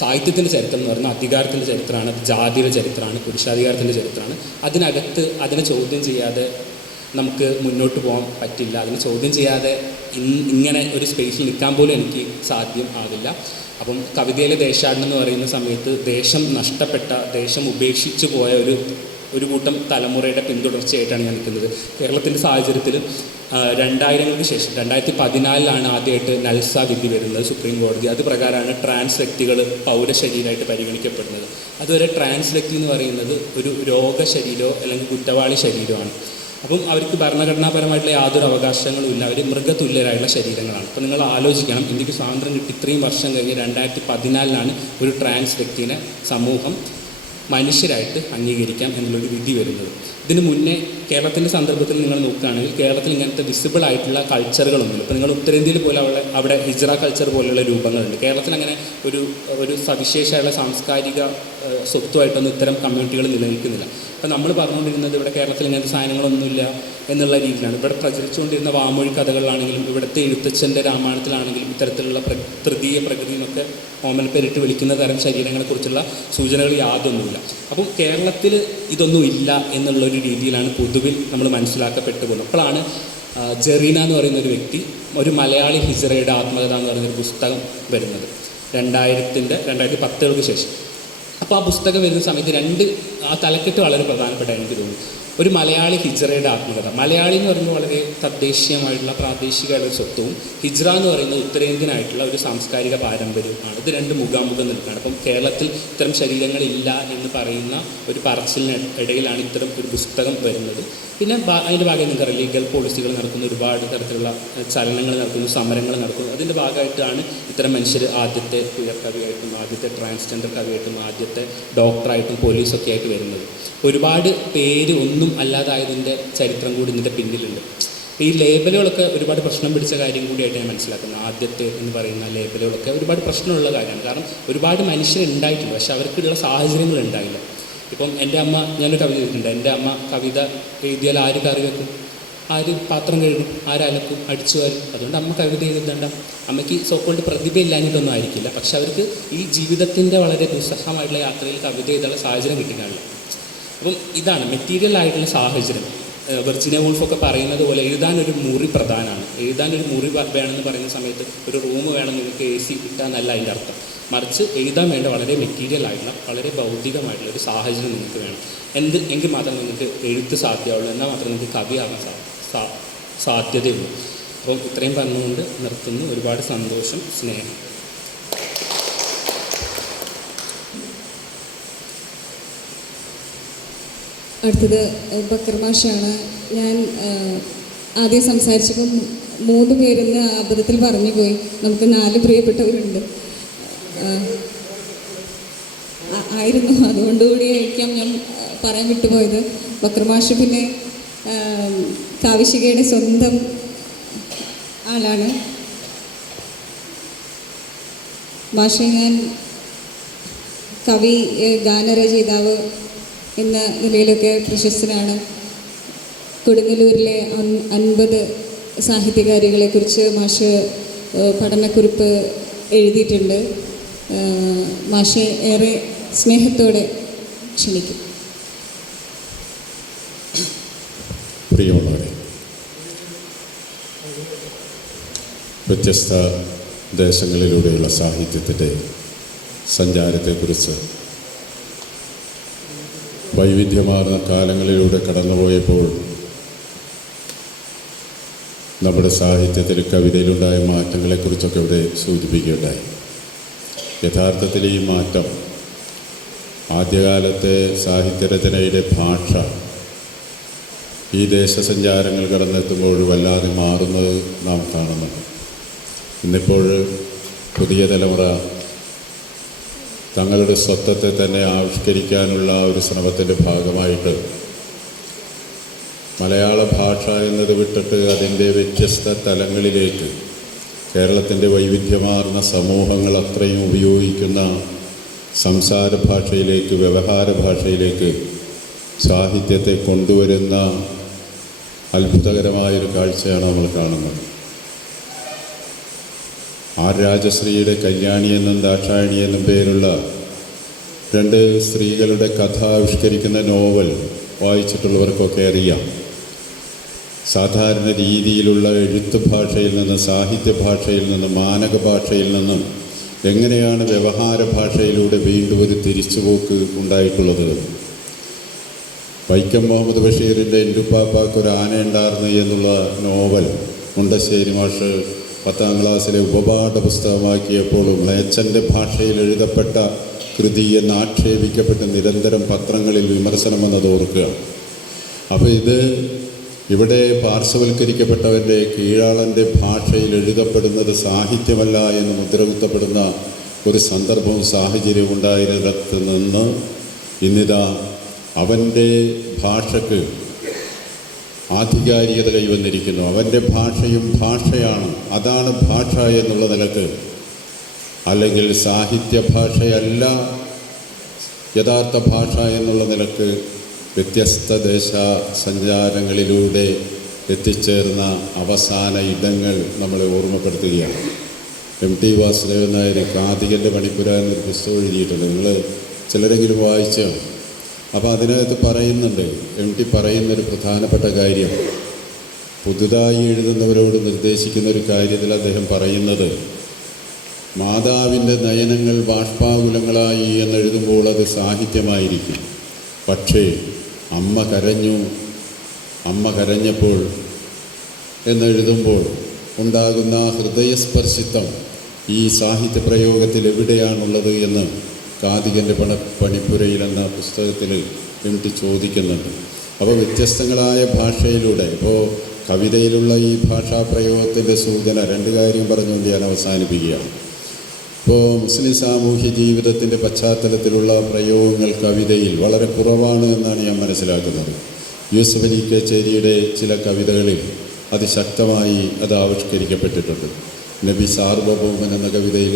സാഹിത്യത്തിൻ്റെ ചരിത്രം എന്ന് പറയുന്നത് അധികാരത്തിൻ്റെ ചരിത്രമാണ്, അത് ജാതിയുടെ ചരിത്രമാണ്, പുരുഷാധികാരത്തിൻ്റെ ചരിത്രമാണ്. അതിനെ ചോദ്യം ചെയ്യാതെ നമുക്ക് മുന്നോട്ട് പോകാൻ പറ്റില്ല. അതിനെ ചോദ്യം ചെയ്യാതെ ഇങ്ങനെ ഒരു സ്പേസിൽ നിൽക്കാൻ പോലും എനിക്ക് സാധ്യം ആവില്ല. അപ്പം കവിതയിലെ ദേശാടനം എന്ന് പറയുന്ന സമയത്ത് ദേശം നഷ്ടപ്പെട്ട, ദേശം ഉപേക്ഷിച്ചു പോയ ഒരു കൂട്ടം തലമുറയുടെ പിന്തുടർച്ചയായിട്ടാണ് ഞാൻ നിൽക്കുന്നത്. കേരളത്തിൻ്റെ സാഹചര്യത്തിൽ 2000-ങ്ങൾക്ക് ശേഷം 2014 ആദ്യമായിട്ട് നൽസ വിധി വരുന്നത് സുപ്രീം കോടതി. അത് പ്രകാരമാണ് ട്രാൻസ് വ്യക്തികൾ പൗരശരീരമായിട്ട് പരിഗണിക്കപ്പെടുന്നത്. അതുവരെ ട്രാൻസ് വ്യക്തി എന്ന് പറയുന്നത് ഒരു രോഗശരീരമോ അല്ലെങ്കിൽ കുറ്റവാളി ശരീരമാണ്. അപ്പം അവർക്ക് ഭരണഘടനാപരമായിട്ടുള്ള യാതൊരു അവകാശങ്ങളും ഇല്ല, അവർ മൃഗതുല്യരായിട്ടുള്ള ശരീരങ്ങളാണ്. അപ്പോൾ നിങ്ങൾ ആലോചിക്കണം, ഇന്ത്യക്ക് സ്വാതന്ത്ര്യം കിട്ടി ഇത്രയും വർഷം കഴിഞ്ഞ് 2014 ഒരു ട്രാൻസ് വ്യക്തിനെ സമൂഹം മനുഷ്യരായിട്ട് അംഗീകരിക്കാം എന്നുള്ളൊരു വിധി വരുന്നത്. ഇതിന് മുന്നേ കേരളത്തിൻ്റെ സന്ദർഭത്തിൽ നിങ്ങൾ നോക്കുകയാണെങ്കിൽ കേരളത്തിൽ ഇങ്ങനത്തെ വിസിബിൾ ആയിട്ടുള്ള കൾച്ചറുകളൊന്നുമില്ല. ഇപ്പോൾ നിങ്ങൾ ഉത്തരേന്ത്യയിൽ പോലെ അവിടെ ഹിജ്റ കൾച്ചർ പോലുള്ള രൂപങ്ങളുണ്ട്. കേരളത്തിൽ അങ്ങനെ ഒരു സവിശേഷമായുള്ള സാംസ്കാരിക സ്വത്വമായിട്ടൊന്നും ഇത്തരം കമ്മ്യൂണിറ്റികൾ നിലനിൽക്കുന്നില്ല. അപ്പോൾ നമ്മൾ പറഞ്ഞുകൊണ്ടിരുന്നത് ഇവിടെ കേരളത്തിൽ ഇങ്ങനത്തെ സാധനങ്ങളൊന്നുമില്ല എന്നുള്ള രീതിയിലാണ്. ഇവിടെ പ്രചരിച്ചുകൊണ്ടിരുന്ന വാമൊഴി കഥകളിലാണെങ്കിലും ഇവിടുത്തെ എഴുത്തച്ഛൻ്റെ രാമായണത്തിലാണെങ്കിലും ഇത്തരത്തിലുള്ള തൃതീയ പ്രകൃതി എന്നൊക്കെ ഓമനപ്പേരിട്ട് വിളിക്കുന്ന തരം ശരീരങ്ങളെക്കുറിച്ചുള്ള സൂചനകൾ യാതൊന്നുമില്ല. അപ്പം കേരളത്തിൽ ഇതൊന്നും ഇല്ല എന്നുള്ളൊരു രീതിയിലാണ് പൊതുവിൽ നമ്മൾ മനസ്സിലാക്കപ്പെട്ടു പോകുന്നത്. അപ്പോഴാണ് ജെറീന എന്ന് പറയുന്ന ഒരു വ്യക്തി, ഒരു മലയാളി ഹിജ്റയുടെ ആത്മകഥ എന്ന് പറയുന്നൊരു പുസ്തകം വരുന്നത് 2010-ൾക്ക് ശേഷം. അപ്പോൾ ആ പുസ്തകം വരുന്ന സമയത്ത് ആ തലക്കെട്ട് വളരെ പ്രധാനപ്പെട്ട എനിക്ക് തോന്നുന്നു. ഒരു മലയാളി ഹിജ്റയുടെ ആത്മകഥ. മലയാളി എന്ന് പറയുമ്പോൾ വളരെ തദ്ദേശീയമായിട്ടുള്ള പ്രാദേശികമായിട്ടുള്ള സ്വത്വവും ഹിജ്റ എന്ന് പറയുന്നത് ഉത്തരേന്ത്യനായിട്ടുള്ള ഒരു സാംസ്കാരിക പാരമ്പര്യവുമാണ്. ഇത് രണ്ട് മുഖാമുഖം നിൽക്കുകയാണ്. അപ്പം കേരളത്തിൽ ഇത്തരം ശരീരങ്ങളില്ല എന്ന് പറയുന്ന ഒരു പറച്ചിലിന് ഇടയിലാണ് ഇത്തരം ഒരു പുസ്തകം വരുന്നത്. പിന്നെ അതിൻ്റെ ഭാഗമായി നിങ്ങൾക്കറിയാം, ലീഗൽ പോളിസികൾ നടക്കുന്നു, ഒരുപാട് തരത്തിലുള്ള ചലനങ്ങൾ നടക്കുന്നു, സമരങ്ങൾ നടക്കുന്നു. അതിൻ്റെ ഭാഗമായിട്ടാണ് ഇത്തരം മനുഷ്യർ ആദ്യത്തെ ക്വയർ കവിയായിട്ടും ആദ്യത്തെ ട്രാൻസ്ജെൻഡർ കവിയായിട്ടും ആദ്യത്തെ ഡോക്ടറായിട്ടും പോലീസൊക്കെ ആയിട്ട് വരുന്നത്. ഒരുപാട് പേര് ഒന്നും ഒന്നും അല്ലാതായതിൻ്റെ ചരിത്രം കൂടി ഇതിൻ്റെ പിന്നിലുണ്ട്. ഈ ലേബലുകളൊക്കെ ഒരുപാട് പ്രശ്നം പിടിച്ച കാര്യം കൂടിയായിട്ട് ഞാൻ മനസ്സിലാക്കുന്നത്. ആദ്യത്തെ എന്ന് പറയുന്ന ലേബലുകളൊക്കെ ഒരുപാട് പ്രശ്നമുള്ള കാര്യമാണ്. കാരണം ഒരുപാട് മനുഷ്യരുണ്ടായിട്ടുണ്ട്, പക്ഷെ അവർക്കുള്ള സാഹചര്യങ്ങൾ ഉണ്ടായില്ല. ഇപ്പം എൻ്റെ അമ്മ, ഞാനൊരു കവിത എഴുതിയിട്ടുണ്ട്. എൻ്റെ അമ്മ കവിത എഴുതിയാൽ ആര് കറി വെക്കും, ആര് പാത്രം കഴുകും, ആരലക്കും, അടിച്ചു വാരും. അതുകൊണ്ട് അമ്മ കവിത എഴുതേണ്ട. അമ്മയ്ക്ക് സോക്കൊണ്ട് പ്രതിഭ ഇല്ലാഞ്ഞിട്ടൊന്നും ആയിരിക്കില്ല, പക്ഷെ അവർക്ക് ഈ ജീവിതത്തിൻ്റെ വളരെ ദുസ്സഹമായിട്ടുള്ള യാത്രയിൽ കവിത എഴുതാനുള്ള സാഹചര്യം കിട്ടിക്കാണില്ല. അപ്പം ഇതാണ് മെറ്റീരിയൽ ആയിട്ടുള്ള സാഹചര്യം. വെർജിനിയ വൂൾഫൊക്കെ പറയുന്നത് പോലെ എഴുതാനൊരു മുറി പ്രധാനമാണ്. എഴുതാനൊരു മുറി വേണമെന്ന് പറയുന്ന സമയത്ത് ഒരു റൂം വേണം നിങ്ങൾക്ക് AC കിട്ടാന്നല്ല അതിൻ്റെ അർത്ഥം. മറിച്ച് എഴുതാൻ വേണ്ട വളരെ മെറ്റീരിയൽ ആയിട്ടുള്ള വളരെ ഭൗതികമായിട്ടുള്ള ഒരു സാഹചര്യം നിങ്ങൾക്ക് വേണം. എങ്കിൽ മാത്രം നിങ്ങൾക്ക് എഴുത്ത് സാധ്യമാവുള്ളൂ, എന്നാൽ മാത്രം നിങ്ങൾക്ക് കവിയാകാൻ സാധ്യതയുള്ളൂ. അപ്പം ഇത്രയും പറഞ്ഞുകൊണ്ട് നിർത്തുന്നു. ഒരുപാട് സന്തോഷം, സ്നേഹം. അടുത്തത് ബക്കർ മാഷാണ്. ഞാൻ ആദ്യം സംസാരിച്ചപ്പം 3 പേരെന്ന് അബദ്ധത്തിൽ പറഞ്ഞു പോയി. നമുക്ക് 4 പ്രിയപ്പെട്ടവരുണ്ട് ആയിരുന്നു, അതുകൊണ്ടുകൂടിയായിരിക്കാം ഞാൻ പറയാൻ വിട്ടുപോയത്. ബക്കർ മാഷ് പിന്നെ കാവിശികയുടെ സ്വന്തം ആളാണ്. മാഷെ ഞാൻ കവി, ഗാനരചയിതാവ് എന്ന നിലയിലൊക്കെ പ്രശസ്തനാണ്. കൊടുങ്ങല്ലൂരിലെ 50 സാഹിത്യകാരികളെക്കുറിച്ച് മാഷ് പഠനക്കുറിപ്പ് എഴുതിയിട്ടുണ്ട്. മാഷെ ഏറെ സ്നേഹത്തോടെ ക്ഷണിക്കും. പ്രിയമുള്ളവരെ, വ്യത്യസ്ത ദേശങ്ങളിലൂടെയുള്ള സാഹിത്യത്തിൻ്റെ സഞ്ചാരത്തെക്കുറിച്ച് വൈവിധ്യമാർന്ന കാലങ്ങളിലൂടെ കടന്നുപോയപ്പോൾ നമ്മുടെ സാഹിത്യത്തിൽ കവിതയിലുണ്ടായ മാറ്റങ്ങളെക്കുറിച്ചൊക്കെ ഇവിടെ സൂചിപ്പിക്കുകയുണ്ടായി. യഥാർത്ഥത്തിൽ ഈ മാറ്റം ആദ്യകാലത്തെ സാഹിത്യരചനയുടെ ഭാഷ ഈ ദേശസഞ്ചാരങ്ങൾ കടന്നെത്തുമ്പോൾ വല്ലാതെ മാറുന്നത് നാം കാണുന്നുണ്ട്. ഇന്നിപ്പോൾ പുതിയ തലമുറ തങ്ങളുടെ സ്വത്വത്തെ തന്നെ ആവിഷ്കരിക്കാനുള്ള ഒരു ശ്രമത്തിൻ്റെ ഭാഗമായിട്ട് മലയാള ഭാഷ എന്നത് വിട്ടിട്ട് അതിൻ്റെ വ്യത്യസ്ത തലങ്ങളിലേക്ക് കേരളത്തിൻ്റെ വൈവിധ്യമാർന്ന സമൂഹങ്ങൾ അത്രയും ഉപയോഗിക്കുന്ന സംസാര ഭാഷയിലേക്ക്, വ്യവഹാര ഭാഷയിലേക്ക് സാഹിത്യത്തെ കൊണ്ടുവരുന്ന അത്ഭുതകരമായൊരു കാഴ്ചയാണ് നമ്മൾ കാണുന്നത്. ആർ രാജശ്രീയുടെ കല്യാണി എന്നും ദാക്ഷായണി എന്നും പേരുള്ള 2 സ്ത്രീകളുടെ കഥ ആവിഷ്കരിക്കുന്ന നോവൽ വായിച്ചിട്ടുള്ളവർക്കൊക്കെ അറിയാം. സാധാരണ രീതിയിലുള്ള എഴുത്ത് ഭാഷയിൽ നിന്ന്, സാഹിത്യ ഭാഷയിൽ നിന്ന്, മാനക ഭാഷയിൽ നിന്നും എങ്ങനെയാണ് വ്യവഹാര ഭാഷയിലൂടെ വീണ്ടും ഒരു തിരിച്ചുപോക്ക് ഉണ്ടായിട്ടുള്ളത്. വൈക്കം മുഹമ്മദ് ബഷീറിൻ്റെ എൻ്റുപ്പാപ്പാക്കൊരു ആനയുണ്ടായിരുന്നു എന്നുള്ള നോവൽ മുണ്ടശ്ശേരി മാഷ് 10ാം ക്ലാസ്സിലെ ഉപപാഠ പുസ്തകമാക്കിയപ്പോൾ മ്ലേച്ഛൻ്റെ ഭാഷയിൽ എഴുതപ്പെട്ട കൃതി എന്ന് ആക്ഷേപിക്കപ്പെട്ട് നിരന്തരം പത്രങ്ങളിൽ വിമർശനം വന്നത് ഓർക്കുക. അപ്പോൾ ഇത് ഇവിടെ പാർശ്വവൽക്കരിക്കപ്പെട്ടവൻ്റെ, കീഴാളൻ്റെ ഭാഷയിൽ എഴുതപ്പെടുന്നത് സാഹിത്യമല്ല എന്ന് മുദ്രകുത്തപ്പെടുന്ന ഒരു സന്ദർഭവും സാഹചര്യവും ഉണ്ടായിരുന്നിടത്ത് നിന്ന് ഇന്നിതാ അവൻ്റെ ഭാഷയ്ക്ക് ആധികാരികത കൈവന്നിരിക്കുന്നു. അവൻ്റെ ഭാഷയും ഭാഷയാണ്, അതാണ് ഭാഷ എന്നുള്ള നിലക്ക്, അല്ലെങ്കിൽ സാഹിത്യ ഭാഷയല്ല യഥാർത്ഥ ഭാഷ എന്നുള്ള നിലക്ക് വ്യത്യസ്ത ദേശ സഞ്ചാരങ്ങളിലൂടെ എത്തിച്ചേർന്ന അവസാന ഇടങ്ങൾ നമ്മളെ ഓർമ്മപ്പെടുത്തുകയാണ്. MT വാസുദേവൻ നായർ കാതികൻ്റെ പണിപ്പുര എന്നൊരു പുസ്തകം എഴുതിയിട്ടുണ്ട്. നിങ്ങൾ ചിലരെങ്കിലും വായിച്ചോ? അപ്പോൾ അതിനകത്ത് പറയുന്നുണ്ട്, MT പറയുന്നൊരു പ്രധാനപ്പെട്ട കാര്യം, പുതുതായി എഴുതുന്നവരോട് നിർദ്ദേശിക്കുന്ന ഒരു കാര്യത്തിൽ അദ്ദേഹം പറയുന്നത്, മാതാവിൻ്റെ നയനങ്ങൾ ബാഷ്പാകുലങ്ങളായി എന്നെഴുതുമ്പോൾ അത് സാഹിത്യമായിരിക്കും. പക്ഷേ അമ്മ കരഞ്ഞപ്പോൾ എന്നെഴുതുമ്പോൾ ഉണ്ടാകുന്ന ഹൃദയസ്പർശിത്വം ഈ സാഹിത്യ പ്രയോഗത്തിൽ എവിടെയാണുള്ളത് എന്ന് കാതികൻ്റെ പണിപ്പുരയിൽ എന്ന പുസ്തകത്തിൽ MT ചോദിക്കുന്നുണ്ട്. അപ്പോൾ വ്യത്യസ്തങ്ങളായ ഭാഷയിലൂടെ, ഇപ്പോൾ കവിതയിലുള്ള ഈ ഭാഷാപ്രയോഗത്തിൻ്റെ സൂചന, 2 കാര്യം പറഞ്ഞുകൊണ്ട് ഞാൻ അവസാനിപ്പിക്കുകയാണ്. ഇപ്പോൾ മുസ്ലിം സാമൂഹ്യ ജീവിതത്തിൻ്റെ പശ്ചാത്തലത്തിലുള്ള പ്രയോഗങ്ങൾ കവിതയിൽ വളരെ കുറവാണ് എന്നാണ് ഞാൻ മനസ്സിലാക്കുന്നത്. യൂസഫ് അലി കേച്ചേരിയുടെ ചില കവിതകളിൽ അതിശക്തമായി അത് ആവിഷ്കരിക്കപ്പെട്ടിട്ടുണ്ട്. നബി സാർവഭൗമൻ എന്ന കവിതയിൽ,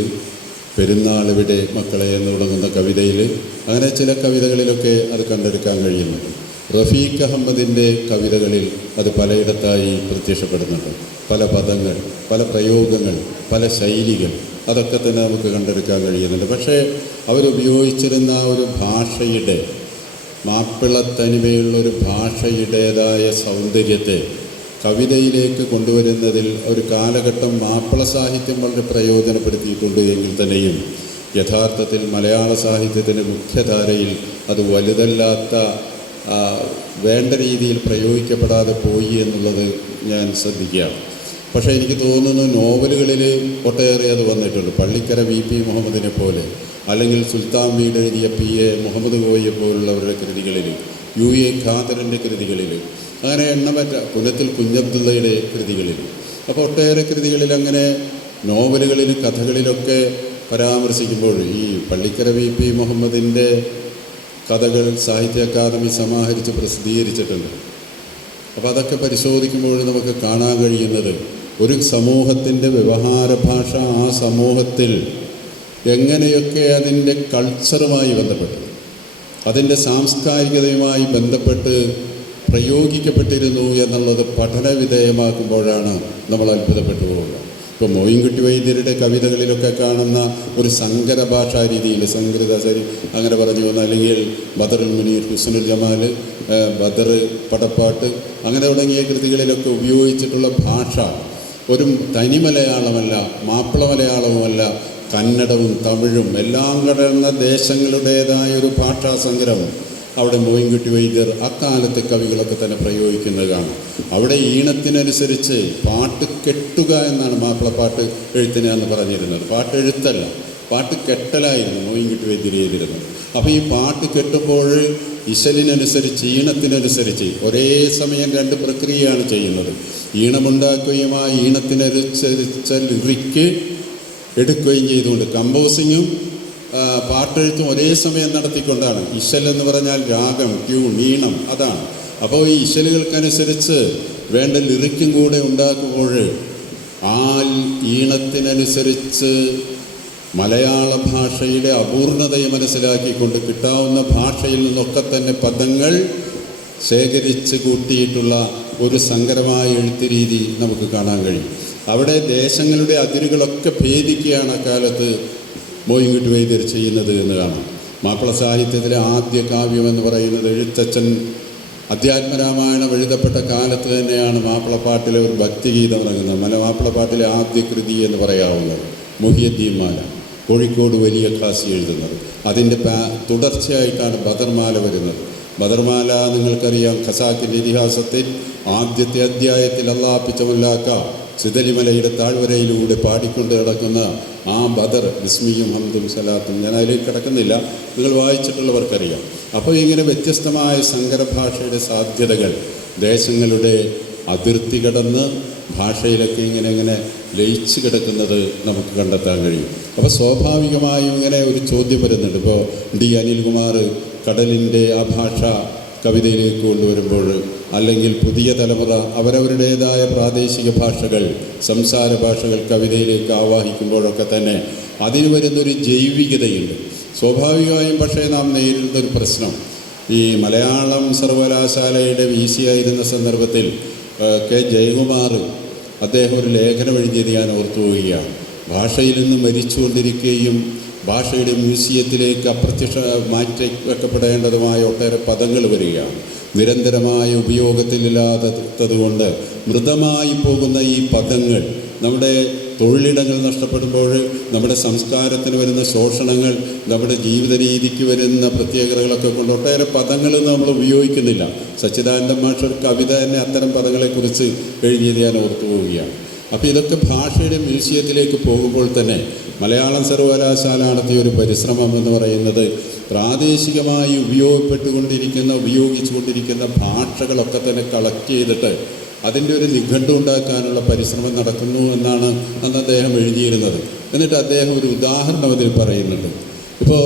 പെരുന്നാളിവിടെ മക്കളെ എന്ന് തുടങ്ങുന്ന കവിതയിൽ, അങ്ങനെ ചില കവിതകളിലൊക്കെ അത് കണ്ടെടുക്കാൻ കഴിയുന്നുണ്ട്. റഫീഖ് അഹമ്മദിൻ്റെ കവിതകളിൽ അത് പലയിടത്തായി പ്രത്യക്ഷപ്പെടുന്നുണ്ട്. പല പദങ്ങൾ, പല പ്രയോഗങ്ങൾ, പല ശൈലികൾ, അതൊക്കെ തന്നെ നമുക്ക് കണ്ടെടുക്കാൻ കഴിയുന്നുണ്ട്. പക്ഷേ അവരുപയോഗിച്ചിരുന്ന ആ ഒരു ഭാഷയുടെ, മാപ്പിളത്തനിമയുള്ളൊരു ഭാഷയുടേതായ സൗന്ദര്യത്തെ കവിതയിലേക്ക് കൊണ്ടുവരുന്നതിൽ ഒരു കാലഘട്ടം മാപ്പിള സാഹിത്യം വളരെ പ്രയോജനപ്പെടുത്തിയിട്ടുണ്ട് എങ്കിൽ തന്നെയും യഥാർത്ഥത്തിൽ മലയാള സാഹിത്യത്തിൻ്റെ മുഖ്യധാരയിൽ അത് വലുതല്ലാത്ത, വേണ്ട രീതിയിൽ പ്രയോഗിക്കപ്പെടാതെ പോയി എന്നുള്ളത് ഞാൻ ശ്രദ്ധിക്കുകയാണ്. പക്ഷേ എനിക്ക് തോന്നുന്നു നോവലുകളിൽ ഒട്ടേറെ അത് വന്നിട്ടുണ്ട്. പള്ളിക്കര VP മുഹമ്മദിനെ പോലെ, അല്ലെങ്കിൽ സുൽത്താൻ വീട് എഴുതിയ PA മുഹമ്മദ് കോയെ പോലുള്ളവരുടെ കൃതികളിൽ, UA ഖാദറിൻ്റെ കൃതികളിൽ, അങ്ങനെ എണ്ണമറ്റ പുനത്തിൽ കുഞ്ഞബ്ദുള്ളയുടെ കൃതികളിൽ, അപ്പോൾ ഒട്ടേറെ കൃതികളിൽ അങ്ങനെ നോവലുകളിൽ, കഥകളിലൊക്കെ പരാമർശിക്കുമ്പോൾ ഈ പള്ളിക്കര VP മുഹമ്മദിൻ്റെ കഥകൾ സാഹിത്യ അക്കാദമി സമാഹരിച്ച് പ്രസിദ്ധീകരിച്ചിട്ടുണ്ട്. അപ്പോൾ അതൊക്കെ പരിശോധിക്കുമ്പോൾ നമുക്ക് കാണാൻ കഴിയുന്നത് ഒരു സമൂഹത്തിൻ്റെ വ്യവഹാര ഭാഷ ആ സമൂഹത്തിൽ എങ്ങനെയൊക്കെ അതിൻ്റെ കൾച്ചറുമായി ബന്ധപ്പെട്ട്, അതിൻ്റെ സാംസ്കാരികതയുമായി ബന്ധപ്പെട്ട് പ്രയോഗിക്കപ്പെട്ടിരുന്നു എന്നുള്ളത് പഠന വിധേയമാക്കുമ്പോഴാണ് നമ്മൾ അത്ഭുതപ്പെട്ടു പോവുക. ഇപ്പോൾ മോയിൻകുട്ടി വൈദ്യരുടെ കവിതകളിലൊക്കെ കാണുന്ന ഒരു സങ്കര ഭാഷാ രീതിയിൽ, സംസ്കൃത ശരി അങ്ങനെ പറഞ്ഞു വന്ന, അല്ലെങ്കിൽ ബദറുൽ മുനീർ, ഹുസ്നുൽ ജമാൽ, ബദർ, പടപ്പാട്ട്, അങ്ങനെ തുടങ്ങിയ കൃതികളിലൊക്കെ ഉപയോഗിച്ചിട്ടുള്ള ഭാഷ ഒരു തനി മലയാളമല്ല, മാപ്പിള മലയാളവുമല്ല, കന്നഡവും തമിഴും എല്ലാം കടന്ന ദേശങ്ങളുടേതായ ഒരു ഭാഷാ സങ്കരം അവിടെ മോയിൻകുട്ടി വൈദ്യർ അക്കാലത്തെ കവികളൊക്കെ തന്നെ പ്രയോഗിക്കുന്നത് കാണാം. അവിടെ ഈണത്തിനനുസരിച്ച് പാട്ട് കെട്ടുക എന്നാണ് മാപ്പിളപ്പാട്ട് എഴുത്തിനെ അന്ന് പറഞ്ഞിരുന്നത്. പാട്ട് എഴുത്തല്ല, പാട്ട് കെട്ടലായിരുന്നു മോയിൻകുട്ടി വൈദ്യർ ചെയ്തിരുന്നത്. അപ്പോൾ ഈ പാട്ട് കെട്ടുമ്പോൾ ഇശലിനനുസരിച്ച്, ഈണത്തിനനുസരിച്ച് ഒരേ സമയം രണ്ട് പ്രക്രിയയാണ് ചെയ്യുന്നത്. ഈണമുണ്ടാക്കുകയും ആ ഈണത്തിനനുസരിച്ച ലിറിക്ക് എടുക്കുകയും ചെയ്തുകൊണ്ട് കമ്പോസിങ്ങും പാട്ടെഴുത്തും ഒരേ സമയം നടത്തിക്കൊണ്ടാണ്. ഇശൽ എന്ന് പറഞ്ഞാൽ രാഗം, ട്യൂൺ, ഈണം, അതാണ്. അപ്പോൾ ഈ ഇശലുകൾക്കനുസരിച്ച് വേണ്ട ലിറിക്കും കൂടെ ഉണ്ടാക്കുമ്പോൾ ആ ഈണത്തിനനുസരിച്ച് മലയാള ഭാഷയുടെ അപൂർണതയെ മനസ്സിലാക്കിക്കൊണ്ട് കിട്ടാവുന്ന ഭാഷയിൽ നിന്നൊക്കെ തന്നെ പദങ്ങൾ ശേഖരിച്ച് കൂട്ടിയിട്ടുള്ള ഒരു സങ്കരമായ എഴുത്ത് രീതി നമുക്ക് കാണാൻ കഴിയും. അവിടെ ദേശങ്ങളുടെ അതിരുകളൊക്കെ ഭേദിക്കുകയാണ് അക്കാലത്ത് മോയിൻകുട്ടി വൈദ്യർ ചെയ്യുന്നത് എന്ന് കാണാം. മാപ്പിള സാഹിത്യത്തിലെ ആദ്യ കാവ്യമെന്ന് പറയുന്നത് എഴുത്തച്ഛൻ അധ്യാത്മരാമായണം എഴുതപ്പെട്ട കാലത്ത് തന്നെയാണ് മാപ്പിളപ്പാട്ടിലെ ഒരു ഭക്തിഗീതം ഇറങ്ങുന്നത്. മാപ്പിളപ്പാട്ടിലെ ആദ്യ കൃതി എന്ന് പറയാവുന്നത് മുഹിയുദ്ദീൻ മാല, കോഴിക്കോട് വലിയ ഖാസി എഴുതുന്നത്. അതിൻ്റെ തുടർച്ചയായിട്ടാണ് ബദർമാല വരുന്നത്. ബദർമാല നിങ്ങൾക്കറിയാം, ഖസാക്കിൻ്റെ ഇതിഹാസത്തിൽ ആദ്യത്തെ അധ്യായത്തിൽ അള്ളാപ്പിച്ചമുല്ലാക്ക സിതലിമലയുടെ താഴ്വരയിലൂടെ പാടിക്കൊണ്ട് കിടക്കുന്ന ആ ബദർ, ബിസ്മിയും ഹംദും സലാത്തും, ഞാൻ അതിലേക്ക് കിടക്കുന്നില്ല, നിങ്ങൾ വായിച്ചിട്ടുള്ളവർക്കറിയാം. അപ്പോൾ ഇങ്ങനെ വ്യത്യസ്തമായ സങ്കരഭാഷയുടെ സാധ്യതകൾ ദേശങ്ങളുടെ അതിർത്തി കടന്ന് ഭാഷയിലൊക്കെ ഇങ്ങനെ ലയിച്ച് കിടക്കുന്നത് നമുക്ക് കണ്ടെത്താൻ കഴിയും. അപ്പോൾ സ്വാഭാവികമായും ഇങ്ങനെ ഒരു ചോദ്യം വരുന്നുണ്ട്. ഇപ്പോൾ D. അനിൽകുമാർ കടലിൻ്റെ ആ ഭാഷ കവിതയിലേക്ക് കൊണ്ടുവരുമ്പോൾ, അല്ലെങ്കിൽ പുതിയ തലമുറ അവരവരുടേതായ പ്രാദേശിക ഭാഷകൾ, സംസാര ഭാഷകൾ കവിതയിലേക്ക് ആവാഹിക്കുമ്പോഴൊക്കെ തന്നെ അതിന് വരുന്നൊരു ജൈവികതയുണ്ട് സ്വാഭാവികമായും. പക്ഷേ നാം നേരിടുന്നൊരു പ്രശ്നം, ഈ മലയാളം സർവകലാശാലയുടെ VC ആയിരുന്ന സന്ദർഭത്തിൽ K. ജയകുമാർ അദ്ദേഹം ഒരു ലേഖനം എഴുതിയത് ഞാൻ ഓർത്തു പോവുകയാണ്. ഭാഷയിൽ നിന്ന് മരിച്ചുകൊണ്ടിരിക്കുകയും ഭാഷയുടെ മ്യൂസിയത്തിലേക്ക് മാറ്റി വെക്കപ്പെടേണ്ടതുമായ ഒട്ടേറെ പദങ്ങൾ വരികയാണ്. നിരന്തരമായ ഉപയോഗത്തിലില്ലാത്തതുകൊണ്ട് മൃതമായി പോകുന്ന ഈ പദങ്ങൾ നമ്മുടെ തൊഴിലിടങ്ങൾ നഷ്ടപ്പെടുമ്പോൾ, നമ്മുടെ സംസ്കാരത്തിന് വരുന്ന ശോഷണങ്ങൾ, നമ്മുടെ ജീവിത രീതിക്ക് വരുന്ന പ്രത്യേകതകളൊക്കെ കൊണ്ട് ഒട്ടേറെ പദങ്ങൾ നമ്മൾ ഉപയോഗിക്കുന്നില്ല. സച്ചിദാനന്ദ മാഷ് കവിത തന്നെ അത്തരം പദങ്ങളെക്കുറിച്ച് എഴുതിയത് ഞാൻ ഓർത്തു പോവുകയാണ്. അപ്പോൾ ഇതൊക്കെ ഭാഷയുടെ മ്യൂസിയത്തിലേക്ക് പോകുമ്പോൾ തന്നെ മലയാളം സർവകലാശാല നടത്തിയ ഒരു പരിശ്രമം എന്ന് പറയുന്നത് പ്രാദേശികമായി ഉപയോഗിച്ചു കൊണ്ടിരിക്കുന്ന ഭാഷകളൊക്കെ തന്നെ കളക്ട് ചെയ്തിട്ട് അതിൻ്റെ ഒരു നിഘണ്ടു ഉണ്ടാക്കാനുള്ള പരിശ്രമം നടക്കുന്നു എന്നാണ് അന്ന് അദ്ദേഹം എഴുതിയിരുന്നത്. എന്നിട്ട് അദ്ദേഹം ഒരു ഉദാഹരണം അതിൽ പറയുന്നുണ്ട്. ഇപ്പോൾ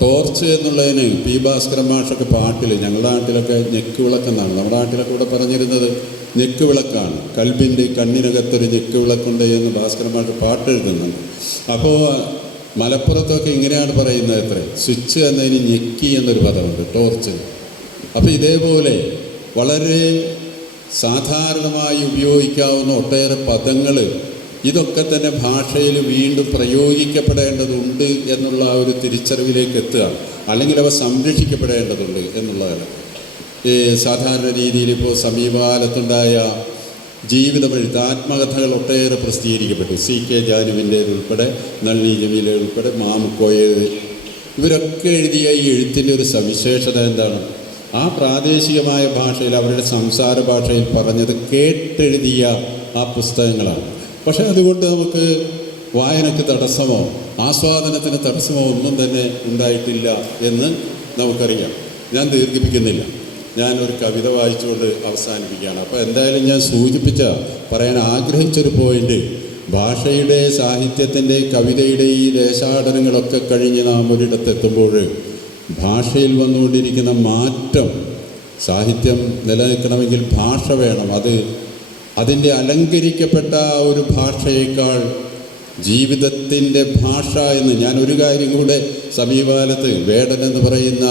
ടോർച്ച് എന്നുള്ളതിന് പി ഭാസ്കരൻ മാഷൊക്കെ പാട്ടിൽ, ഞങ്ങളുടെ നാട്ടിലൊക്കെ ഞെക്ക് വിളക്കെന്നാണ്, നമ്മുടെ നാട്ടിലൊക്കെ ഇവിടെ പറഞ്ഞിരുന്നത് ഞെക്ക് വിളക്കാണ്. കൽബിൻ്റെ കണ്ണിനകത്തൊരു ഞെക്ക് വിളക്കുണ്ട് എന്ന് ഭാസ്കരൻ മാഷ് പാട്ട് എഴുതുന്നുണ്ട്. അപ്പോൾ മലപ്പുറത്തൊക്കെ ഇങ്ങനെയാണ് പറയുന്നത്, എത്ര സ്വിച്ച് എന്നതിന് ഞെക്കി എന്നൊരു പദമുണ്ട് ടോർച്ച്. അപ്പോൾ ഇതേപോലെ വളരെ സാധാരണമായി ഉപയോഗിക്കാവുന്ന ഒട്ടേറെ പദങ്ങൾ ഇതൊക്കെ തന്നെ ഭാഷയിൽ വീണ്ടും പ്രയോഗിക്കപ്പെടേണ്ടതുണ്ട് എന്നുള്ള ഒരു തിരിച്ചറിവിലേക്ക് എത്തുക, അല്ലെങ്കിൽ അവ സംരക്ഷിക്കപ്പെടേണ്ടതുണ്ട് എന്നുള്ളതാണ്. സാധാരണ രീതിയിൽ ഇപ്പോൾ സമീപകാലത്തുണ്ടായ ജീവിതമെഴുത്ത് ആത്മകഥകൾ ഒട്ടേറെ പ്രസിദ്ധീകരിക്കപ്പെട്ടു. CK ജാനുവിൻ്റേതുൾപ്പെടെ, നളിനി ജമീല ഉൾപ്പെടെ, മാമുക്കോയേത്, ഇവരൊക്കെ എഴുതിയ ഈ എഴുത്തിൻ്റെ ഒരു സവിശേഷത എന്താണ്? ആ പ്രാദേശികമായ ഭാഷയിൽ, അവരുടെ സംസാര ഭാഷയിൽ പറഞ്ഞത് കേട്ടെഴുതിയ ആ പുസ്തകങ്ങളാണ്. പക്ഷേ അതുകൊണ്ട് നമുക്ക് വായനയ്ക്ക് തടസ്സമോ ആസ്വാദനത്തിന് തടസ്സമോ ഒന്നും തന്നെ ഉണ്ടായിട്ടില്ല എന്ന് നമുക്കറിയാം. ഞാൻ ദീർഘിപ്പിക്കുന്നില്ല, ഞാനൊരു കവിത വായിച്ചുകൊണ്ട് അവസാനിപ്പിക്കുകയാണ്. അപ്പോൾ എന്തായാലും ഞാൻ പറയാൻ ആഗ്രഹിച്ചൊരു പോയിൻ്റ്, ഭാഷയുടെ, സാഹിത്യത്തിൻ്റെ, കവിതയുടെ ഈ ദേശാടനങ്ങളൊക്കെ കഴിഞ്ഞ് നാം ഒരിടത്തെത്തുമ്പോൾ ഭാഷയിൽ വന്നുകൊണ്ടിരിക്കുന്ന മാറ്റം, സാഹിത്യം നിലനിൽക്കണമെങ്കിൽ ഭാഷ വേണം. അതിൻ്റെ അലങ്കരിക്കപ്പെട്ട ഒരു ഭാഷയേക്കാൾ ജീവിതത്തിൻ്റെ ഭാഷ എന്ന് ഞാൻ ഒരു കാര്യം കൂടെ, സമീപകാലത്ത് വേടൻ എന്ന് പറയുന്ന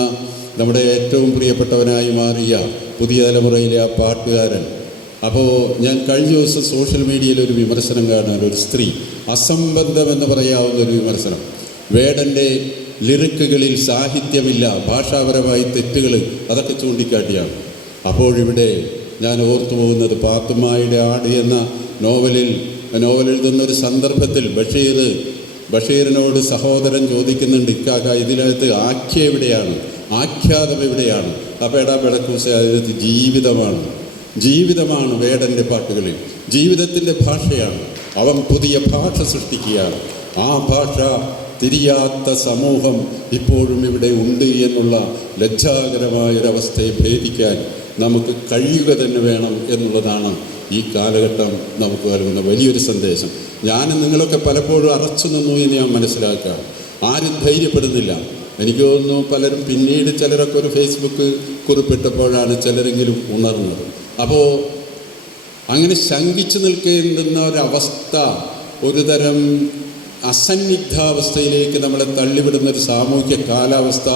നമ്മുടെ ഏറ്റവും പ്രിയപ്പെട്ടവനായി മാറിയ പുതിയ തലമുറയിലെ ആ പാട്ടുകാരൻ, അപ്പോൾ ഞാൻ കഴിഞ്ഞ ദിവസം സോഷ്യൽ മീഡിയയിൽ ഒരു വിമർശനം കാണാൻ, ഒരു സ്ത്രീ, അസംബന്ധമെന്ന് പറയാവുന്ന ഒരു വിമർശനം, വേടൻ്റെ ലിറിക്കുകളിൽ സാഹിത്യമില്ല, ഭാഷാപരമായി തെറ്റുകൾ, അതൊക്കെ ചൂണ്ടിക്കാട്ടിയാണ്. അപ്പോഴിവിടെ ഞാൻ ഓർത്തു പോകുന്നത് പാത്തുമ്മായുടെ ആട് എന്ന നോവൽ എഴുതുന്നൊരു സന്ദർഭത്തിൽ ബഷീറിനോട് സഹോദരൻ ചോദിക്കുന്നുണ്ട്, ഇക്കാക്ക ഇതിനകത്ത് ആഖ്യ എവിടെയാണ്, ആഖ്യാതം എവിടെയാണ്? അപ്പോൾ എടാ ബെടക്കൂസ, അതിനകത്ത് ജീവിതമാണ് വേടൻ്റെ പാട്ടുകളിൽ, ജീവിതത്തിൻ്റെ ഭാഷയാണ്. അവൻ പുതിയ ഭാഷ സൃഷ്ടിക്കുകയാണ്. ആ ഭാഷ തിരിയാത്ത സമൂഹം ഇപ്പോഴും ഇവിടെ ഉണ്ട് എന്നുള്ള ലജ്ജാകരമായൊരവസ്ഥയെ ഭേദിക്കാൻ നമുക്ക് കഴിയുക തന്നെ വേണം എന്നുള്ളതാണ് ഈ കാലഘട്ടം നമുക്ക് നൽകുന്ന വലിയൊരു സന്ദേശം. ഞാനും നിങ്ങളൊക്കെ പലപ്പോഴും അറച്ചു നിന്നു എന്ന് ഞാൻ മനസ്സിലാക്കാം. ആരും ധൈര്യപ്പെടുന്നില്ല. എനിക്ക് തോന്നുന്നു പലരും പിന്നീട് ചിലരൊക്കെ ഒരു ഫേസ്ബുക്ക് കുറിപ്പിട്ടപ്പോഴാണ് ചിലരെങ്കിലും ഉണർന്നത്. അപ്പോൾ അങ്ങനെ ശങ്കിച്ചു നിൽക്കേണ്ടുന്ന ഒരവസ്ഥ, ഒരു തരം അസന്നിഗ്ധാവസ്ഥയിലേക്ക് നമ്മളെ തള്ളിവിടുന്നൊരു സാമൂഹ്യ കാലാവസ്ഥ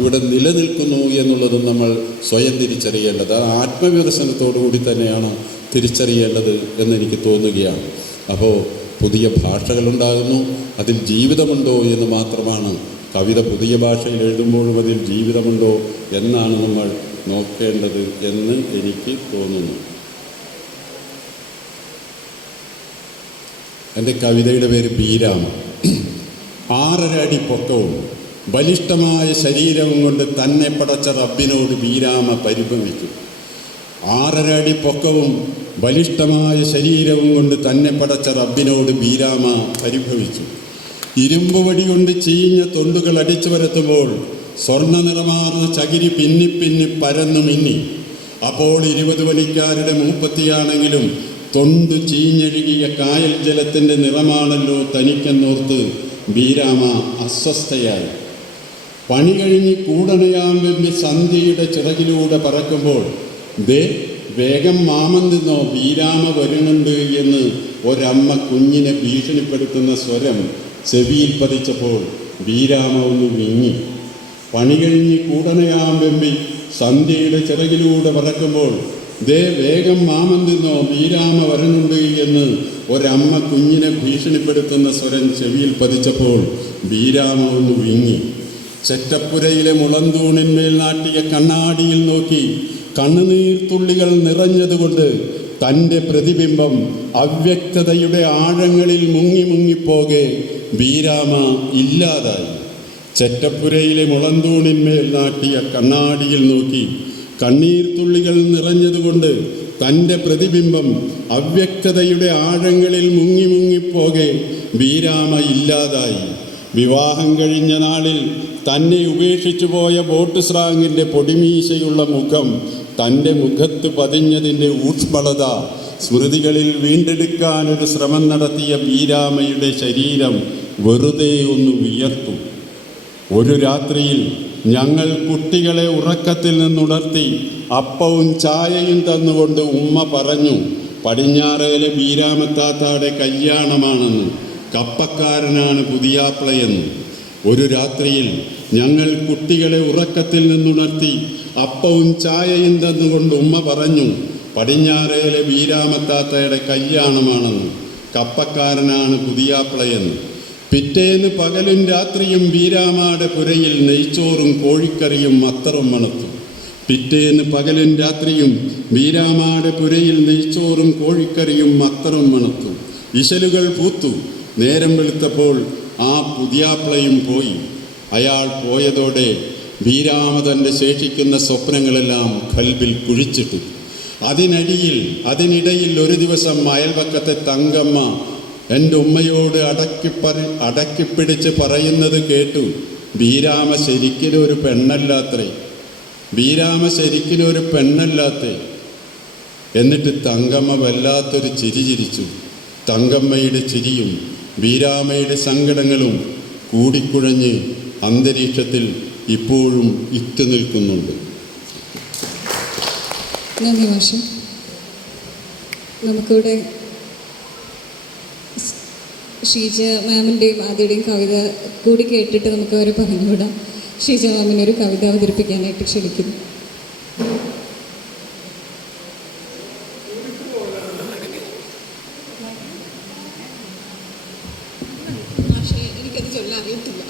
ഇവിടെ നിലനിൽക്കുന്നു എന്നുള്ളതും നമ്മൾ സ്വയം തിരിച്ചറിയേണ്ടത്, ആ ആത്മവിമർശനത്തോടു കൂടി തന്നെയാണ് തിരിച്ചറിയേണ്ടത് എന്നെനിക്ക് തോന്നുകയാണ്. അപ്പോൾ പുതിയ ഭാഷകളുണ്ടാകുന്നു, അതിൽ ജീവിതമുണ്ടോ എന്ന് മാത്രമാണ്. കവിത പുതിയ ഭാഷയിൽ എഴുതുമ്പോഴും അതിൽ ജീവിതമുണ്ടോ എന്നാണ് നമ്മൾ നോക്കേണ്ടത് എന്ന് എനിക്ക് തോന്നുന്നു. എൻ്റെ കവിതയുടെ പേര് ബീരാമ. 6.5 അടി പൊക്കവും ബലിഷ്ഠമായ ശരീരവും കൊണ്ട് തന്നെ പടച്ച റബ്ബിനോട് ബീരാമ പരിഭവിച്ചു. 6.5 അടി പൊക്കവും ബലിഷ്ഠമായ ശരീരവും കൊണ്ട് തന്നെ പടച്ച റബ്ബിനോട് ബീരാമ പരിഭവിച്ചു. ഇരുമ്പ് വടി കൊണ്ട് ചീഞ്ഞ തൊണ്ടുകൾ അടിച്ചു വരത്തുമ്പോൾ സ്വർണ്ണ നിറമാർന്ന ചകിരി പിന്നി പരന്നു മിന്നി. അപ്പോൾ 20 പണിക്കാരുടെ മൂപ്പത്തിയാണെങ്കിലും തൊണ്ടു ചീഞ്ഞഴുകിയ കായൽ ജലത്തിൻ്റെ നിറമാണല്ലോ തനിക്കെന്നോർത്ത് ബീരാമ അസ്വസ്ഥയായി. പണി കഴിഞ്ഞ് കൂടണയാൻ വെമ്പി സന്ധ്യയുടെ ചിറകിലൂടെ പറക്കുമ്പോൾ വേഗം മാമൻ നിന്നോ ബീരാമ വരുന്നുണ്ട് എന്ന് ഒരമ്മ കുഞ്ഞിനെ ഭീഷണിപ്പെടുത്തുന്ന സ്വരം ചെവിയിൽ പതിച്ചപ്പോൾ ബീരാമ ഒന്ന് വിങ്ങി. പണി കഴിഞ്ഞ് കൂടണയാൻ വെമ്പി സന്ധ്യയുടെ ചിറകിലൂടെ പറക്കുമ്പോൾ വേഗം മാമൻ നിന്നോ ബീരാമ വരുന്നുണ്ട് എന്ന് ഒരമ്മ കുഞ്ഞിനെ ഭീഷണിപ്പെടുത്തുന്ന സ്വരം ചെവിയിൽ പതിച്ചപ്പോൾ ബീരാമ ഒന്ന് വിങ്ങി. ചെറ്റപ്പുരയിലെ മുളന്തൂണിന്മേൽ നാട്ടിയ കണ്ണാടിയിൽ നോക്കി കണ്ണുനീർത്തുള്ളികൾ നിറഞ്ഞതുകൊണ്ട് തൻ്റെ പ്രതിബിംബം അവ്യക്തതയുടെ ആഴങ്ങളിൽ മുങ്ങിപ്പോകെ ബീരാമ ഇല്ലാതായി. ചെറ്റപ്പുരയിലെ മുളന്തൂണിന്മേൽ നാട്ടിയ കണ്ണാടിയിൽ നോക്കി കണ്ണീർത്തുള്ളികൾ നിറഞ്ഞതുകൊണ്ട് തൻ്റെ പ്രതിബിംബം അവ്യക്തതയുടെ ആഴങ്ങളിൽ മുങ്ങിപ്പോകെ ബീരാമ ഇല്ലാതായി. വിവാഹം കഴിഞ്ഞ നാളിൽ തന്നെ ഉപേക്ഷിച്ചു പോയ ബോട്ട് സ്രാങ്ങിൻ്റെ പൊടിമീശയുള്ള മുഖം തൻ്റെ മുഖത്ത് പതിഞ്ഞതിൻ്റെ ഊഷ്മളത സ്മൃതികളിൽ വീണ്ടെടുക്കാനൊരു ശ്രമം നടത്തിയ ബീരാമയുടെ ശരീരം വെറുതെ ഒന്ന് വിയർത്തു. ഒരു രാത്രിയിൽ ഞങ്ങൾ കുട്ടികളെ ഉറക്കത്തിൽ നിന്നുണർത്തി അപ്പവും ചായയും തന്നുകൊണ്ട് ഉമ്മ പറഞ്ഞു, പടിഞ്ഞാറേലെ ബീരാമത്താത്താടെ കല്യാണമാണെന്ന്, കപ്പക്കാരനാണ് പുതിയാപ്ലയെന്ന്. ഒരു രാത്രിയിൽ ഞങ്ങൾ കുട്ടികളെ ഉറക്കത്തിൽ നിന്നുണർത്തി അപ്പവും ചായയും തന്നുകൊണ്ട് ഉമ്മ പറഞ്ഞു, പടിഞ്ഞാറേലെ ബീരാമത്താത്തയുടെ കല്യാണമാണെന്ന്, കപ്പക്കാരനാണ് പുതിയാപ്ലയെന്ന്. പിറ്റേന്ന് പകലും രാത്രിയും ബീരാമാടെ പുരയിൽ നെയ്ച്ചോറും കോഴിക്കറിയും അത്തറും മണത്തു. പിറ്റേന്ന് പകലും രാത്രിയും ബീരാമാടെ പുരയിൽ നെയ്ച്ചോറും കോഴിക്കറിയും അത്തറും മണത്തു. ഇശലുകൾ പൂത്തു. നേരം വെളുത്തപ്പോൾ ആ പുതിയാപ്ലയും പോയി. അയാൾ പോയതോടെ ബീരാമ തൻ്റെ ശേഷിക്കുന്ന സ്വപ്നങ്ങളെല്ലാം കൽബിൽ കുഴിച്ചിട്ടു. അതിനിടയിൽ ഒരു ദിവസം അയൽവക്കത്തെ തങ്കമ്മ എൻ്റെ ഉമ്മയോട് അടക്കിപ്പിടിച്ച് പറയുന്നത് കേട്ടു, ബീരാമ ശരിക്കിനൊരു പെണ്ണല്ലാത്രേ, ബീരാമ ശരിക്കിനൊരു പെണ്ണല്ലാത്തേ. എന്നിട്ട് തങ്കമ്മ വല്ലാത്തൊരു ചിരി ചിരിച്ചു. തങ്കമ്മയുടെ ചിരിയും ബീരാമയുടെ സങ്കടങ്ങളും കൂടിക്കുഴഞ്ഞ് അന്തരീക്ഷത്തിൽ ഇപ്പോഴും ഇറ്റു നിൽക്കുന്നുണ്ട്. നന്ദി മാഷെ. നമുക്കിവിടെ ഷീജ മാമിൻ്റെയും ആദ്യയുടെയും കവിത കൂടി കേട്ടിട്ട് നമുക്ക് അവരെ പറഞ്ഞുവിടാം. ഷീജ മാമിനെ ഒരു കവിത അവതരിപ്പിക്കാനായിട്ട് ക്ഷണിക്കുന്നു. എനിക്കത് ചൊല്ലാൻ അറിയത്തില്ല.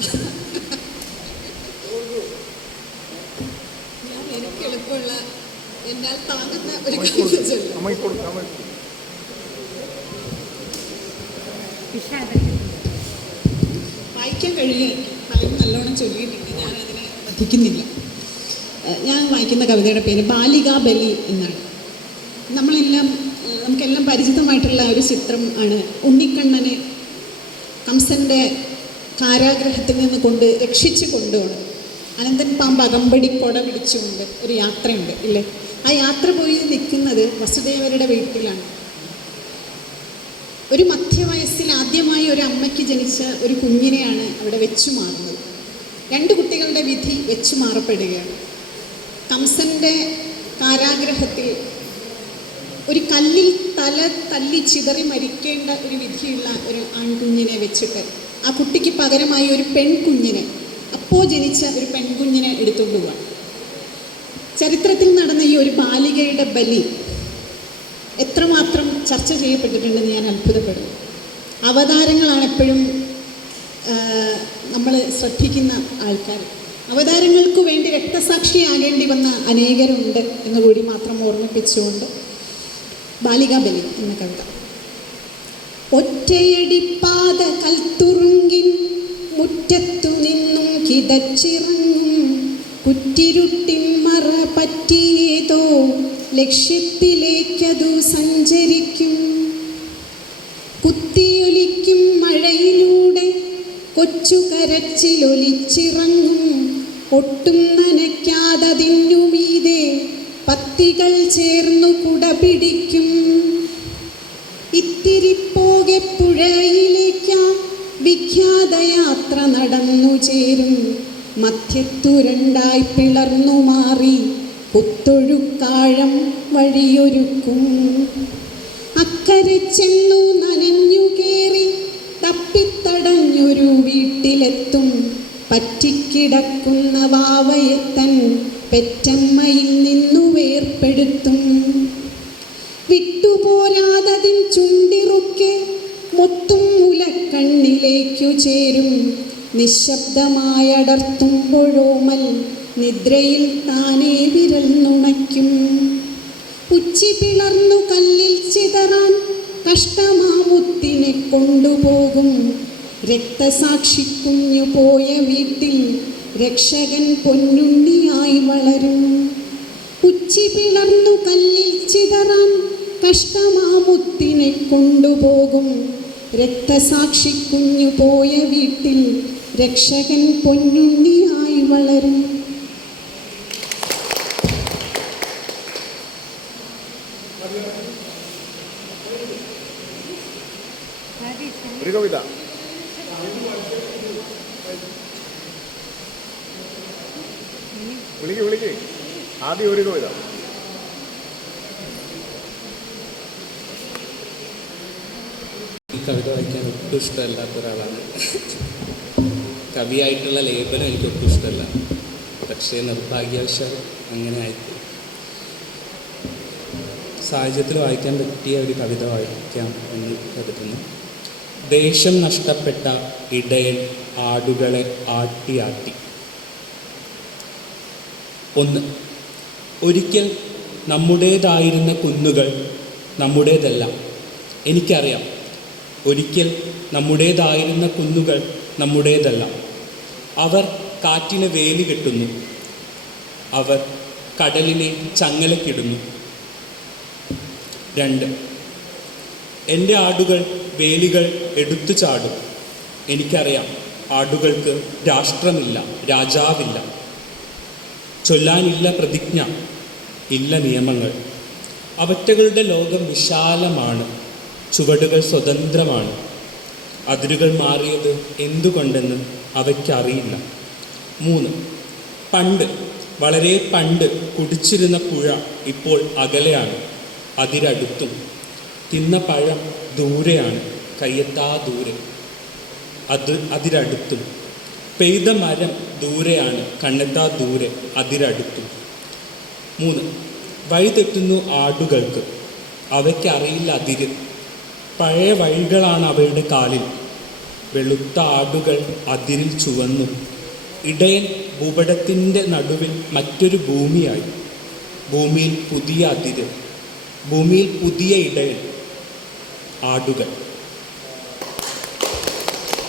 എനിക്ക് എളുപ്പമുള്ള എന്നാൽ താങ്ങുന്ന ഒരു കവിത ചൊല്ലാം. വായിക്കാൻ കഴിയുകയില്ല, പലരും നല്ലോണം ചൊല്ലിയിട്ടുണ്ട്, ഞാനതിനെ വധിക്കുന്നില്ല. ഞാൻ വായിക്കുന്ന കവിതയുടെ പേര് ബാലികാ ബലി എന്നാണ്. നമുക്കെല്ലാം പരിചിതമായിട്ടുള്ള ഒരു ചിത്രം ആണ്. ഉണ്ണിക്കണ്ണനെ കംസൻ്റെ കാരാഗ്രഹത്തിൽ നിന്ന് രക്ഷിച്ച് കൊണ്ടുപോകണം. അനന്തൻ പാമ്പ് അകമ്പടി കൊട പിടിച്ചുകൊണ്ട് ഒരു യാത്രയുണ്ട് ഇല്ലേ? ആ യാത്ര പോയി നിൽക്കുന്നത് വസുദേവരുടെ വീട്ടിലാണ്. ഒരു മധ്യവയസ്സിൽ ആദ്യമായി ഒരു അമ്മയ്ക്ക് ജനിച്ച ഒരു കുഞ്ഞിനെയാണ് അവിടെ വെച്ചു മാറുന്നത്. 2 കുട്ടികളുടെ വിധി വെച്ചു മാറപ്പെടുകയാണ്. കംസൻ്റെ കാരാഗ്രഹത്തിൽ ഒരു കല്ലിൽ തല തല്ലി ചിതറി മരിക്കേണ്ട ഒരു വിധിയുള്ള ഒരു ആൺകുഞ്ഞിനെ വെച്ചിട്ട് ആ കുട്ടിക്ക് പകരമായി ഒരു പെൺകുഞ്ഞിനെ, അപ്പോൾ ജനിച്ച ഒരു പെൺകുഞ്ഞിനെ എടുത്തുകൊണ്ട് പോവാൻ. ചരിത്രത്തിൽ നടന്ന ഈ ഒരു ബാലികയുടെ ബലി എത്രമാത്രം ചർച്ച ചെയ്യപ്പെട്ടിട്ടുണ്ടെന്ന് ഞാൻ അത്ഭുതപ്പെടുന്നു. അവതാരങ്ങളാണ് എപ്പോഴും നമ്മൾ ശ്രദ്ധിക്കുന്ന ആൾക്കാർ. അവതാരങ്ങൾക്ക് വേണ്ടി രക്തസാക്ഷിയാകേണ്ടി വന്ന അനേകരുണ്ട് എന്നുകൂടി മാത്രം ഓർമ്മിപ്പിച്ചുകൊണ്ട് ബാലികാ ബലി എന്ന കവിത. ഒറ്റയടിപ്പാത കൽത്തുറുങ്കിൻ മുറ്റത്തു നിന്നും കിതച്ചിറങ്ങും കുറ്റിരുട്ടിൻ മറ പറ്റിയേതോ ലക്ഷ്യത്തിലേക്കതു സഞ്ചരിക്കും. കുത്തിയൊലിക്കും മഴയിലൂടെ കൊച്ചു കരച്ചിലൊലിച്ചിറങ്ങും. ഒട്ടും നനയ്ക്കാതതിനുമീതെ പത്തികൾ ചേർന്നു കുട പിടിക്കും. ഇത്തിരിപ്പോകെ പുഴയിലേക്കാ വിഖ്യാതയാത്ര നടന്നു ചേരും. മധ്യത്തു 2ആയി പിളർന്നു മാറി കുത്തൊഴുക്കാഴം വഴിയൊരുക്കും. അക്കരെ ചെന്നു നനഞ്ഞു കേറി തപ്പിത്തടഞ്ഞൊരു വീട്ടിലെത്തും. പറ്റിക്കിടക്കുന്ന വാവയത്തൻ പെറ്റമ്മയിൽ നിന്നു വേർപ്പെടുത്തും. വിട്ടുപോരാതതിൻ ചുണ്ടിറുക്കെ മൊത്തും മുലക്കണ്ണിലേക്കു ചേരും. നിശബ്ദമായടർത്തുമ്പോഴോമൽ നിദ്രയിൽ താനേ വിരൽ നുണയ്ക്കും. ഉച്ചി പിളർന്നു കല്ലിൽ ചിതറാൻ കഷ്ടമാമുത്തിനെ കൊണ്ടുപോകും. രക്തസാക്ഷിക്കുഞ്ഞു പോയ വീട്ടിൽ രക്ഷകൻ പൊന്നുണ്ണിയായി വളരും. ഉച്ചി പിളർന്നു കല്ലിൽ ചിതറാൻ കഷ്ടമാമുത്തിനെ കൊണ്ടുപോകും. രക്തസാക്ഷിക്കുഞ്ഞു പോയ വീട്ടിൽ രക്ഷകൻ പൊന്നുണ്ണിയായി വളരും. ഒരു കവിത വിളിക്ക് ആദ്യം ഒരു കവിത. ഈ കവിത വായിക്കാൻ ഒട്ടും ഇഷ്ടമല്ലാത്ത ഒരാളാണ്. കവിയായിട്ടുള്ള ലേബലും എനിക്ക് ഒട്ടും ഇഷ്ടമല്ല. പക്ഷേ നിർഭാഗ്യവശാൽ അങ്ങനെ ആയിപ്പോയി. സാഹചര്യത്തിൽ വായിക്കാൻ പറ്റിയ ഒരു കവിത വായിക്കാം എന്ന് കരുതുന്നു. ദേശം നഷ്ടപ്പെട്ട ഇടയൻ ആടുകളെ ആട്ടി. 1. ഒരിക്കൽ നമ്മുടേതായിരുന്ന കുന്നുകൾ നമ്മുടേതല്ല. എനിക്കറിയാം, ഒരിക്കൽ നമ്മുടേതായിരുന്ന കുന്നുകൾ നമ്മുടേതല്ല. അവർ കാറ്റിന് വേലി കെട്ടുന്നു, അവർ കടലിനെ ചങ്ങലക്കിടുന്നു. 2. എൻ്റെ ആടുകൾ വേലികൾ എടുത്തു ചാടും. എനിക്കറിയാം, ആടുകൾക്ക് രാഷ്ട്രമില്ല, രാജാവില്ല, ചൊല്ലാനില്ല പ്രതിജ്ഞ, ഇല്ല നിയമങ്ങൾ. അവറ്റകളുടെ ലോകം വിശാലമാണ്, ചുവടുകൾ സ്വതന്ത്രമാണ്. അതിരുകൾ മാറിയത് എന്തുകൊണ്ടെന്ന് അവയ്ക്കറിയില്ല. 3. പണ്ട്, വളരെ പണ്ട് കുടിച്ചിരുന്ന പുഴ ഇപ്പോൾ അകലെയാണ്, അതിരടുത്തും. തിന്ന പഴം ദൂരെയാണ്, കയ്യെത്താ ദൂരെ, അതിരടുത്തും. പെയ്ത മരം ദൂരെയാണ്, കണ്ണെത്താ ദൂരെ, അതിരടുത്തും. 3. വഴി തെറ്റുന്നു ആടുകൾക്ക്, അവയ്ക്കറിയില്ല അതിര്. പഴയ വഴികളാണ് അവയുടെ കാലിൽ, വെളുത്ത ആടുകൾ അതിരിൽ ചുവന്നു. ഇടയൻ ഭൂപടത്തിൻ്റെ നടുവിൽ മറ്റൊരു ഭൂമിയായി, ഭൂമിയിൽ പുതിയ അതിര്, ഭൂമിയിൽ പുതിയ ഇടയൻ, ആടുകൾ.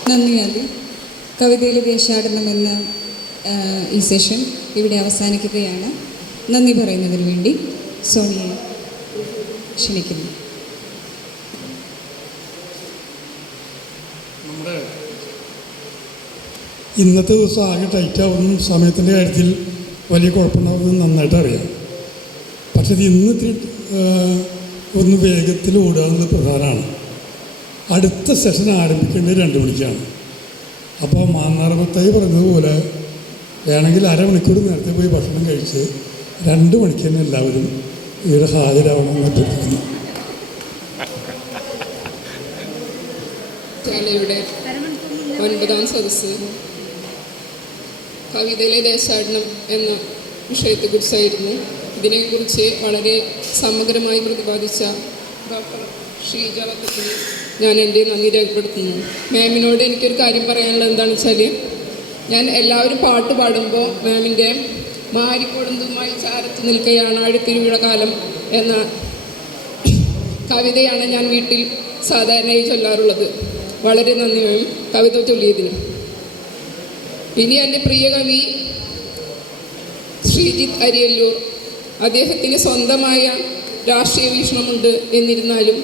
നന്ദി ആദി. കവിതയിലെ ദേശാടനം എന്ന ഈ സെഷൻ ഇവിടെ അവസാനിക്കുകയാണ്. നന്ദി പറയുന്നതിന് വേണ്ടി സോണിയെ ക്ഷണിക്കുന്നു. നമ്മുടെ ഇന്നത്തെ ദിവസം ആകെ ടൈറ്റാവുന്ന സമയത്തിൻ്റെ കാര്യത്തിൽ വലിയ കുഴപ്പമുണ്ടാവുമെന്ന് നന്നായിട്ട് അറിയാം. പക്ഷേ ഇത് ഇന്നിത്തിരി ഒന്ന് വേഗത്തിൽ ഓടുക പ്രധാനമാണ്. അടുത്ത സെഷൻ ആരംഭിക്കേണ്ടത് 2 മണിക്കാണ്. അപ്പോൾ മാന്നാർമത്തായി പറഞ്ഞതുപോലെ വേണമെങ്കിൽ അരമണിക്കൂർ നേരത്തെ പോയി ഭക്ഷണം കഴിച്ച് 2 മണിക്ക് തന്നെ എല്ലാവരും ഇവിടെ ഹാജരാവണമെന്ന് അഭ്യർത്ഥിക്കുന്നു. ശാലയുടെ 9ാം സദസ്സ് കവിതയിലെ ദേശാടനം എന്ന വിഷയത്തെക്കുറിച്ചായിരുന്നു. ഇതിനെക്കുറിച്ച് വളരെ സമഗ്രമായി പ്രതിപാദിച്ച ഡോക്ടർ ഷീജ വക്കത്തിന് ഞാൻ എൻ്റെ നന്ദി രേഖപ്പെടുത്തുന്നു. മാമിനോട് എനിക്കൊരു കാര്യം പറയാനുള്ളത് എന്താണെന്ന് വെച്ചാൽ, ഞാൻ എല്ലാവരും പാട്ട് പാടുമ്പോൾ മാമിൻ്റെ മാരിക്കൊടുന്തുമായി ചാരത്ത് നിൽക്കുകയാണ് ആഴത്തിരുവിഴ കാലം എന്ന കവിതയാണ് ഞാൻ വീട്ടിൽ സാധാരണയായി ചൊല്ലാറുള്ളത്. വളരെ നന്ദി മാം കവിത ചൊല്ലിയതിന്. ഇനി എൻ്റെ പ്രിയ കവി ശ്രീജിത്ത് അരിയല്ലൂർ. അദ്ദേഹത്തിന് സ്വന്തമായ രാഷ്ട്രീയ വീക്ഷണമുണ്ട്. എന്നിരുന്നാലും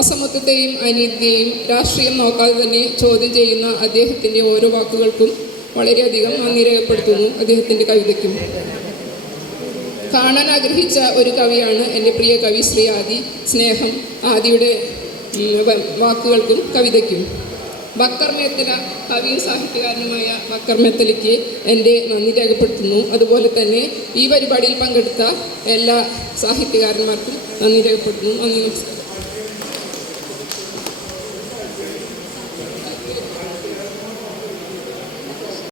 അസമത്വത്തെയും അനീതിയെയും രാഷ്ട്രീയം നോക്കാതെ തന്നെ ചോദ്യം ചെയ്യുന്ന അദ്ദേഹത്തിൻ്റെ ഓരോ വാക്കുകൾക്കും വളരെയധികം നന്ദി രേഖപ്പെടുത്തുന്നു. അദ്ദേഹത്തിൻ്റെ കവിതയ്ക്കും കാണാൻ ആഗ്രഹിച്ച ഒരു കവിയാണ് എൻ്റെ പ്രിയ കവി ശ്രീ ആദി. സ്നേഹം ആദിയുടെ വാക്കുകൾക്കും കവിതയ്ക്കും. ബക്കർ മേത്തല കവിയും സാഹിത്യകാരനുമായ ബക്കർ മേത്തലയ്ക്ക് എൻ്റെ നന്ദി രേഖപ്പെടുത്തുന്നു. അതുപോലെ തന്നെ ഈ പരിപാടിയിൽ പങ്കെടുത്ത എല്ലാ സാഹിത്യകാരന്മാർക്കും നന്ദി രേഖപ്പെടുത്തുന്നു. നന്ദി, നമസ്കാരം.